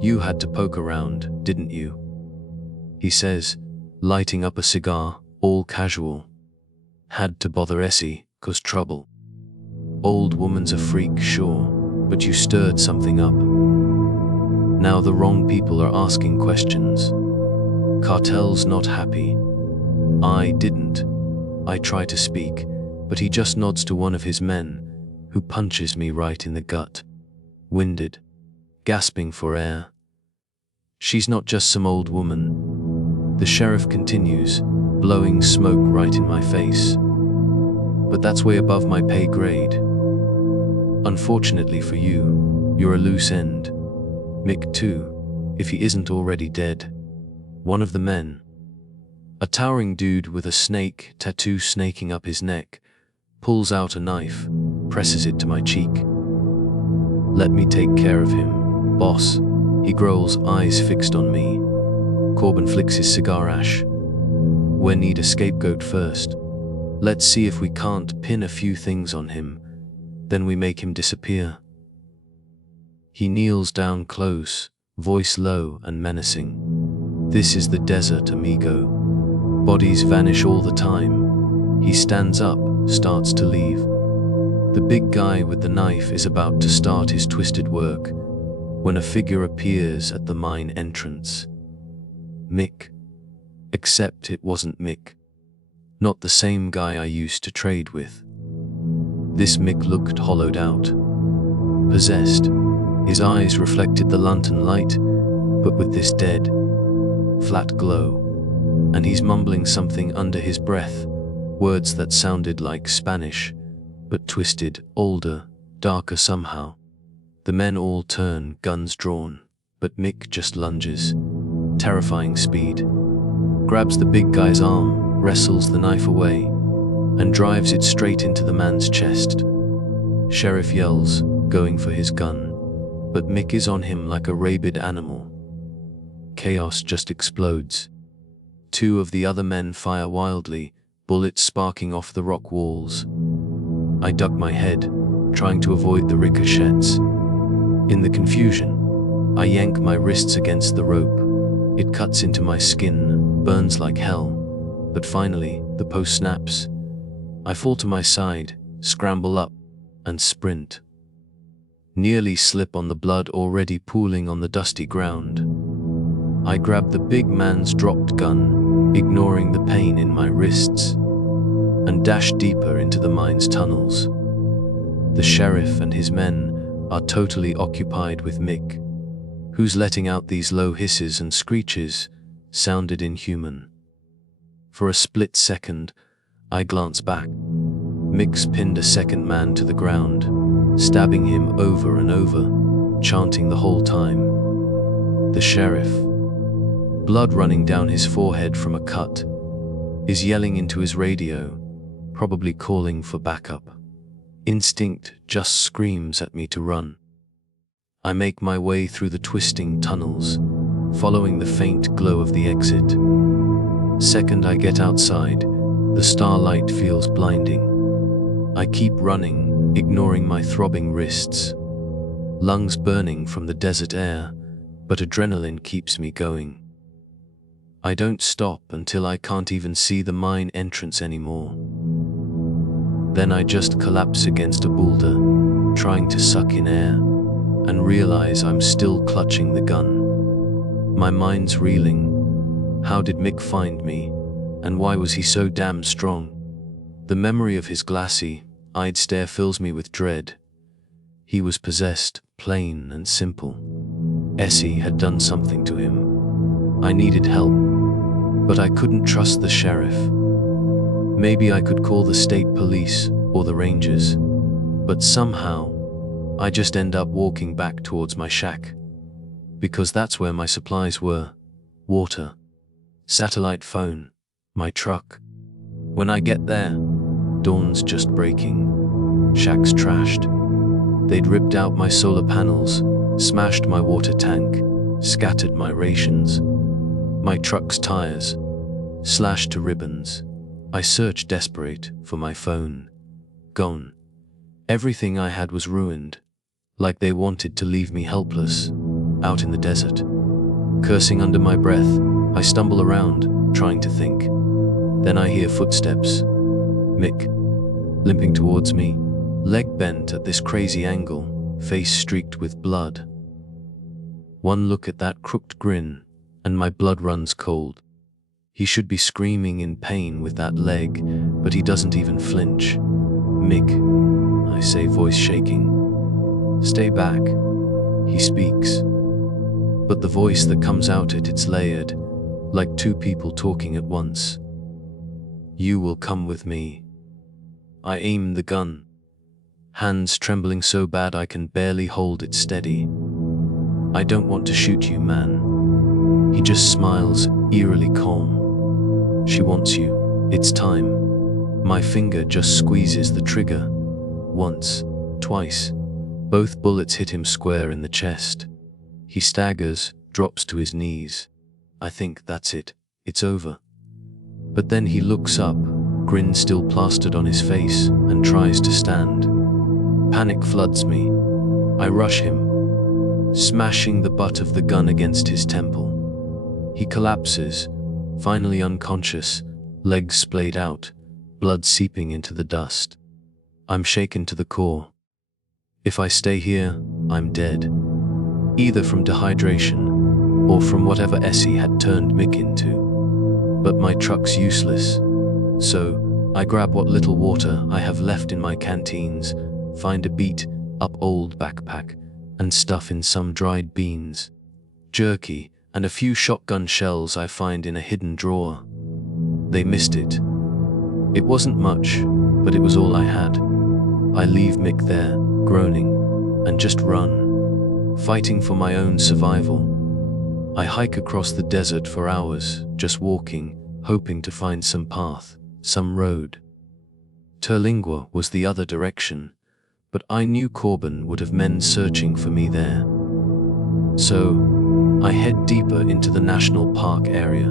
You had to poke around, didn't you? He says, lighting up a cigar, all casual. Had to bother Essie, 'cause trouble. Old woman's a freak, sure, but you stirred something up. Now the wrong people are asking questions. Cartel's not happy. I didn't. I try to speak, but he just nods to one of his men, who punches me right in the gut. Winded, gasping for air. She's not just some old woman. The sheriff continues, blowing smoke right in my face. But that's way above my pay grade. Unfortunately for you, you're a loose end. Mick too, if he isn't already dead. One of the men, a towering dude with a snake tattoo snaking up his neck, pulls out a knife, presses it to my cheek. Let me take care of him, boss, he growls, eyes fixed on me. Corbin flicks his cigar ash. We need a scapegoat first. Let's see if we can't pin a few things on him, then we make him disappear. He kneels down close, voice low and menacing. This is the desert, amigo. Bodies vanish all the time. He stands up, starts to leave. The big guy with the knife is about to start his twisted work when a figure appears at the mine entrance. Mick. Except it wasn't Mick. Not the same guy I used to trade with. This Mick looked hollowed out. Possessed. His eyes reflected the lantern light, but with this dead, flat glow. And he's mumbling something under his breath, words that sounded like Spanish, but twisted, older, darker somehow. The men all turn, guns drawn, but Mick just lunges. Terrifying speed. Grabs the big guy's arm, wrestles the knife away, and drives it straight into the man's chest. Sheriff yells, going for his gun, but Mick is on him like a rabid animal. Chaos just explodes. Two of the other men fire wildly, bullets sparking off the rock walls. I duck my head, trying to avoid the ricochets. In the confusion, I yank my wrists against the rope. It cuts into my skin, burns like hell. But finally, the post snaps. I fall to my side, scramble up, and sprint. Nearly slip on the blood already pooling on the dusty ground. I grab the big man's dropped gun, ignoring the pain in my wrists, and dash deeper into the mine's tunnels. The sheriff and his men are totally occupied with Mick, whose letting out these low hisses and screeches sounded inhuman. For a split second, I glance back. Mick's pinned a second man to the ground, stabbing him over and over, chanting the whole time. The sheriff, blood running down his forehead from a cut, is yelling into his radio, probably calling for backup. Instinct just screams at me to run. I make my way through the twisting tunnels, following the faint glow of the exit. Second I get outside, the starlight feels blinding. I keep running, ignoring my throbbing wrists. Lungs burning from the desert air, but adrenaline keeps me going. I don't stop until I can't even see the mine entrance anymore. Then I just collapse against a boulder, trying to suck in air, and realize I'm still clutching the gun. My mind's reeling. How did Mick find me, and why was he so damn strong? The memory of his glassy-eyed stare fills me with dread. He was possessed, plain and simple. Essie had done something to him. I needed help, but I couldn't trust the sheriff. Maybe I could call the state police or the rangers, but somehow I just end up walking back towards my shack, because that's where my supplies were: water, satellite phone, my truck. When I get there, dawn's just breaking. Shack's trashed. They'd ripped out my solar panels, smashed my water tank, scattered my rations. My truck's tires, slashed to ribbons. I searched desperate for my phone. Gone. Everything I had was ruined, like they wanted to leave me helpless, out in the desert. Cursing under my breath, I stumble around, trying to think. Then I hear footsteps. Mick, limping towards me, leg bent at this crazy angle, face streaked with blood. One look at that crooked grin, and my blood runs cold. He should be screaming in pain with that leg, but he doesn't even flinch. Mick, I say, voice shaking. Stay back, he speaks. But the voice that comes out it's layered, like two people talking at once. You will come with me. I aim the gun, hands trembling so bad I can barely hold it steady. I don't want to shoot you, man. He just smiles, eerily calm. She wants you. It's time. My finger just squeezes the trigger. Once, twice. Both bullets hit him square in the chest. He staggers, drops to his knees. I think that's it. It's over. But then he looks up, grin still plastered on his face, and tries to stand. Panic floods me. I rush him, smashing the butt of the gun against his temple. He collapses, finally unconscious, legs splayed out, blood seeping into the dust. I'm shaken to the core. If I stay here, I'm dead. Either from dehydration, or from whatever Essie had turned Mick into. But my truck's useless, so I grab what little water I have left in my canteens, find a beat-up old backpack, and stuff in some dried beans, jerky, and a few shotgun shells I find in a hidden drawer. They missed it. It wasn't much, but it was all I had. I leave Mick there, groaning, and just run, fighting for my own survival. I hike across the desert for hours, just walking, hoping to find some path, some road. Terlingua was the other direction, but I knew Corbin would have men searching for me there. So, I head deeper into the national park area,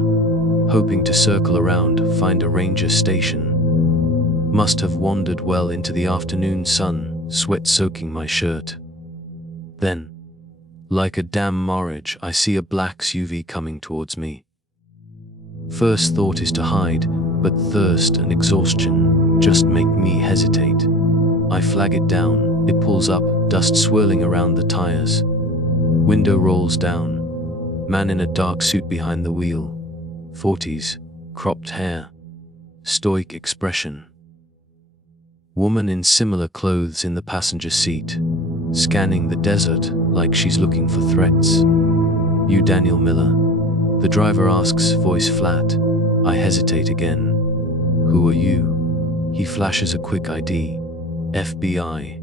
hoping to circle around, find a ranger station. Must have wandered well into the afternoon sun, sweat soaking my shirt. Then, like a damn mirage, I see a black SUV coming towards me. First thought is to hide, but thirst and exhaustion just make me hesitate. I flag it down, it pulls up, dust swirling around the tires. Window rolls down. Man in a dark suit behind the wheel. 40s, cropped hair. Stoic expression. Woman in similar clothes in the passenger seat, scanning the desert like she's looking for threats. You Daniel Miller? The driver asks, voice flat. I hesitate again. Who are you? He flashes a quick ID. FBI.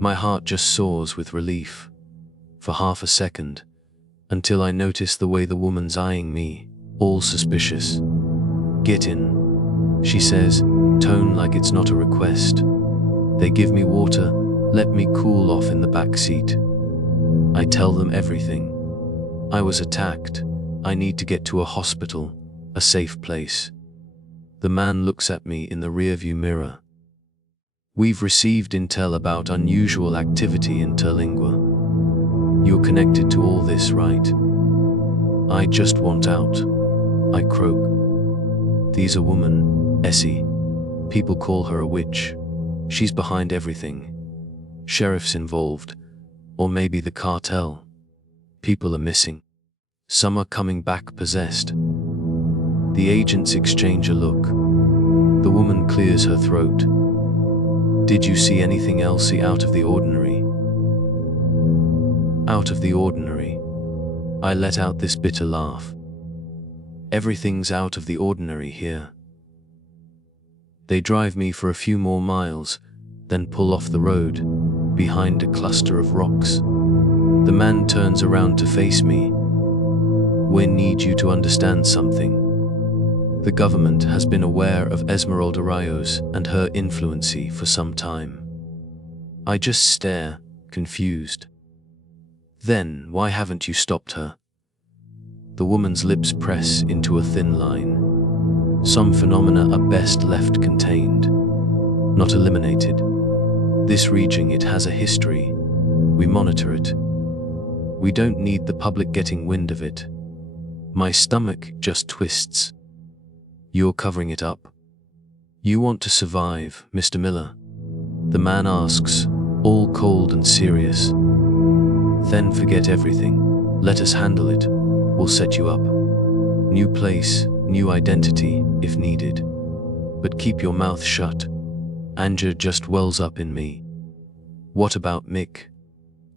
My heart just soars with relief. For half a second, until I notice the way the woman's eyeing me, all suspicious. Get in, she says, tone like it's not a request. They give me water, let me cool off in the back seat. I tell them everything. I was attacked. I need to get to a hospital, a safe place. The man looks at me in the rearview mirror. We've received intel about unusual activity in Terlingua. You're connected to all this, right? I just want out. I croak. There's a woman, Essie. People call her a witch. She's behind everything. Sheriff's involved. Or maybe the cartel. People are missing. Some are coming back possessed. The agents exchange a look. The woman clears her throat. Did you see anything else out of the ordinary? Out of the ordinary. I let out this bitter laugh. Everything's out of the ordinary here. They drive me for a few more miles, then pull off the road, behind a cluster of rocks. The man turns around to face me. We need you to understand something. The government has been aware of Esmeralda Rios and her influence for some time. I just stare, confused. Then, why haven't you stopped her? The woman's lips press into a thin line. Some phenomena are best left contained, not eliminated. This region, it has a history. We monitor it. We don't need the public getting wind of it. My stomach just twists. You're covering it up. You want to survive, Mr. Miller? The man asks, all cold and serious. Then forget everything. Let us handle it. We'll set you up. New place, new identity, if needed. But keep your mouth shut. Anger just wells up in me. What about Mick?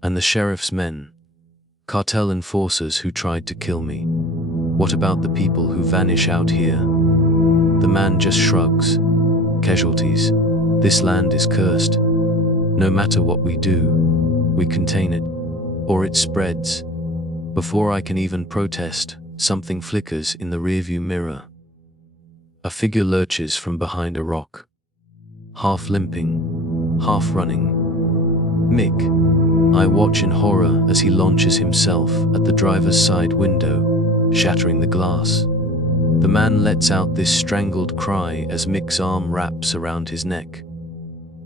And the sheriff's men? Cartel enforcers who tried to kill me? What about the people who vanish out here? The man just shrugs. Casualties. This land is cursed. No matter what we do, we contain it. Or it spreads. Before I can even protest, something flickers in the rearview mirror. A figure lurches from behind a rock. Half limping, half running. Mick. I watch in horror as he launches himself at the driver's side window, shattering the glass. The man lets out this strangled cry as Mick's arm wraps around his neck.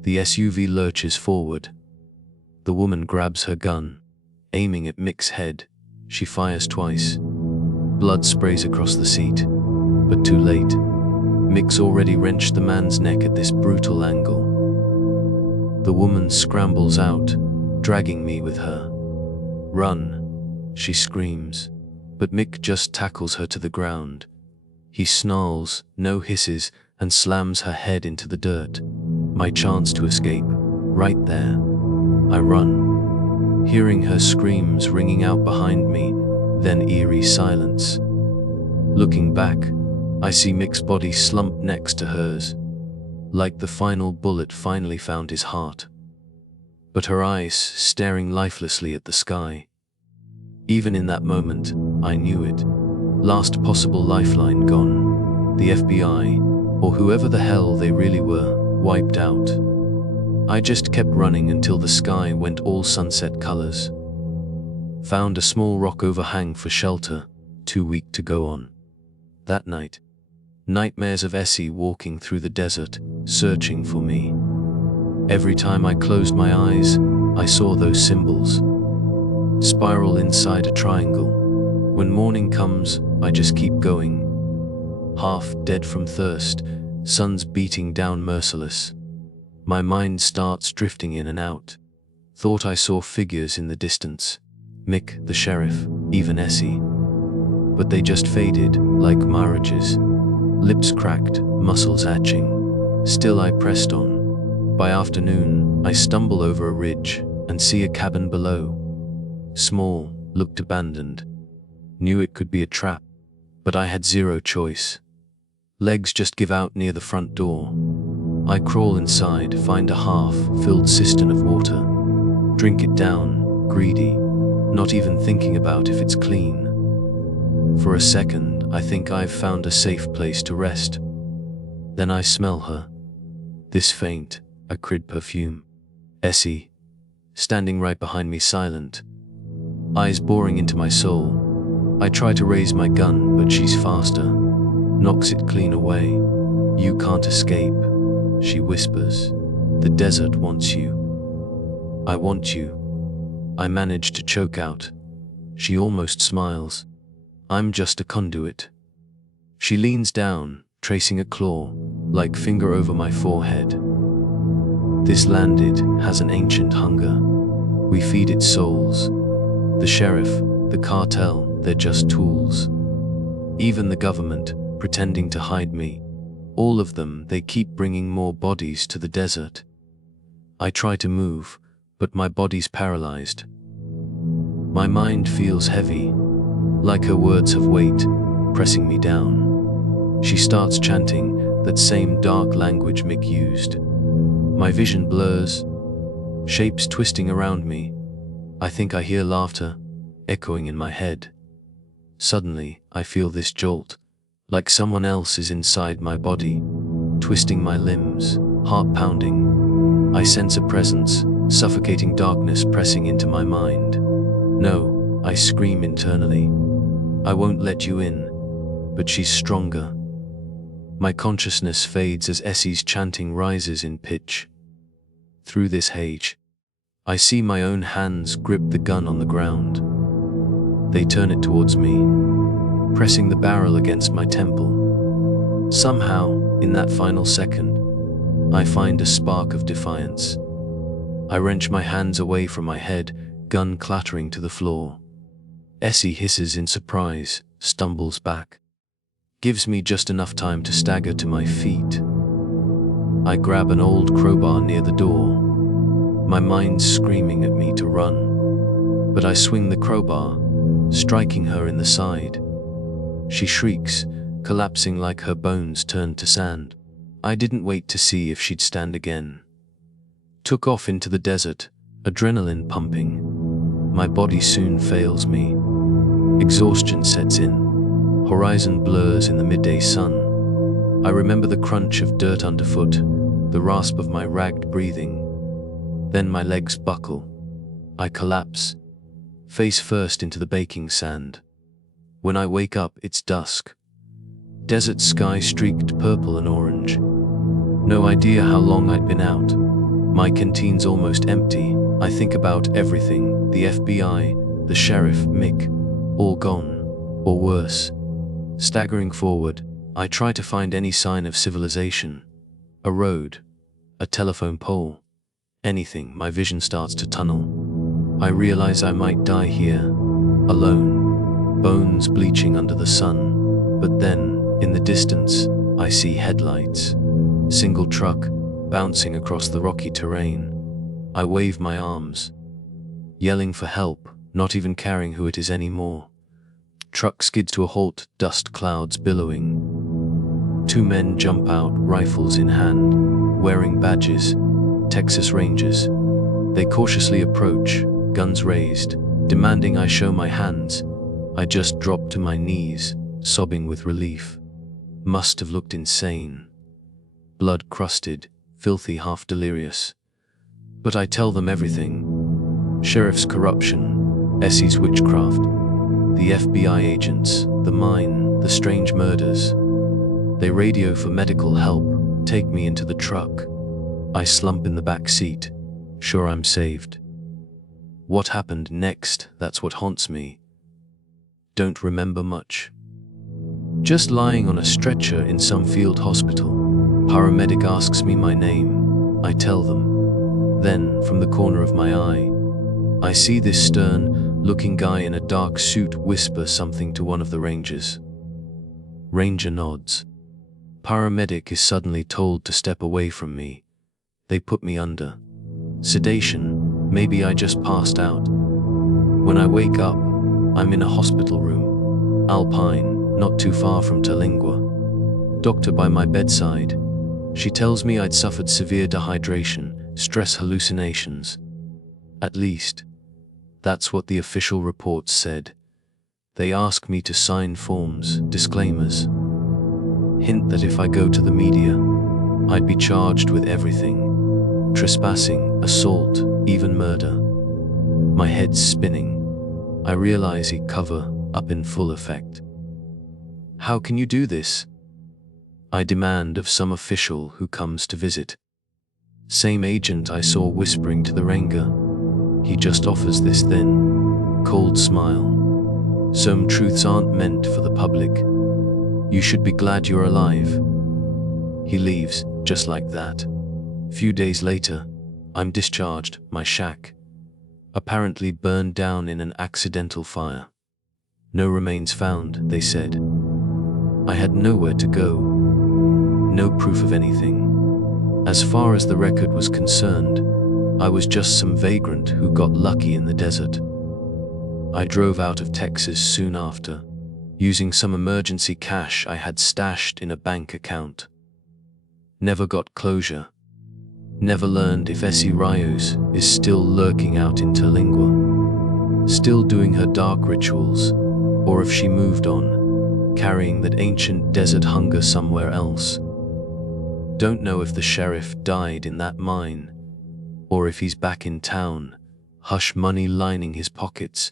The SUV lurches forward. The woman grabs her gun. Aiming at Mick's head, she fires twice. Blood sprays across the seat, but too late. Mick's already wrenched the man's neck at this brutal angle. The woman scrambles out, dragging me with her. Run, she screams, but Mick just tackles her to the ground. He snarls, no hisses, and slams her head into the dirt. My chance to escape, right there. I run, hearing her screams ringing out behind me, then eerie silence. Looking back, I see Mick's body slumped next to hers, like the final bullet finally found his heart. But her eyes staring lifelessly at the sky. Even in that moment, I knew it. Last possible lifeline gone. The FBI, or whoever the hell they really were, wiped out. I just kept running until the sky went all sunset colors. Found a small rock overhang for shelter, too weak to go on. That night, nightmares of Essie walking through the desert, searching for me. Every time I closed my eyes, I saw those symbols. Spiral inside a triangle. When morning comes, I just keep going. Half dead from thirst, sun's beating down merciless. My mind starts drifting in and out. Thought I saw figures in the distance. Mick, the sheriff, even Essie. But they just faded, like mirages. Lips cracked, muscles atching. Still I pressed on. By afternoon, I stumble over a ridge and see a cabin below. Small, looked abandoned. Knew it could be a trap, but I had zero choice. Legs just give out near the front door. I crawl inside, find a half-filled cistern of water. Drink it down, greedy, not even thinking about if it's clean. For a second, I think I've found a safe place to rest. Then I smell her. This faint, acrid perfume. Essie, standing right behind me silent. Eyes boring into my soul. I try to raise my gun, but she's faster. Knocks it clean away. You can't escape, she whispers. The desert wants you. I want you. I manage to choke out. She almost smiles. I'm just a conduit. She leans down, tracing a claw, like finger over my forehead. This landed has an ancient hunger. We feed its souls. The sheriff, the cartel, they're just tools. Even the government, pretending to hide me. All of them, they keep bringing more bodies to the desert. I try to move, but my body's paralyzed. My mind feels heavy, like her words have weight, pressing me down. She starts chanting that same dark language Mick used. My vision blurs, shapes twisting around me. I think I hear laughter, echoing in my head. Suddenly, I feel this jolt, like someone else is inside my body, twisting my limbs, heart pounding. I sense a presence, suffocating darkness pressing into my mind. No, I scream internally. I won't let you in, but she's stronger. My consciousness fades as Essie's chanting rises in pitch. Through this haze, I see my own hands grip the gun on the ground. They turn it towards me, pressing the barrel against my temple. Somehow, in that final second, I find a spark of defiance. I wrench my hands away from my head, gun clattering to the floor. Essie hisses in surprise, stumbles back. Gives me just enough time to stagger to my feet. I grab an old crowbar near the door, my mind screaming at me to run. But I swing the crowbar, striking her in the side. She shrieks, collapsing like her bones turned to sand. I didn't wait to see if she'd stand again. Took off into the desert, adrenaline pumping. My body soon fails me. Exhaustion sets in. Horizon blurs in the midday sun. I remember the crunch of dirt underfoot, the rasp of my ragged breathing. Then my legs buckle. I collapse, face first into the baking sand. When I wake up, it's dusk. Desert sky streaked purple and orange. No idea how long I'd been out. My canteen's almost empty. I think about everything, the FBI, the sheriff, Mick, all gone, or worse. Staggering forward, I try to find any sign of civilization. A road, a telephone pole, anything. My vision starts to tunnel. I realize I might die here, alone, bones bleaching under the sun. But then, in the distance, I see headlights. Single truck, bouncing across the rocky terrain. I wave my arms, yelling for help, not even caring who it is anymore. Truck skids to a halt, dust clouds billowing. Two men jump out, rifles in hand, wearing badges, Texas Rangers. They cautiously approach, guns raised, demanding I show my hands. I just drop to my knees, sobbing with relief. Must have looked insane. Blood crusted, filthy, half delirious. But I tell them everything. Sheriff's corruption, Essie's witchcraft, the FBI agents, the mine, the strange murders. They radio for medical help, take me into the truck. I slump in the back seat, sure I'm saved. What happened next, that's what haunts me. Don't remember much. Just lying on a stretcher in some field hospital. Paramedic asks me my name. I tell them. Then, from the corner of my eye, I see this stern-looking guy in a dark suit whisper something to one of the rangers. Ranger nods. Paramedic is suddenly told to step away from me. They put me under. Sedation, maybe I just passed out. When I wake up, I'm in a hospital room. Alpine, not too far from Terlingua. Doctor by my bedside. She tells me I'd suffered severe dehydration, stress hallucinations. At least, that's what the official reports said. They ask me to sign forms, disclaimers. Hint that if I go to the media, I'd be charged with everything. Trespassing, assault, even murder. My head's spinning. I realize it cover up in full effect. How can you do this? I demand of some official who comes to visit. Same agent I saw whispering to the Ranger. He just offers this thin, cold smile. Some truths aren't meant for the public. You should be glad you're alive. He leaves, just like that. Few days later, I'm discharged, my shack, apparently burned down in an accidental fire. No remains found, they said. I had nowhere to go. No proof of anything. As far as the record was concerned, I was just some vagrant who got lucky in the desert. I drove out of Texas soon after, using some emergency cash I had stashed in a bank account. Never got closure. Never learned if Essie Rios is still lurking out in Terlingua, still doing her dark rituals, or if she moved on, carrying that ancient desert hunger somewhere else. Don't know if the sheriff died in that mine, or if he's back in town, hush money lining his pockets,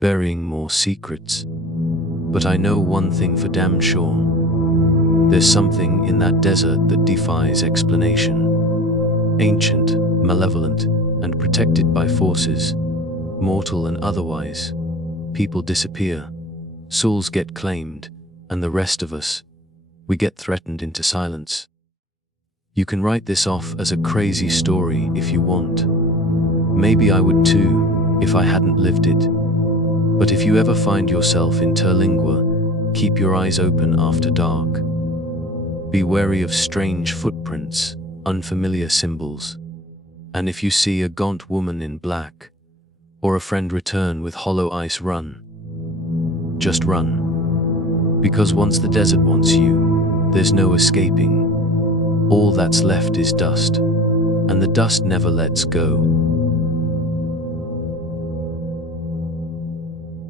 burying more secrets. But I know one thing for damn sure. There's something in that desert that defies explanation. Ancient, malevolent, and protected by forces, mortal and otherwise. People disappear, souls get claimed, and the rest of us, we get threatened into silence. You can write this off as a crazy story if you want. Maybe I would too, if I hadn't lived it. But if you ever find yourself in Terlingua, keep your eyes open after dark. Be wary of strange footprints, unfamiliar symbols. And if you see a gaunt woman in black, or a friend return with hollow ice, run. Just run. Because once the desert wants you, there's no escaping. All that's left is dust, and the dust never lets go.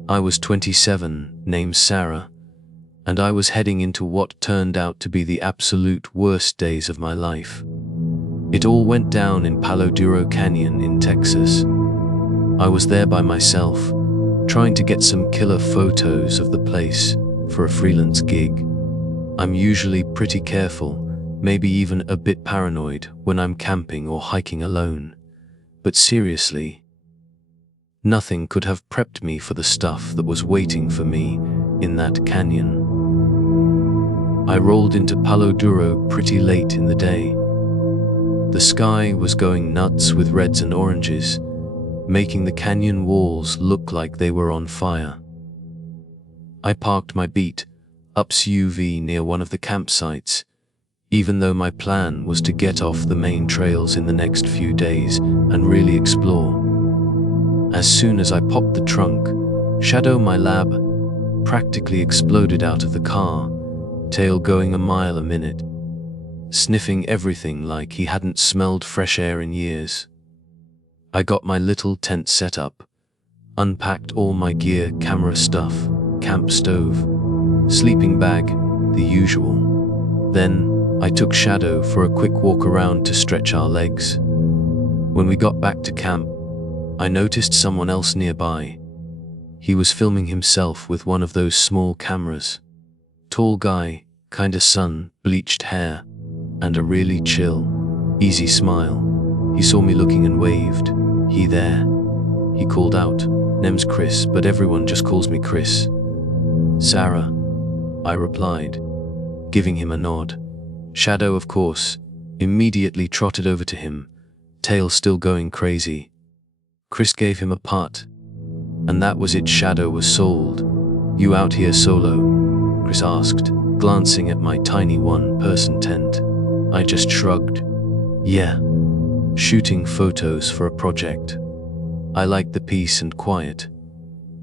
I was 27, named Sarah, and I was heading into what turned out to be the absolute worst days of my life. It all went down in Palo Duro Canyon in Texas. I was there by myself, trying to get some killer photos of the place for a freelance gig. I'm usually pretty careful, maybe even a bit paranoid when I'm camping or hiking alone. But seriously, nothing could have prepped me for the stuff that was waiting for me in that canyon. I rolled into Palo Duro pretty late in the day. The sky was going nuts with reds and oranges, making the canyon walls look like they were on fire. I parked my beat up SUV near one of the campsites, even though my plan was to get off the main trails in the next few days and really explore. As soon as I popped the trunk, Shadow, my lab, practically exploded out of the car, tail going a mile a minute, sniffing everything like he hadn't smelled fresh air in years. I got my little tent set up, unpacked all my gear, camera stuff, camp stove, sleeping bag, the usual. Then, I took Shadow for a quick walk around to stretch our legs. When we got back to camp, I noticed someone else nearby. He was filming himself with one of those small cameras. Tall guy, kinda sun-bleached hair, and a really chill, easy smile. He saw me looking and waved. "He there." He called out, "Name's Chris, but everyone just calls me Chris." "Sarah," I replied, giving him a nod. Shadow, of course, immediately trotted over to him, tail still going crazy. Chris gave him a putt, and that was it. Shadow was sold. "You out here solo?" Chris asked, glancing at my tiny one-person tent. I just shrugged. "Yeah. Shooting photos for a project. I like the peace and quiet."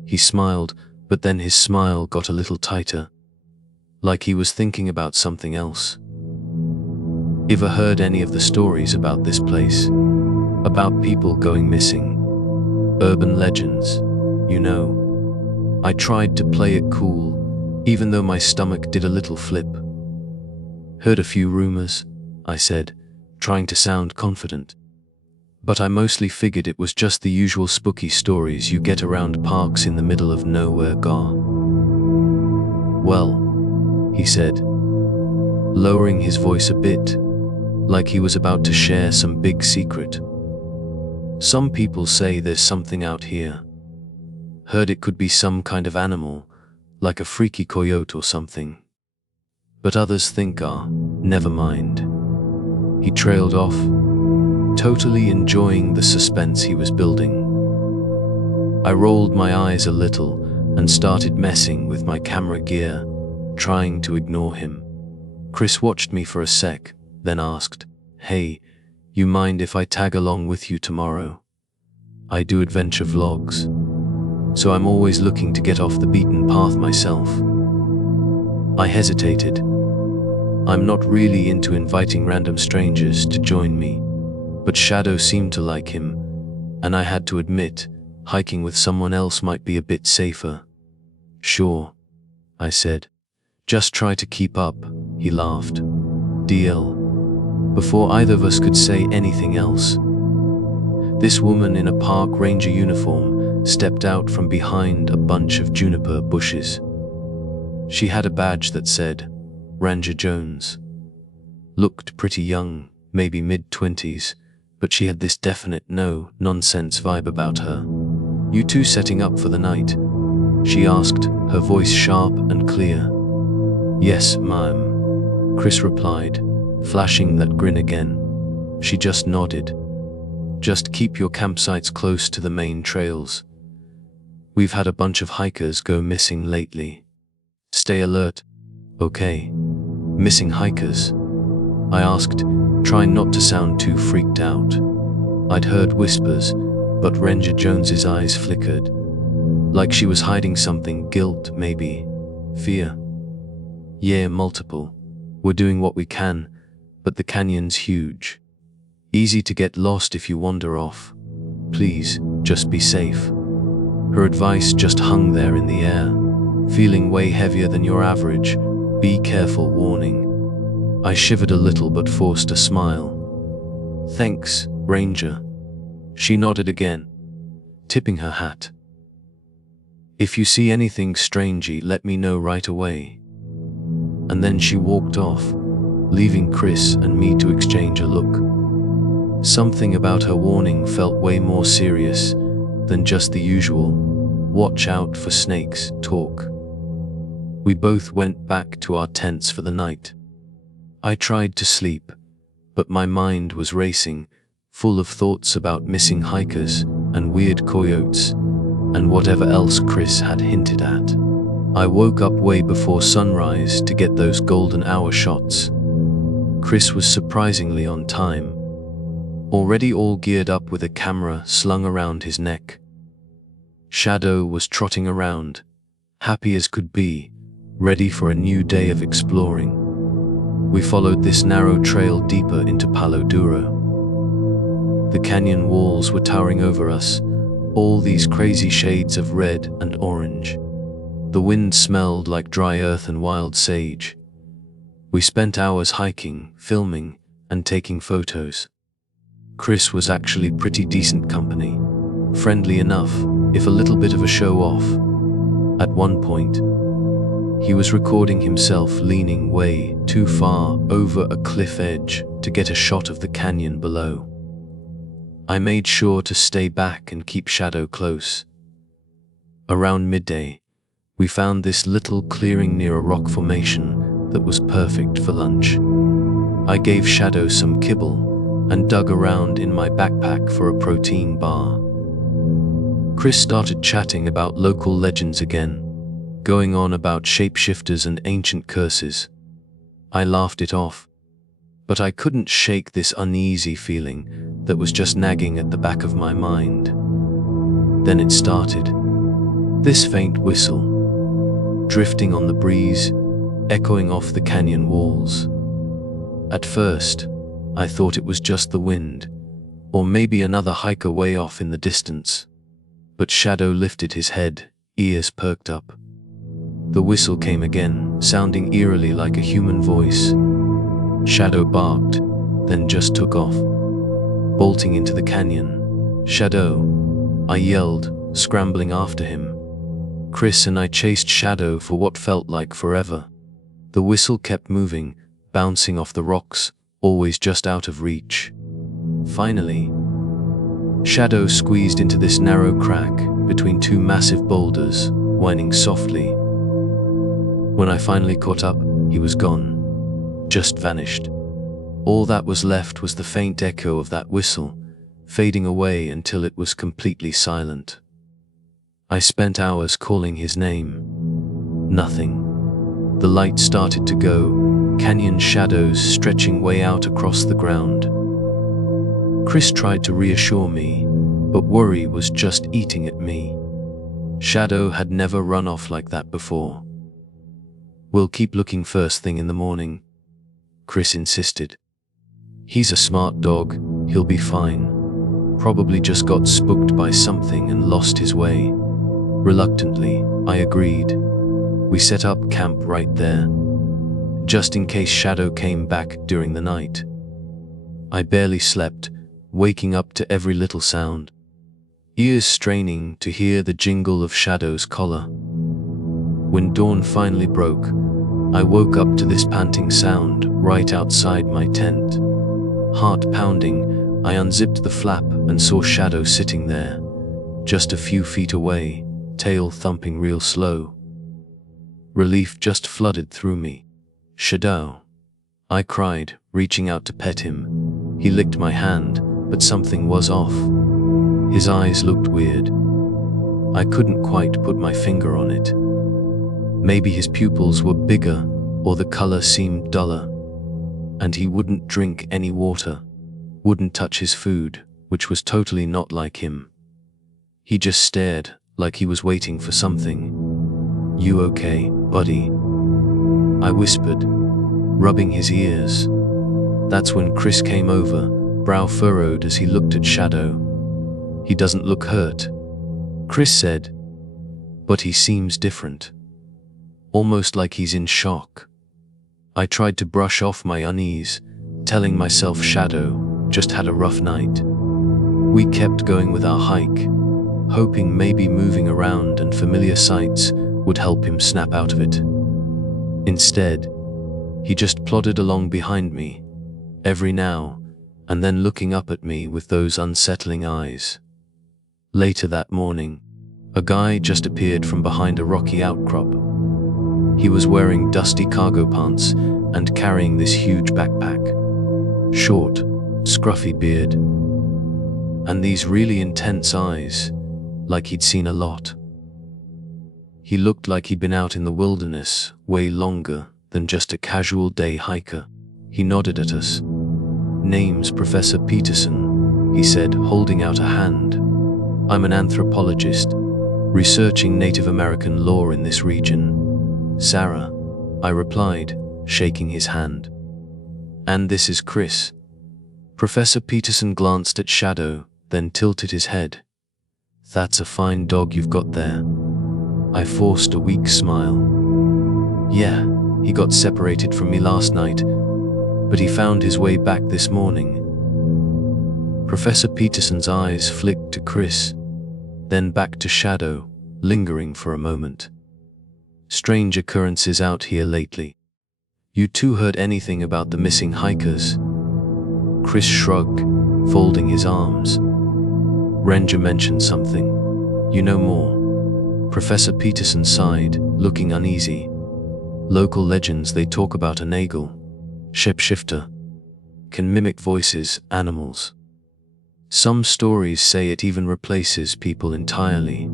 He smiled, but then his smile got a little tighter, like he was thinking about something else. "Ever heard any of the stories about this place? About people going missing? Urban legends, you know?" I tried to play it cool, even though my stomach did a little flip. "Heard a few rumors," I said, trying to sound confident. "But I mostly figured it was just the usual spooky stories you get around parks in the middle of nowhere, Gar." "Well," he said, lowering his voice a bit, like he was about to share some big secret. "Some people say there's something out here. Heard it could be some kind of animal, like a freaky coyote or something. But others think, never mind." He trailed off, totally enjoying the suspense he was building. I rolled my eyes a little and started messing with my camera gear, trying to ignore him. Chris watched me for a sec, then asked, "Hey, you mind if I tag along with you tomorrow? I do adventure vlogs, so I'm always looking to get off the beaten path myself." I hesitated. I'm not really into inviting random strangers to join me, but Shadow seemed to like him, and I had to admit, hiking with someone else might be a bit safer. "Sure," I said. "Just try to keep up," he laughed. "Deal." Before either of us could say anything else, this woman in a park ranger uniform stepped out from behind a bunch of juniper bushes. She had a badge that said, Ranger Jones. Looked pretty young, maybe mid-20s, but she had this definite no-nonsense vibe about her. "You two setting up for the night?" she asked, her voice sharp and clear. "Yes, ma'am," Chris replied, flashing that grin again. She just nodded. "Just keep your campsites close to the main trails. We've had a bunch of hikers go missing lately. Stay alert." "Okay." "Missing hikers?" I asked, trying not to sound too freaked out. I'd heard whispers, but Ranger Jones's eyes flickered, like she was hiding something. Guilt, maybe. Fear. "Yeah, multiple. We're doing what we can, but the canyon's huge. Easy to get lost if you wander off. Please, just be safe." Her advice just hung there in the air, feeling way heavier than your average "be careful" warning. I shivered a little but forced a smile. "Thanks, Ranger." She nodded again, tipping her hat. "If you see anything strangey, let me know right away." And then she walked off, leaving Chris and me to exchange a look. Something about her warning felt way more serious than just the usual "watch out for snakes" talk. We both went back to our tents for the night. I tried to sleep, but my mind was racing, full of thoughts about missing hikers and weird coyotes, and whatever else Chris had hinted at. I woke up way before sunrise to get those golden hour shots. Chris was surprisingly on time, already all geared up with a camera slung around his neck. Shadow was trotting around, happy as could be, ready for a new day of exploring. We followed this narrow trail deeper into Palo Duro. The canyon walls were towering over us, all these crazy shades of red and orange. The wind smelled like dry earth and wild sage. We spent hours hiking, filming, and taking photos. Chris was actually pretty decent company, friendly enough, if a little bit of a show-off. At one point, he was recording himself leaning way too far over a cliff edge to get a shot of the canyon below. I made sure to stay back and keep Shadow close. Around midday, we found this little clearing near a rock formation that was perfect for lunch. I gave Shadow some kibble and dug around in my backpack for a protein bar. Chris started chatting about local legends again, going on about shapeshifters and ancient curses. I laughed it off, but I couldn't shake this uneasy feeling that was just nagging at the back of my mind. Then it started. This faint whistle, drifting on the breeze, echoing off the canyon walls. At first, I thought it was just the wind, or maybe another hiker way off in the distance. But Shadow lifted his head, ears perked up. The whistle came again, sounding eerily like a human voice. Shadow barked, then just took off, bolting into the canyon. "Shadow!" I yelled, scrambling after him. Chris and I chased Shadow for what felt like forever. The whistle kept moving, bouncing off the rocks, always just out of reach. Finally, Shadow squeezed into this narrow crack between two massive boulders, whining softly. When I finally caught up, he was gone, just vanished. All that was left was the faint echo of that whistle, fading away until it was completely silent. I spent hours calling his name. Nothing. The light started to go, canyon shadows stretching way out across the ground. Chris tried to reassure me, but worry was just eating at me. Shadow had never run off like that before. "We'll keep looking first thing in the morning," Chris insisted. "He's a smart dog, he'll be fine. Probably just got spooked by something and lost his way." Reluctantly, I agreed. We set up camp right there, just in case Shadow came back during the night. I barely slept, waking up to every little sound, ears straining to hear the jingle of Shadow's collar. When dawn finally broke, I woke up to this panting sound right outside my tent. Heart pounding, I unzipped the flap and saw Shadow sitting there, just a few feet away, tail thumping real slow. Relief just flooded through me. "Shadow!" I cried, reaching out to pet him. He licked my hand, but something was off. His eyes looked weird. I couldn't quite put my finger on it. Maybe his pupils were bigger, or the color seemed duller. And he wouldn't drink any water, wouldn't touch his food, which was totally not like him. He just stared, like he was waiting for something. "You okay, buddy?" I whispered, rubbing his ears. That's when Chris came over, brow furrowed as he looked at Shadow. "He doesn't look hurt," Chris said, "but he seems different. Almost like he's in shock." I tried to brush off my unease, telling myself Shadow just had a rough night. We kept going with our hike, hoping maybe moving around and familiar sights would help him snap out of it. Instead, he just plodded along behind me, every now and then looking up at me with those unsettling eyes. Later that morning, a guy just appeared from behind a rocky outcrop. He was wearing dusty cargo pants and carrying this huge backpack. Short, scruffy beard, and these really intense eyes, like he'd seen a lot. He looked like he'd been out in the wilderness way longer than just a casual day hiker. He nodded at us. "Name's Professor Peterson," he said, holding out a hand. "I'm an anthropologist, researching Native American lore in this region." "Sarah," I replied, shaking his hand. "And this is Chris." Professor Peterson glanced at Shadow, then tilted his head. "That's a fine dog you've got there." I forced a weak smile. "Yeah, he got separated from me last night, but he found his way back this morning." Professor Peterson's eyes flicked to Chris, then back to Shadow, lingering for a moment. Strange occurrences out here lately. You two heard anything about the missing hikers? Chris shrugged, folding his arms. Ranger mentioned something. You know more? Professor Peterson sighed, looking uneasy. Local legends, they talk about a Nagel, shapeshifter, can mimic voices, animals. Some stories say it even replaces people entirely.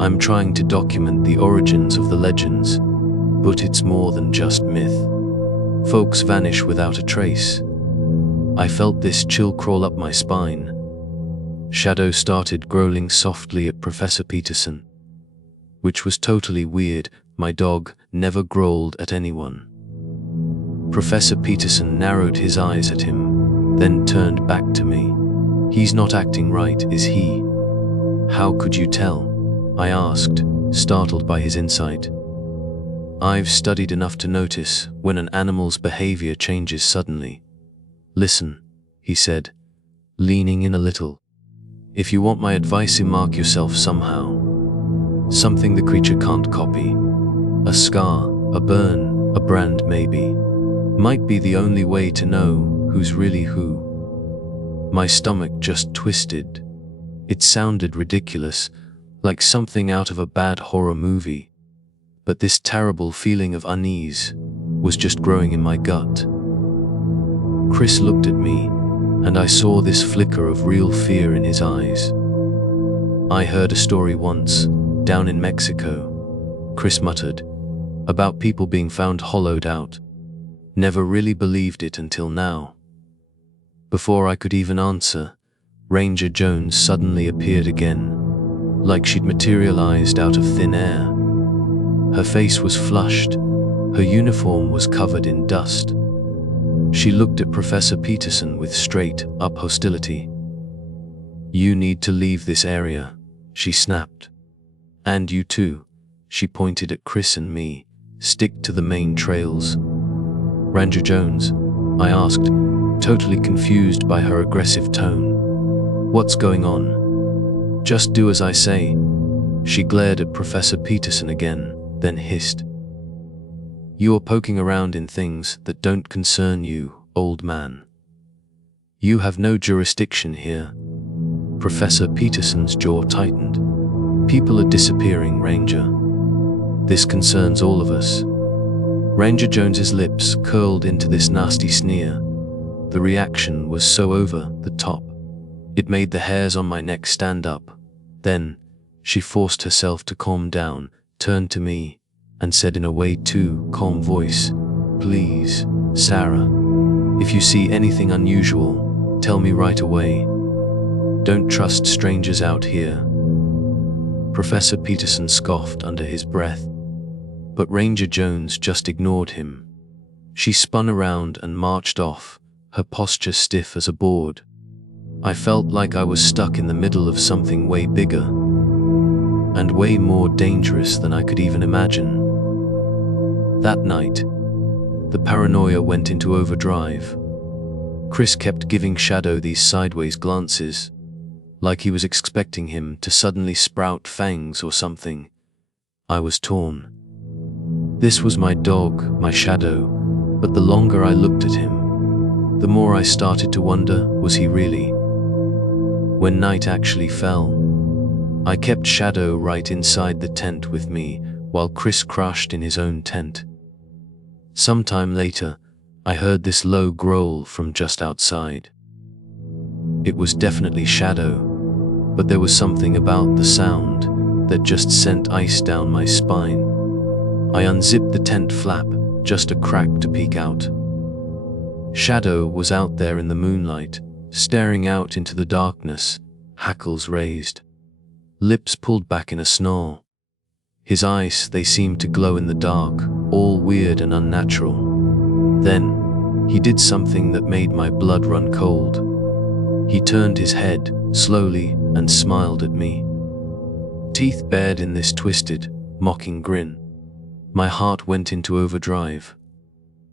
I'm trying to document the origins of the legends, but it's more than just myth. Folks vanish without a trace. I felt this chill crawl up my spine. Shadow started growling softly at Professor Peterson, which was totally weird. My dog never growled at anyone. Professor Peterson narrowed his eyes at him, then turned back to me. He's not acting right, is he? How could you tell? I asked, startled by his insight. I've studied enough to notice when an animal's behavior changes suddenly. Listen, he said, leaning in a little. If you want my advice, mark yourself somehow. Something the creature can't copy. A scar, a burn, a brand maybe. Might be the only way to know who's really who. My stomach just twisted. It sounded ridiculous, like something out of a bad horror movie. But this terrible feeling of unease was just growing in my gut. Chris looked at me, and I saw this flicker of real fear in his eyes. I heard a story once, down in Mexico, Chris muttered, about people being found hollowed out. Never really believed it until now. Before I could even answer, Ranger Jones suddenly appeared again, like she'd materialized out of thin air. Her face was flushed, her uniform was covered in dust. She looked at Professor Peterson with straight-up hostility. You need to leave this area, she snapped. And you too, she pointed at Chris and me, stick to the main trails. Ranger Jones, I asked, totally confused by her aggressive tone. What's going on? Just do as I say. She glared at Professor Peterson again, then hissed. You're poking around in things that don't concern you, old man. You have no jurisdiction here. Professor Peterson's jaw tightened. People are disappearing, Ranger. This concerns all of us. Ranger Jones's lips curled into this nasty sneer. The reaction was so over the top. It made the hairs on my neck stand up. Then, she forced herself to calm down, turned to me, and said in a way too calm voice, Please, Sarah, if you see anything unusual, tell me right away. Don't trust strangers out here. Professor Peterson scoffed under his breath, but Ranger Jones just ignored him. She spun around and marched off, her posture stiff as a board. I felt like I was stuck in the middle of something way bigger and way more dangerous than I could even imagine. That night, the paranoia went into overdrive. Chris kept giving Shadow these sideways glances, like he was expecting him to suddenly sprout fangs or something. I was torn. This was my dog, my Shadow, but the longer I looked at him, the more I started to wonder, was he really? When night actually fell, I kept Shadow right inside the tent with me, while Chris crashed in his own tent. Sometime later, I heard this low growl from just outside. It was definitely Shadow, but there was something about the sound that just sent ice down my spine. I unzipped the tent flap, just a crack to peek out. Shadow was out there in the moonlight, staring out into the darkness, hackles raised, lips pulled back in a snarl. His eyes, they seemed to glow in the dark, all weird and unnatural. Then, he did something that made my blood run cold. He turned his head, slowly, and smiled at me. Teeth bared in this twisted, mocking grin. My heart went into overdrive.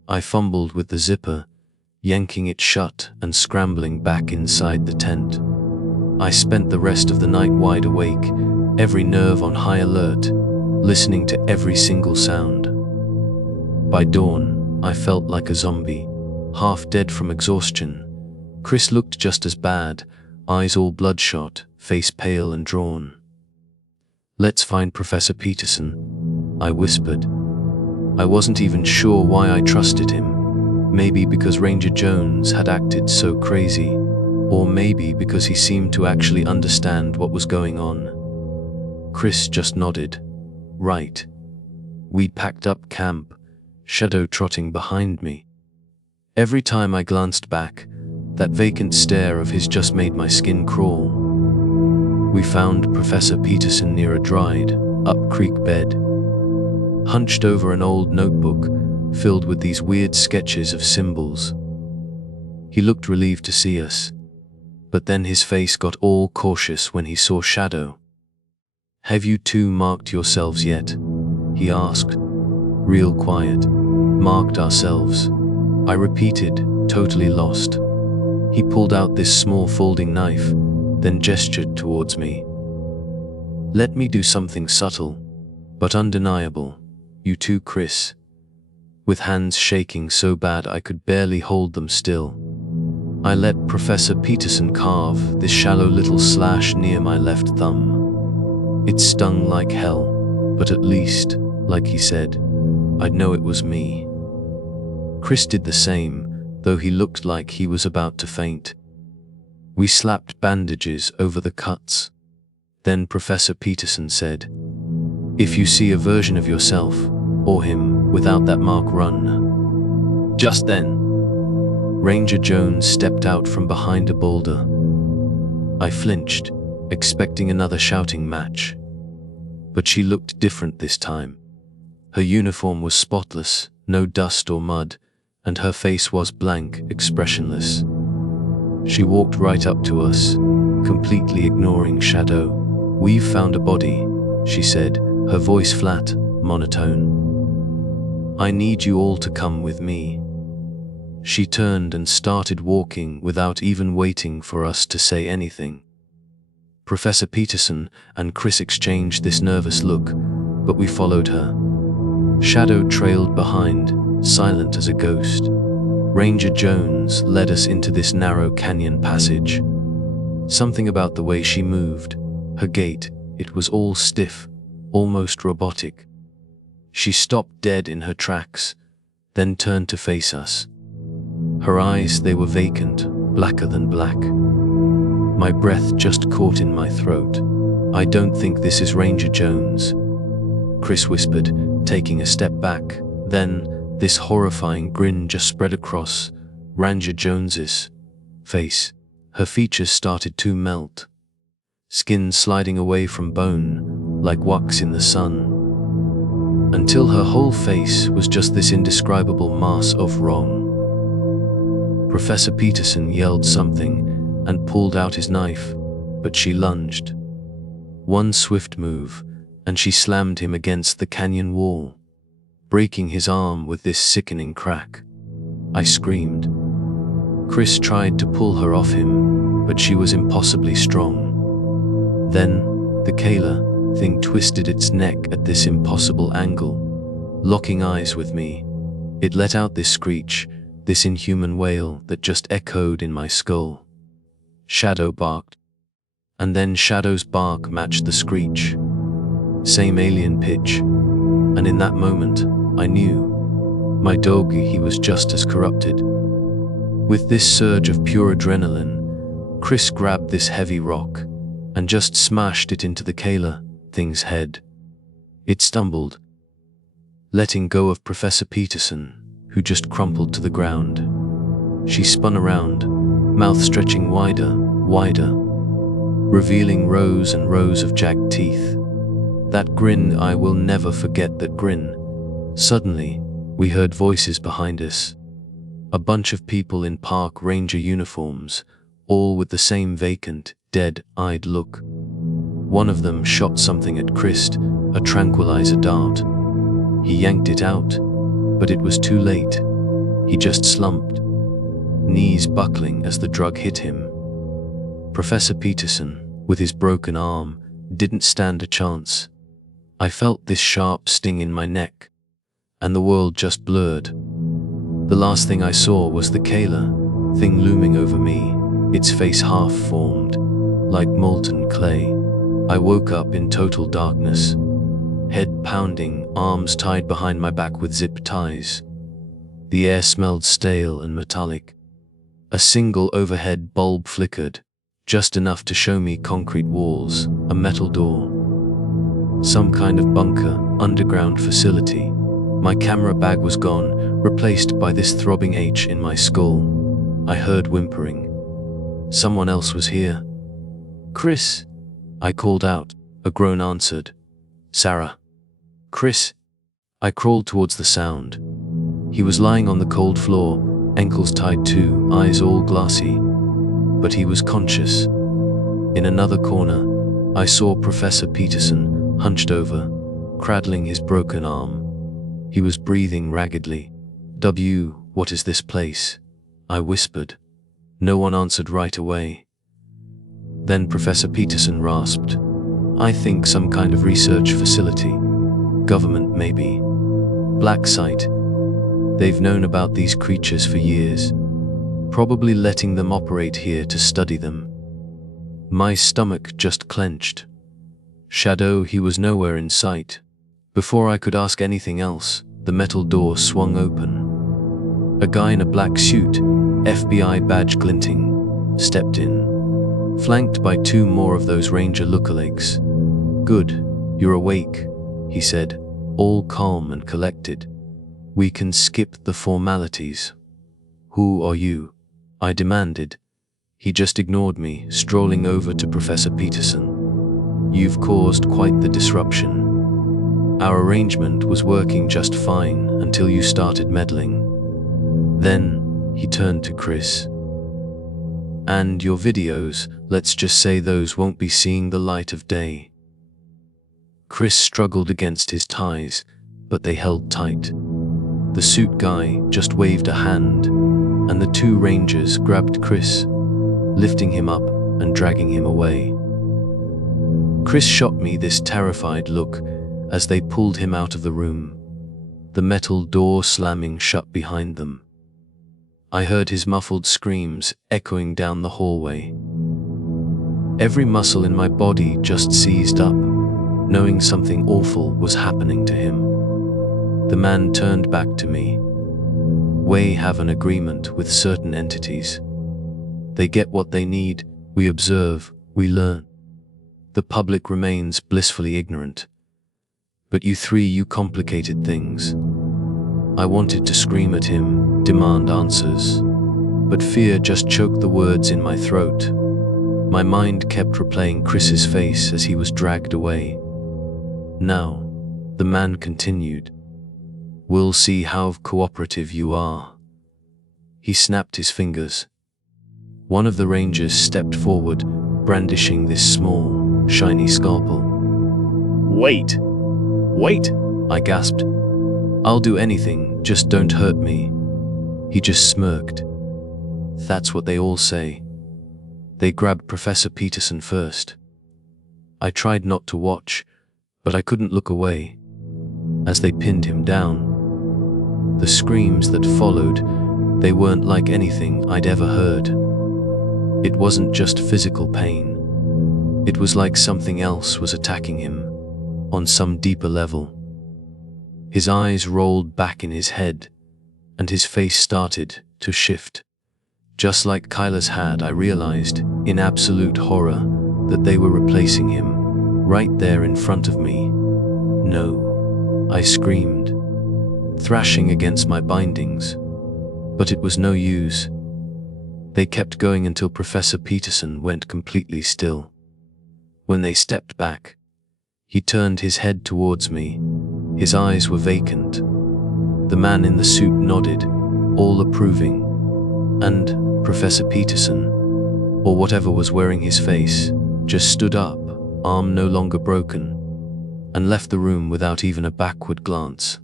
I fumbled with the zipper, yanking it shut and scrambling back inside the tent. I spent the rest of the night wide awake, every nerve on high alert, listening to every single sound. By dawn, I felt like a zombie, half dead from exhaustion. Chris looked just as bad, eyes all bloodshot, face pale and drawn. "Let's find Professor Peterson," I whispered. I wasn't even sure why I trusted him. Maybe because Ranger Jones had acted so crazy, or maybe because he seemed to actually understand what was going on. Chris just nodded. Right. We'd packed up camp, Shadow trotting behind me. Every time I glanced back, that vacant stare of his just made my skin crawl. We found Professor Peterson near a dried, up creek bed, hunched over an old notebook filled with these weird sketches of symbols. He looked relieved to see us, but then his face got all cautious when he saw Shadow. "Have you two marked yourselves yet?" he asked, real quiet. "Marked ourselves," I repeated, totally lost. He pulled out this small folding knife, then gestured towards me. "Let me do something subtle, but undeniable. You too, Chris." With hands shaking so bad I could barely hold them still, I let Professor Peterson carve this shallow little slash near my left thumb. It stung like hell, but at least, like he said, I'd know it was me. Chris did the same, though he looked like he was about to faint. We slapped bandages over the cuts. Then Professor Peterson said, "If you see a version of yourself, or him, without that mark, run." Just then, Ranger Jones stepped out from behind a boulder. I flinched, expecting another shouting match. But she looked different this time. Her uniform was spotless, no dust or mud, and her face was blank, expressionless. She walked right up to us, completely ignoring Shadow. "We've found a body," she said, her voice flat, monotone. "I need you all to come with me." She turned and started walking without even waiting for us to say anything. Professor Peterson and Chris exchanged this nervous look, but we followed her. Shadow trailed behind, silent as a ghost. Ranger Jones led us into this narrow canyon passage. Something about the way she moved, her gait, it was all stiff, almost robotic. She stopped dead in her tracks, then turned to face us. Her eyes, they were vacant, blacker than black. My breath just caught in my throat. "I don't think this is Ranger Jones," Chris whispered, taking a step back. Then, this horrifying grin just spread across Ranger Jones's face. Her features started to melt, skin sliding away from bone, like wax in the sun, until her whole face was just this indescribable mass of wrong. Professor Peterson yelled something and pulled out his knife, but she lunged. One swift move, and she slammed him against the canyon wall, breaking his arm with this sickening crack. I screamed. Chris tried to pull her off him, but she was impossibly strong. Then, the Kayla thing twisted its neck at this impossible angle. Locking eyes with me, it let out this screech, this inhuman wail that just echoed in my skull. Shadow barked, and then Shadow's bark matched the screech. Same alien pitch, and in that moment, I knew. My dog, he was just as corrupted. With this surge of pure adrenaline, Chris grabbed this heavy rock and just smashed it into the Kayla thing's head. It stumbled, letting go of Professor Peterson, who just crumpled to the ground. She spun around, mouth stretching wider, revealing rows and rows of jagged teeth. That grin, I will never forget that grin. Suddenly, we heard voices behind us. A bunch of people in park ranger uniforms, all with the same vacant, dead-eyed look. One of them shot something at Chris, a tranquilizer dart. He yanked it out, but it was too late. He just slumped. knees buckling as the drug hit him. Professor Peterson, with his broken arm, didn't stand a chance. I felt this sharp sting in my neck, and the world just blurred. The last thing I saw was the Kayla thing looming over me, its face half formed, like molten clay. I woke up in total darkness, head pounding, arms tied behind my back with zip ties. The air smelled stale and metallic. A single overhead bulb flickered, just enough to show me concrete walls, a metal door. Some kind of bunker, underground facility. My camera bag was gone, replaced by this throbbing H in my skull. I heard whimpering. Someone else was here. "Chris," I called out. A groan answered. "Sarah." "Chris." I crawled towards the sound. He was lying on the cold floor, ankles tied too, eyes all glassy. But he was conscious. In another corner, I saw Professor Peterson, hunched over, cradling his broken arm. He was breathing raggedly. What is this place?" I whispered. No one answered right away. Then Professor Peterson rasped, "I think some kind of research facility. Government, maybe. Black site. They've known about these creatures for years. Probably letting them operate here to study them." My stomach just clenched. Shadow, he was nowhere in sight. Before I could ask anything else, the metal door swung open. A guy in a black suit, FBI badge glinting, stepped in, flanked by two more of those Ranger lookalikes. "Good, you're awake," he said, all calm and collected. "We can skip the formalities." "Who are you?" I demanded. He just ignored me, strolling over to Professor Peterson. "You've caused quite the disruption. Our arrangement was working just fine until you started meddling." Then he turned to Chris. "And your videos, let's just say those won't be seeing the light of day." Chris struggled against his ties, but they held tight. The suit guy just waved a hand, and the two Rangers grabbed Chris, lifting him up and dragging him away. Chris shot me this terrified look as they pulled him out of the room, the metal door slamming shut behind them. I heard his muffled screams echoing down the hallway. Every muscle in my body just seized up, knowing something awful was happening to him. The man turned back to me. "We have an agreement with certain entities. They get what they need, we observe, we learn. The public remains blissfully ignorant. But you three, you complicated things." I wanted to scream at him, demand answers. But fear just choked the words in my throat. My mind kept replaying Chris's face as he was dragged away. "Now," the man continued, "we'll see how cooperative you are." He snapped his fingers. One of the Rangers stepped forward, brandishing this small, shiny scalpel. "Wait! Wait!" I gasped. "I'll do anything, just don't hurt me." He just smirked. "That's what they all say." They grabbed Professor Peterson first. I tried not to watch, but I couldn't look away. As they pinned him down, the screams that followed, they weren't like anything I'd ever heard. It wasn't just physical pain. It was like something else was attacking him, on some deeper level. His eyes rolled back in his head, and his face started to shift. Just like Kyla's had, I realized, in absolute horror, that they were replacing him, right there in front of me. "No," I screamed, thrashing against my bindings. But it was no use. They kept going until Professor Peterson went completely still. When they stepped back, he turned his head towards me. His eyes were vacant. The man in the suit nodded, all approving. And Professor Peterson, or whatever was wearing his face, just stood up, arm no longer broken, and left the room without even a backward glance.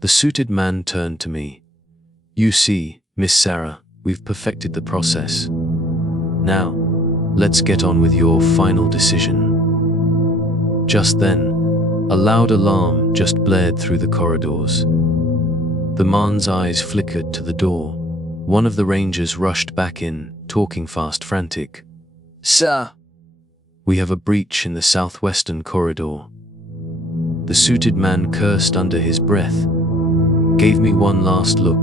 The suited man turned to me. "You see, Miss Sarah, we've perfected the process. Now, let's get on with your final decision. Just then, a loud alarm just blared through the corridors. The man's eyes flickered to the door. One of the rangers rushed back in, talking fast, frantic. Sir, We have a breach in the southwestern corridor. The suited man cursed under his breath, gave me one last look,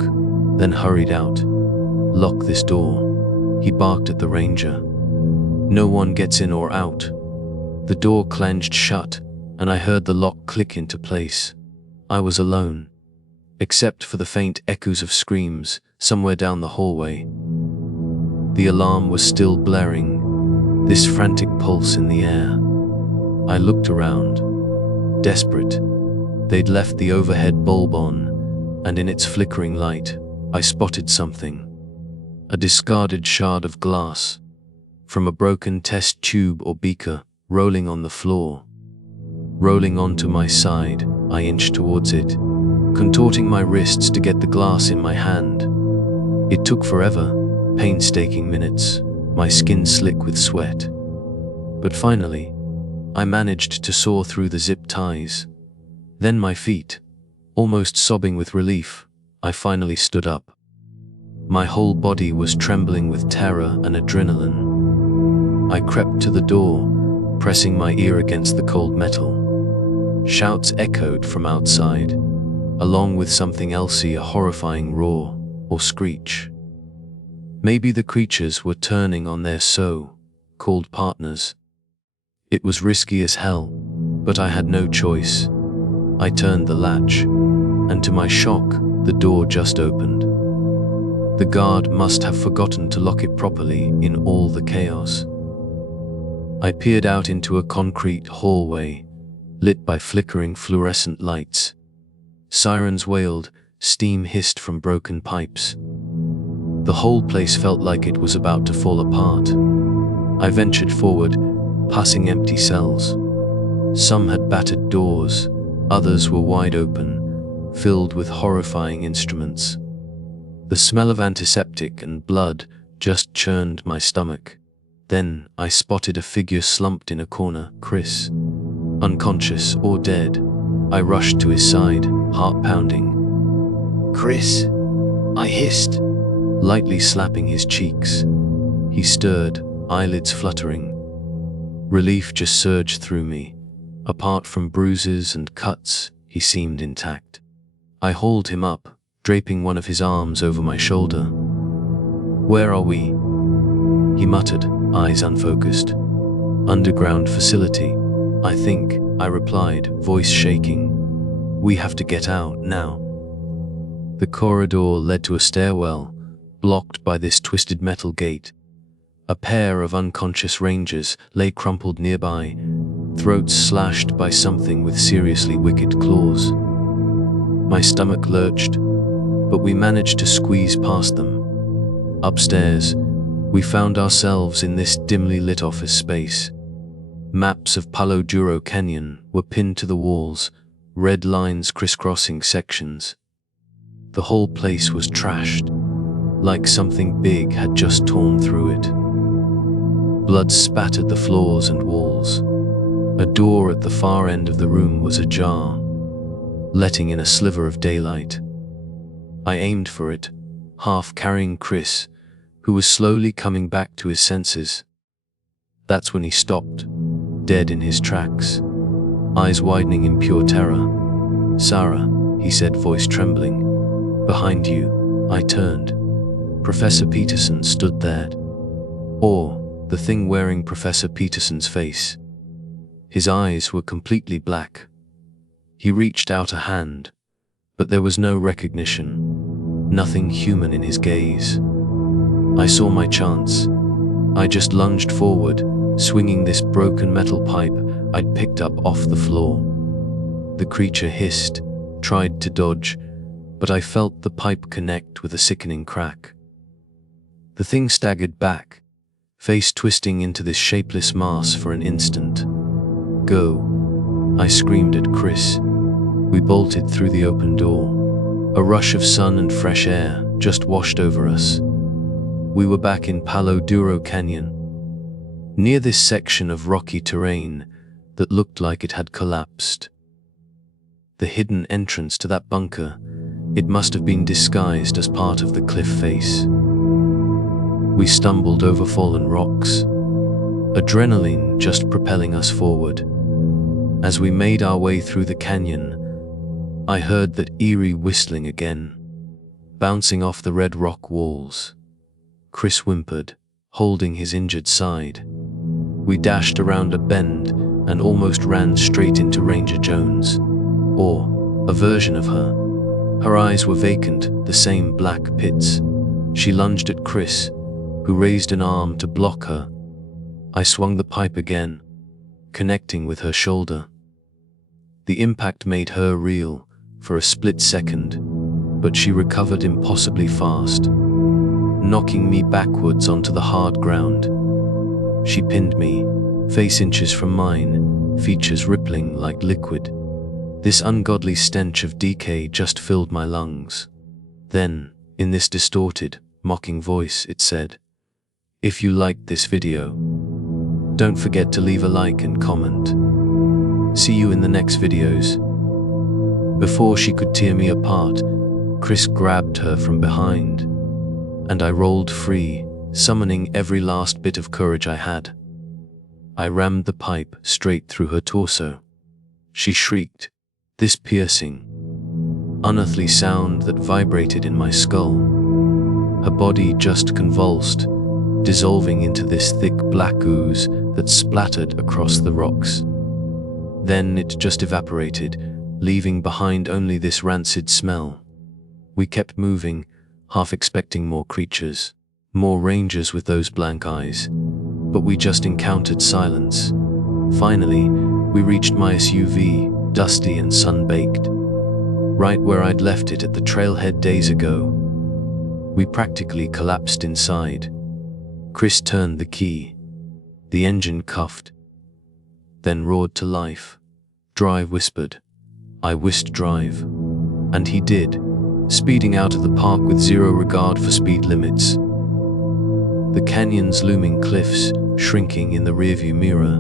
then hurried out. Lock this door, he barked at the ranger. No one gets in or out. The door clenched shut, and I heard the lock click into place. I was alone, except for the faint echoes of screams somewhere down the hallway. The alarm was still blaring, this frantic pulse in the air. I looked around, desperate. They'd left the overhead bulb on, and in its flickering light, I spotted something. A discarded shard of glass, from a broken test tube or beaker, rolling on the floor. Rolling onto my side, I inched towards it, contorting my wrists to get the glass in my hand. It took forever, painstaking minutes, my skin slick with sweat. But finally, I managed to saw through the zip ties. Then my feet, almost sobbing with relief, I finally stood up. My whole body was trembling with terror and adrenaline. I crept to the door, pressing my ear against the cold metal. Shouts echoed from outside, along with something else, a horrifying roar or screech. Maybe the creatures were turning on their so-called partners. It was risky as hell, but I had no choice. I turned the latch, and to my shock, the door just opened. The guard must have forgotten to lock it properly in all the chaos. I peered out into a concrete hallway, lit by flickering fluorescent lights. Sirens wailed, steam hissed from broken pipes. The whole place felt like it was about to fall apart. I ventured forward, passing empty cells. Some had battered doors, others were wide open, filled with horrifying instruments. The smell of antiseptic and blood just churned my stomach. Then I spotted a figure slumped in a corner, Chris. Unconscious or dead. I rushed to his side, heart pounding. Chris, I hissed, lightly slapping his cheeks. He stirred, eyelids fluttering. Relief just surged through me. Apart from bruises and cuts, he seemed intact. I hauled him up, draping one of his arms over my shoulder. "Where are we?" he muttered, eyes unfocused. "Underground facility, I think," I replied, voice shaking. "We have to get out now." The corridor led to a stairwell, blocked by this twisted metal gate. A pair of unconscious rangers lay crumpled nearby, throats slashed by something with seriously wicked claws. My stomach lurched, but we managed to squeeze past them. Upstairs, we found ourselves in this dimly lit office space. Maps of Palo Duro Canyon were pinned to the walls, red lines crisscrossing sections. The whole place was trashed, like something big had just torn through it. Blood spattered the floors and walls. A door at the far end of the room was ajar, letting in a sliver of daylight. I aimed for it, half carrying Chris, who was slowly coming back to his senses. That's when he stopped, dead in his tracks, eyes widening in pure terror. "Sarah," he said, voice trembling. "Behind you." I turned. Professor Peterson stood there. Or the thing wearing Professor Peterson's face. His eyes were completely black. He reached out a hand, but there was no recognition, nothing human in his gaze. I saw my chance. I just lunged forward, swinging this broken metal pipe I'd picked up off the floor. The creature hissed, tried to dodge, but I felt the pipe connect with a sickening crack. The thing staggered back, face twisting into this shapeless mass for an instant. "Go," I screamed at Chris. We bolted through the open door. A rush of sun and fresh air just washed over us. We were back in Palo Duro Canyon, near this section of rocky terrain that looked like it had collapsed. The hidden entrance to that bunker, it must have been disguised as part of the cliff face. We stumbled over fallen rocks, adrenaline just propelling us forward. As we made our way through the canyon, I heard that eerie whistling again, bouncing off the red rock walls. Chris whimpered, holding his injured side. We dashed around a bend and almost ran straight into Ranger Jones, or a version of her. Her eyes were vacant, the same black pits. She lunged at Chris, who raised an arm to block her. I swung the pipe again, connecting with her shoulder. The impact made her reel for a split second, but she recovered impossibly fast, knocking me backwards onto the hard ground. She pinned me, face inches from mine, features rippling like liquid. This ungodly stench of decay just filled my lungs. Then, in this distorted, mocking voice, it said, "If you liked this video, don't forget to leave a like and comment. See you in the next videos." Before she could tear me apart, Chris grabbed her from behind, and I rolled free, summoning every last bit of courage I had. I rammed the pipe straight through her torso. She shrieked, this piercing, unearthly sound that vibrated in my skull. Her body just convulsed, dissolving into this thick black ooze that splattered across the rocks. Then it just evaporated, leaving behind only this rancid smell. We kept moving, half expecting more creatures, more rangers with those blank eyes, but we just encountered silence. Finally, we reached my SUV, dusty and sun-baked, right where I'd left it at the trailhead days ago. We practically collapsed inside. Chris turned the key. The engine cuffed, then roared to life. "Drive," whispered. I whisked drive, and he did, speeding out of the park with zero regard for speed limits. The canyon's looming cliffs shrinking in the rearview mirror.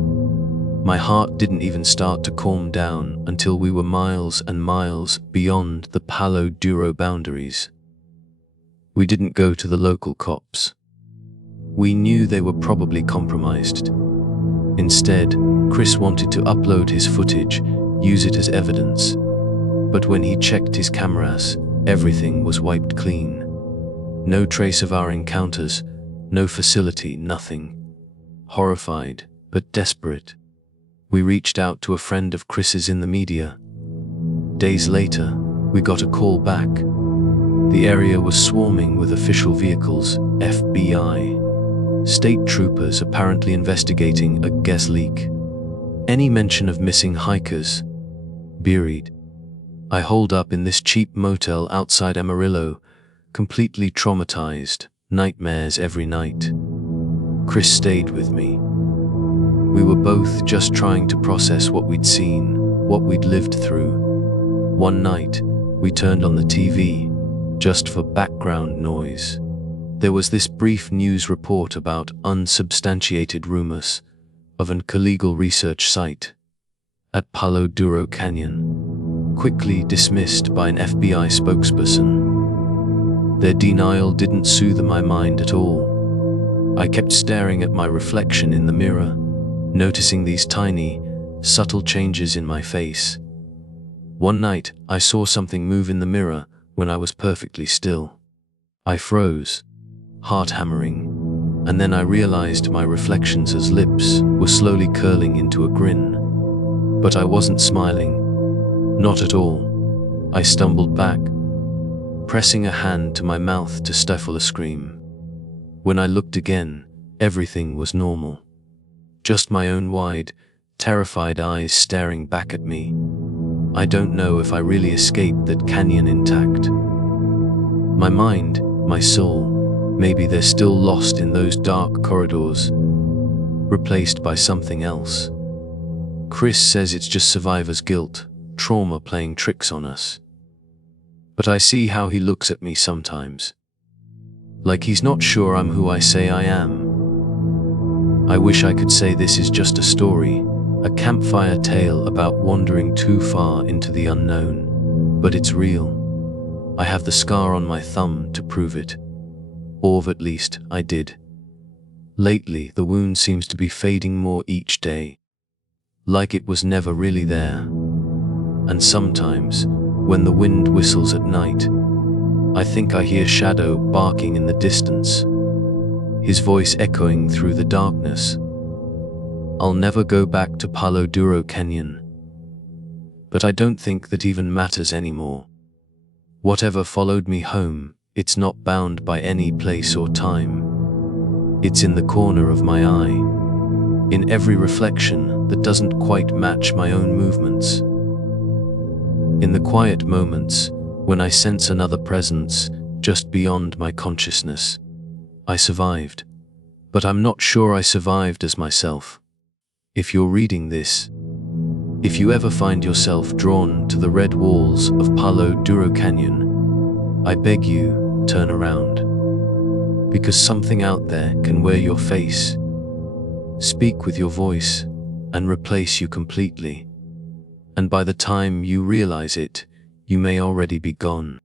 My heart didn't even start to calm down until we were miles and miles beyond the Palo Duro boundaries. We didn't go to the local cops. We knew they were probably compromised. Instead, Chris wanted to upload his footage, use it as evidence. But when he checked his cameras, everything was wiped clean. No trace of our encounters, no facility, nothing. Horrified, but desperate, we reached out to a friend of Chris's in the media. Days later, we got a call back. The area was swarming with official vehicles, FBI, state troopers apparently investigating a gas leak. Any mention of missing hikers? Buried. I holed up in this cheap motel outside Amarillo, completely traumatized, nightmares every night. Chris stayed with me. We were both just trying to process what we'd seen, what we'd lived through. One night, we turned on the TV, just for background noise. There was this brief news report about unsubstantiated rumors of an illegal research site at Palo Duro Canyon, quickly dismissed by an FBI spokesperson. Their denial didn't soothe my mind at all. I kept staring at my reflection in the mirror, noticing these tiny, subtle changes in my face. One night, I saw something move in the mirror when I was perfectly still. I froze, heart hammering, and then I realized my reflection's lips were slowly curling into a grin. But I wasn't smiling. Not at all. I stumbled back, pressing a hand to my mouth to stifle a scream. When I looked again, everything was normal. Just my own wide, terrified eyes staring back at me. I don't know if I really escaped that canyon intact. My mind, my soul, maybe they're still lost in those dark corridors, replaced by something else. Chris says it's just survivor's guilt, trauma playing tricks on us. But I see how he looks at me sometimes. Like he's not sure I'm who I say I am. I wish I could say this is just a story, a campfire tale about wandering too far into the unknown. But it's real. I have the scar on my thumb to prove it. Or at least, I did. Lately, the wound seems to be fading more each day. Like it was never really there. And sometimes, when the wind whistles at night, I think I hear Shadow barking in the distance, his voice echoing through the darkness. I'll never go back to Palo Duro Canyon. But I don't think that even matters anymore. Whatever followed me home, it's not bound by any place or time. It's in the corner of my eye, in every reflection that doesn't quite match my own movements. In the quiet moments, when I sense another presence just beyond my consciousness. I survived, but I'm not sure I survived as myself. If you're reading this, if you ever find yourself drawn to the red walls of Palo Duro Canyon, I beg you, turn around. Because something out there can wear your face, speak with your voice, and replace you completely. And by the time you realize it, you may already be gone.